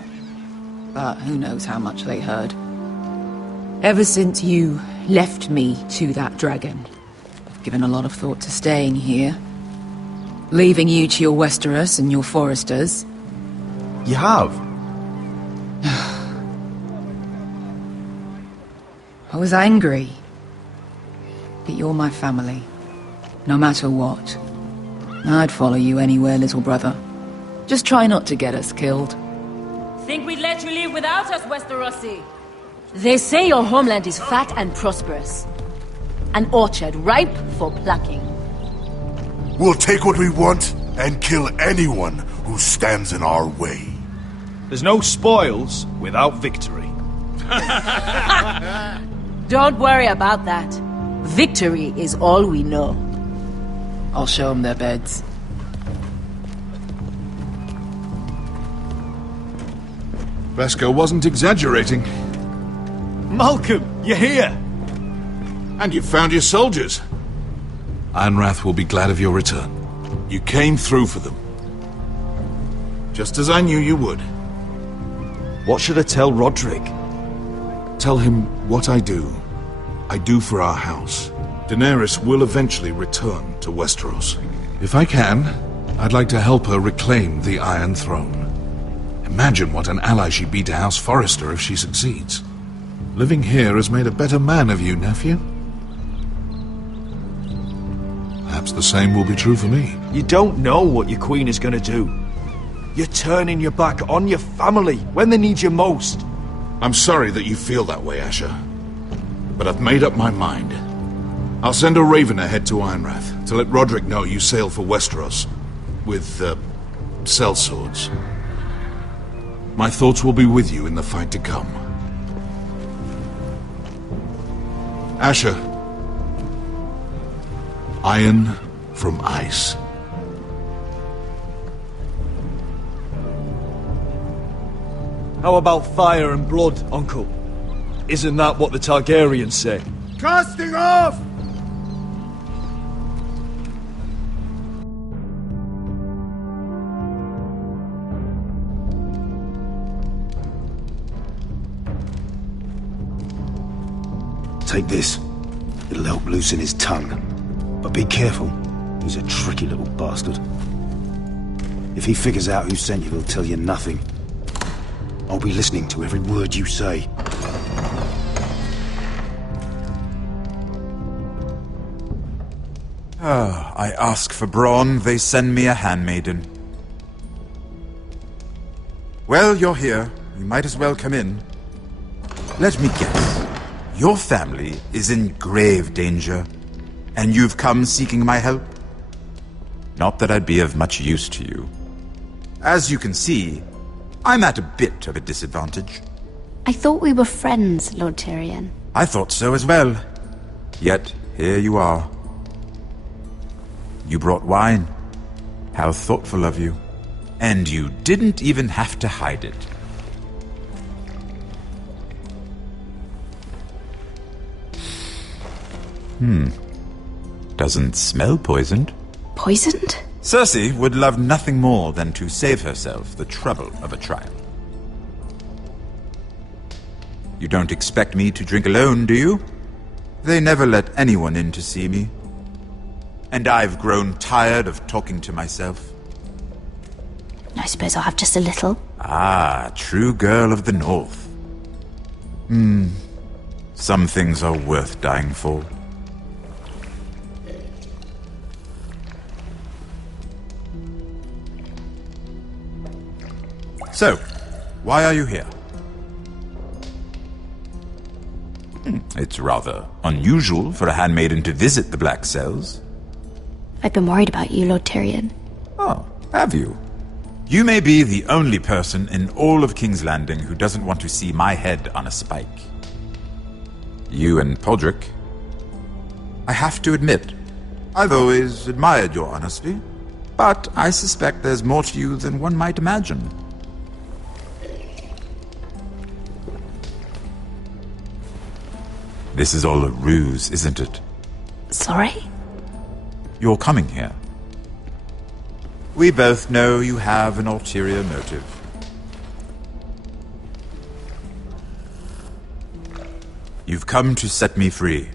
But who knows how much they heard. Ever since you left me to that dragon, I've given a lot of thought to staying here. Leaving you to your Westeros and your foresters. You have? I was angry. But you're my family. No matter what. I'd follow you anywhere, little brother. Just try not to get us killed. Think we'd let you leave without us, Westerosi? They say your homeland is fat and prosperous. An orchard ripe for plucking. We'll take what we want and kill anyone who stands in our way. There's no spoils without victory. Don't worry about that. Victory is all we know. I'll show them their beds. Vesco wasn't exaggerating. Malcolm, you're here! And you've found your soldiers. Ironrath will be glad of your return. You came through for them. Just as I knew you would. What should I tell Roderick? Tell him what I do. I do for our house. Daenerys will eventually return to Westeros. If I can, I'd like to help her reclaim the Iron Throne. Imagine what an ally she'd be to House Forrester if she succeeds. Living here has made a better man of you, nephew. Perhaps the same will be true for me. You don't know what your queen is going to do. You're turning your back on your family when they need you most. I'm sorry that you feel that way, Asher. But I've made up my mind. I'll send a raven ahead to Ironrath to let Roderick know you sail for Westeros with, sellswords. My thoughts will be with you in the fight to come. Asher. Iron from ice. How about fire and blood, Uncle? Isn't that what the Targaryens say? Casting off! Take this. It'll help loosen his tongue. But be careful. He's a tricky little bastard. If he figures out who sent you, he'll tell you nothing. I'll be listening to every word you say. I ask for brawn, they send me a handmaiden. Well, you're here. You might as well come in. Let me guess. Your family is in grave danger, and you've come seeking my help? Not that I'd be of much use to you. As you can see, I'm at a bit of a disadvantage. I thought we were friends, Lord Tyrion. I thought so as well. Yet, here you are. You brought wine. How thoughtful of you. And you didn't even have to hide it. Doesn't smell poisoned. Poisoned? Cersei would love nothing more than to save herself the trouble of a trial. You don't expect me to drink alone, do you? They never let anyone in to see me. And I've grown tired of talking to myself. I suppose I'll have just a little. Ah, true girl of the North. Some things are worth dying for. So, why are you here? It's rather unusual for a handmaiden to visit the Black Cells. I've been worried about you, Lord Tyrion. Oh, have you? You may be the only person in all of King's Landing who doesn't want to see my head on a spike. You and Podrick. I have to admit, I've always admired your honesty, but I suspect there's more to you than one might imagine. This is all a ruse, isn't it? Sorry? You're coming here. We both know you have an ulterior motive. You've come to set me free.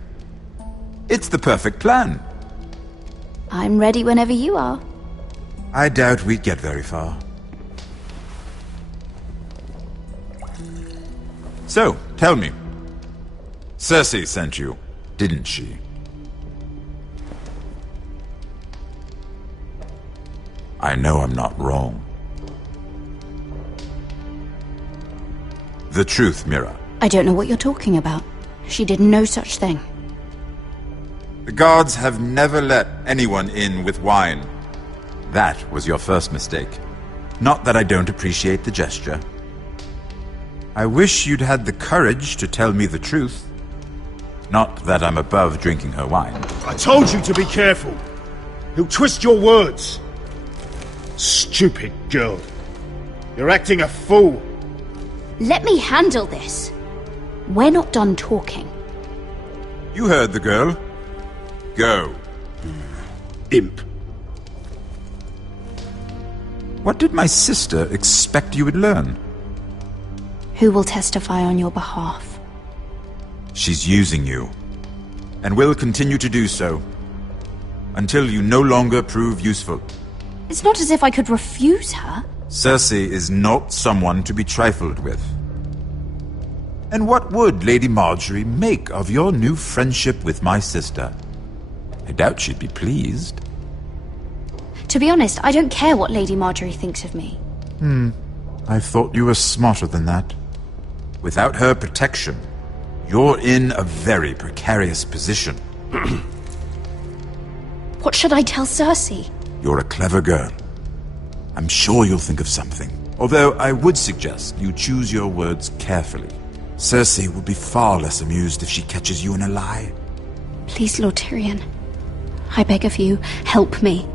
It's the perfect plan. I'm ready whenever you are. I doubt we'd get very far. So, tell me. Cersei sent you, didn't she? I know I'm not wrong. The truth, Mira. I don't know what you're talking about. She did no such thing. The guards have never let anyone in with wine. That was your first mistake. Not that I don't appreciate the gesture. I wish you'd had the courage to tell me the truth. Not that I'm above drinking her wine. I told you to be careful. He'll twist your words. Stupid girl. You're acting a fool. Let me handle this. We're not done talking. You heard the girl. Go. Imp. What did my sister expect you would learn? Who will testify on your behalf? She's using you, and will continue to do so, until you no longer prove useful. It's not as if I could refuse her. Cersei is not someone to be trifled with. And what would Lady Marjorie make of your new friendship with my sister? I doubt she'd be pleased. To be honest, I don't care what Lady Marjorie thinks of me. I thought you were smarter than that. Without her protection, you're in a very precarious position. What should I tell Cersei? You're a clever girl. I'm sure you'll think of something. Although I would suggest you choose your words carefully. Cersei will be far less amused if she catches you in a lie. Please, Lord Tyrion. I beg of you, help me.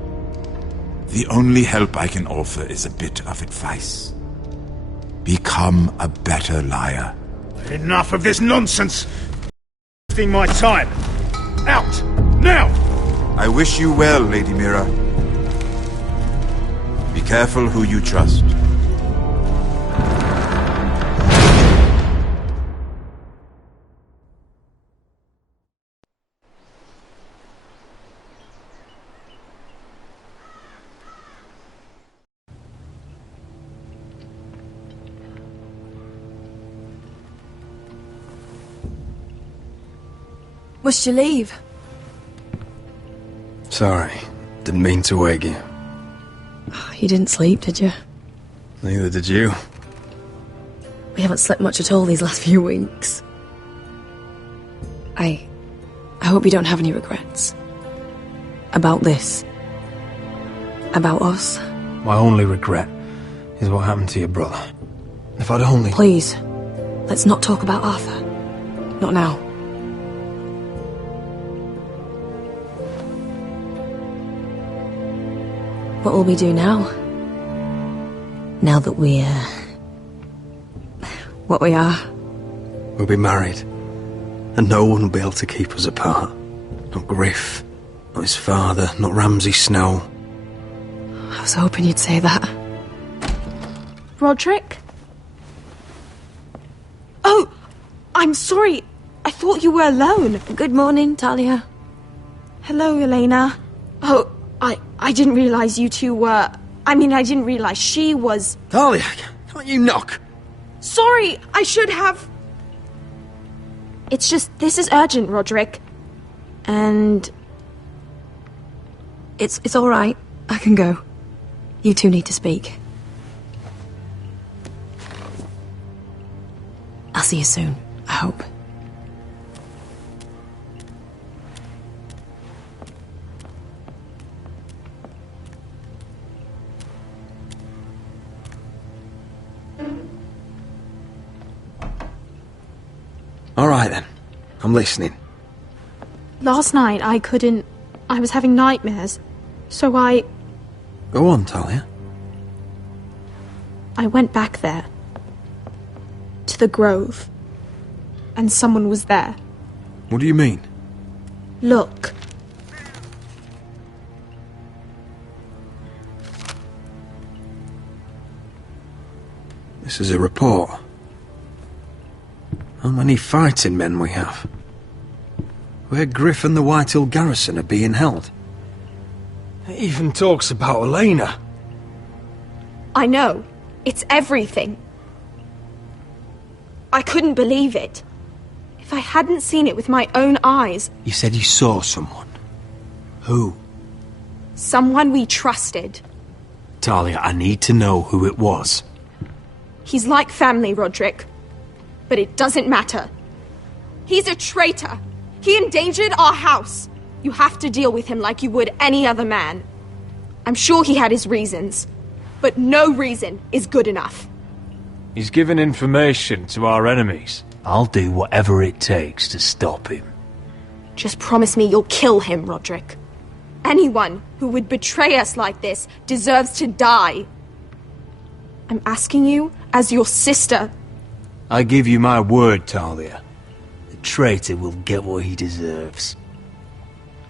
The only help I can offer is a bit of advice. Become a better liar. Enough of this nonsense! Wasting my time! Out! Now! I wish you well, Lady Mira. Be careful who you trust. Must you leave? Sorry, didn't mean to wake you. You didn't sleep, did you? Neither did you. We haven't slept much at all these last few weeks. I hope you don't have any regrets. About this. About us. My only regret is what happened to your brother. If I'd only... Please, let's not talk about Arthur. Not now. What will we do now? Now that we're... what we are? We'll be married. And no one will be able to keep us apart. Not Griff, not his father, not Ramsay Snow. I was hoping you'd say that. Roderick? Oh! I'm sorry. I thought you were alone. Good morning, Talia. Hello, Elena. Oh, I didn't realize you two were... I didn't realize she was... Talia, can't you knock? Sorry, I should have... It's just, this is urgent, Roderick. And... It's all right. I can go. You two need to speak. I'll see you soon, I hope. All right, then. I'm listening. Last night, I was having nightmares. So I Go on, Talia. went back there. To the grove. And someone was there. What do you mean? Look. This is a report. How many fighting men we have? Where Griff and the Whitehill garrison are being held. It even talks about Elena. I know. It's everything. I couldn't believe it. If I hadn't seen it with my own eyes... You said you saw someone. Who? Someone we trusted. Talia, I need to know who it was. He's like family, Roderick. But it doesn't matter. He's a traitor. He endangered our house. You have to deal with him like you would any other man. I'm sure he had his reasons. But no reason is good enough. He's given information to our enemies. I'll do whatever it takes to stop him. Just promise me you'll kill him, Roderick. Anyone who would betray us like this deserves to die. I'm asking you as your sister. I give you my word, Talia. The traitor will get what he deserves.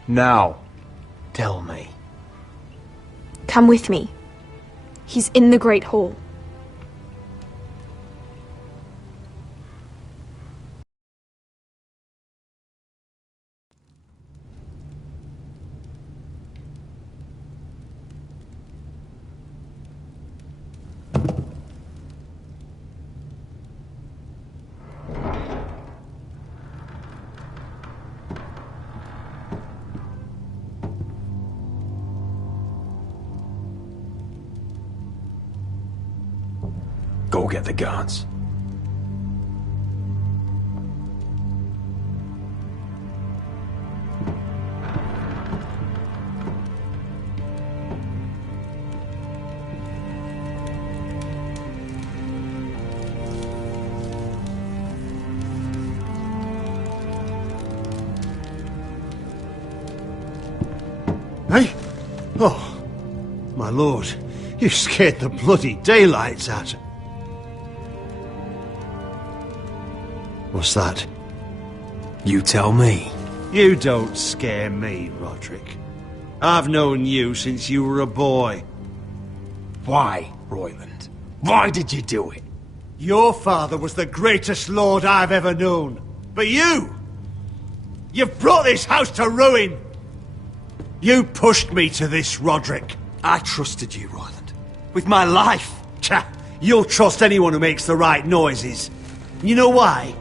Now, tell me. Come with me. He's in the Great Hall. get the guards. Hey? Oh, my lord, you scared the bloody daylights out. What's that? You tell me. You don't scare me, Roderick. I've known you since you were a boy. Why, Royland? Why did you do it? Your father was the greatest lord I've ever known. But you've brought this house to ruin. You pushed me to this, Roderick. I trusted you, Royland. With my life. You'll trust anyone who makes the right noises. You know why?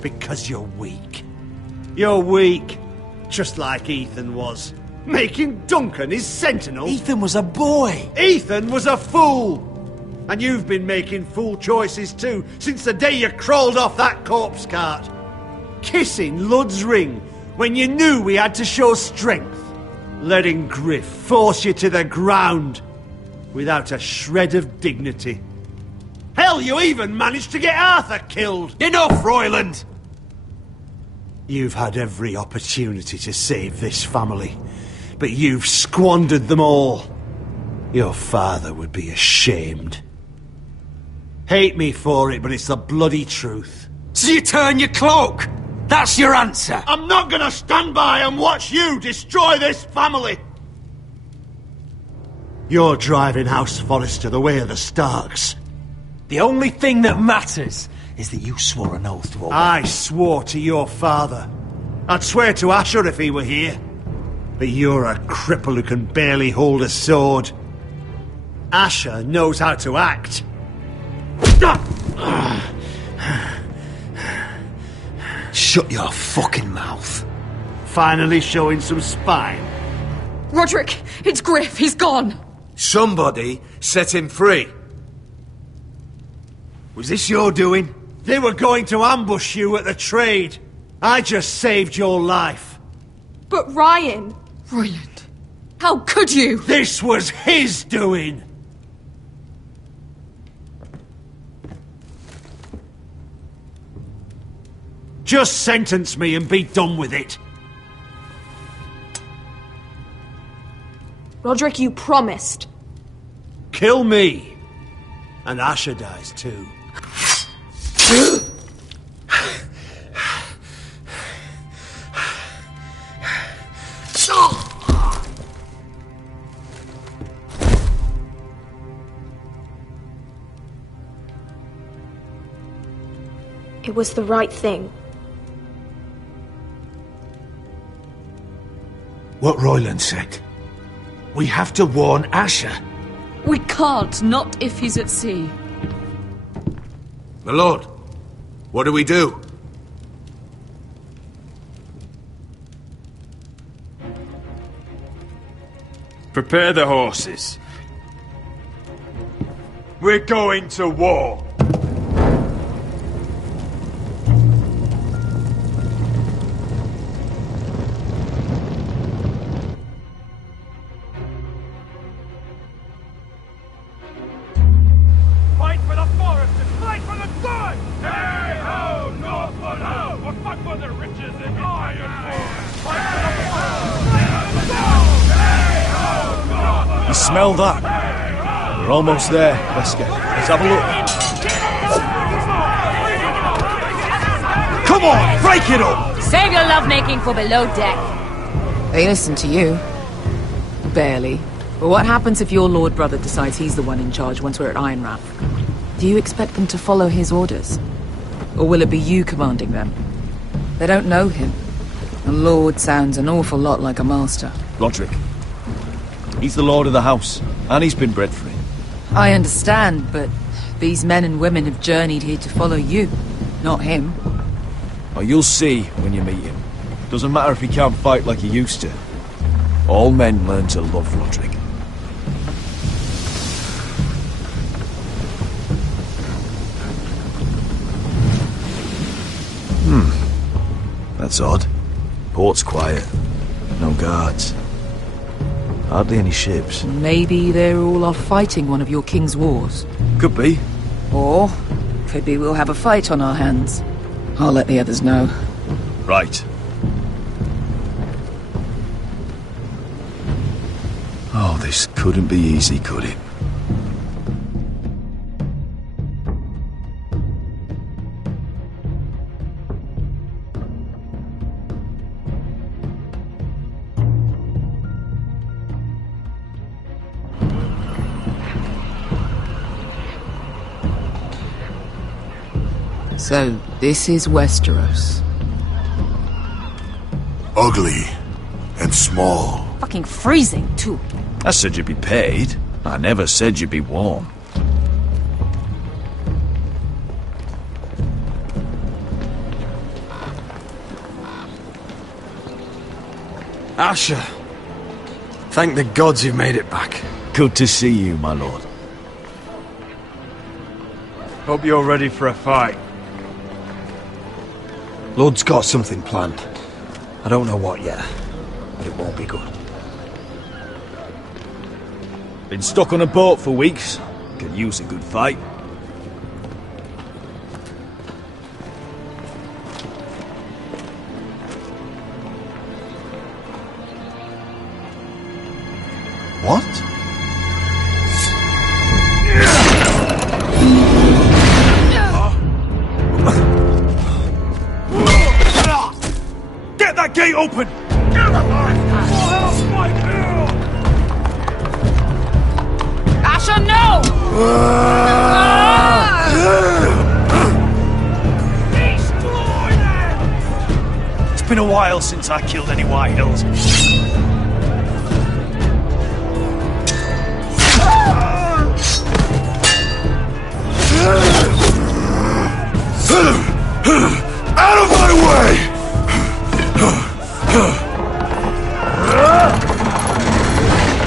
Because you're weak. You're weak. Just like Ethan was. Making Duncan his sentinel. Ethan was a boy. Ethan was a fool. And you've been making fool choices too, since the day you crawled off that corpse cart. Kissing Lud's ring when you knew we had to show strength. Letting Griff force you to the ground without a shred of dignity. Hell, you even managed to get Arthur killed! Enough, Royland! You've had every opportunity to save this family, but you've squandered them all. Your father would be ashamed. Hate me for it, but it's the bloody truth. So you turn your cloak? That's your answer? I'm not gonna stand by and watch you destroy this family! You're driving House Forrester the way of the Starks. The only thing that matters is that you swore an oath to obey. I swore to your father. I'd swear to Asher if he were here. But you're a cripple who can barely hold a sword. Asher knows how to act. Shut your fucking mouth. Finally showing some spine. Roderick, it's Griff. He's gone. Somebody set him free. Was this your doing? They were going to ambush you at the trade. I just saved your life. But Ryan... Royland, how could you? This was his doing. Just sentence me and be done with it. Roderick, you promised. Kill me. And Asher dies too. It was the right thing. What Royland said. We have to warn Asher. We can't, not if he's at sea. My lord, what do we do? Prepare the horses. We're going to war. Fight for the forest and fight for the sun! Hey ho, Northwood ho! Or fight for the riches in Ironwood! Fight for the forest! Fight for the sun! Hey ho, Northwood! You smell that? We're almost there, Wesker. Let's have a look. Come on, break it up! Save your lovemaking for below deck. They listen to you. Barely. But what happens if your lord brother decides he's the one in charge once we're at Ironrath? Do you expect them to follow his orders? Or will it be you commanding them? They don't know him. A lord sounds an awful lot like a master. Roderick. He's the lord of the house, and he's been bred for it. I understand, but these men and women have journeyed here to follow you, not him. Oh, you'll see when you meet him. Doesn't matter if he can't fight like he used to. All men learn to love Roderick. That's odd. Port's quiet. No guards. Hardly any ships. Maybe they're all off fighting one of your king's wars. Could be. Or could be we'll have a fight on our hands. I'll let the others know. Right. Oh, this couldn't be easy, could it? So, this is Westeros. Ugly and small. Fucking freezing, too. I said you'd be paid. I never said you'd be warm. Asher. Thank the gods you've made it back. Good to see you, my lord. Hope you're ready for a fight. Lord's got something planned. I don't know what yet, but it won't be good. Been stuck on a boat for weeks. Could use a good fight. What? Get that gate open! Asher, no! It's been a while since I killed any White Hills. Out of my way!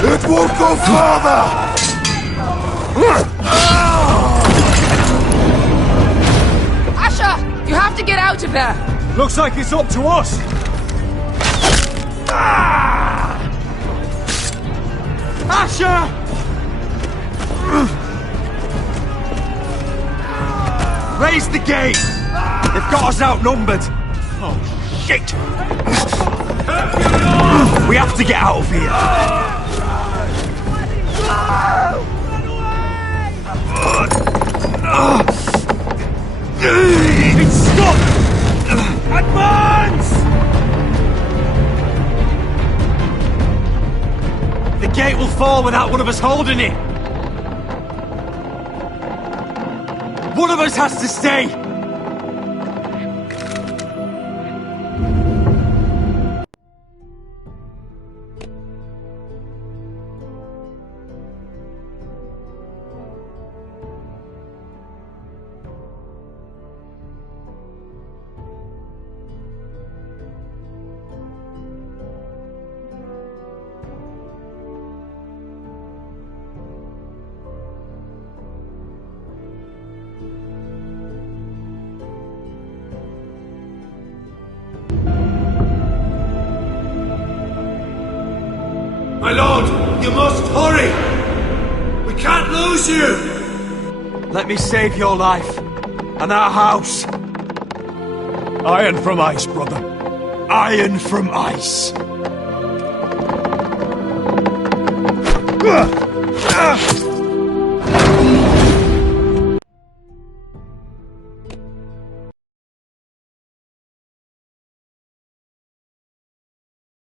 It won't go farther! Asher! You have to get out of there! Looks like it's up to us! Asher! Raise the gate! They've got us outnumbered! Oh, shit! We have to get out of here! It's stuck! Advance! The gate will fall without one of us holding it! One of us has to stay! My lord, you must hurry! We can't lose you! Let me save your life, and our house. Iron from ice, brother. Iron from ice.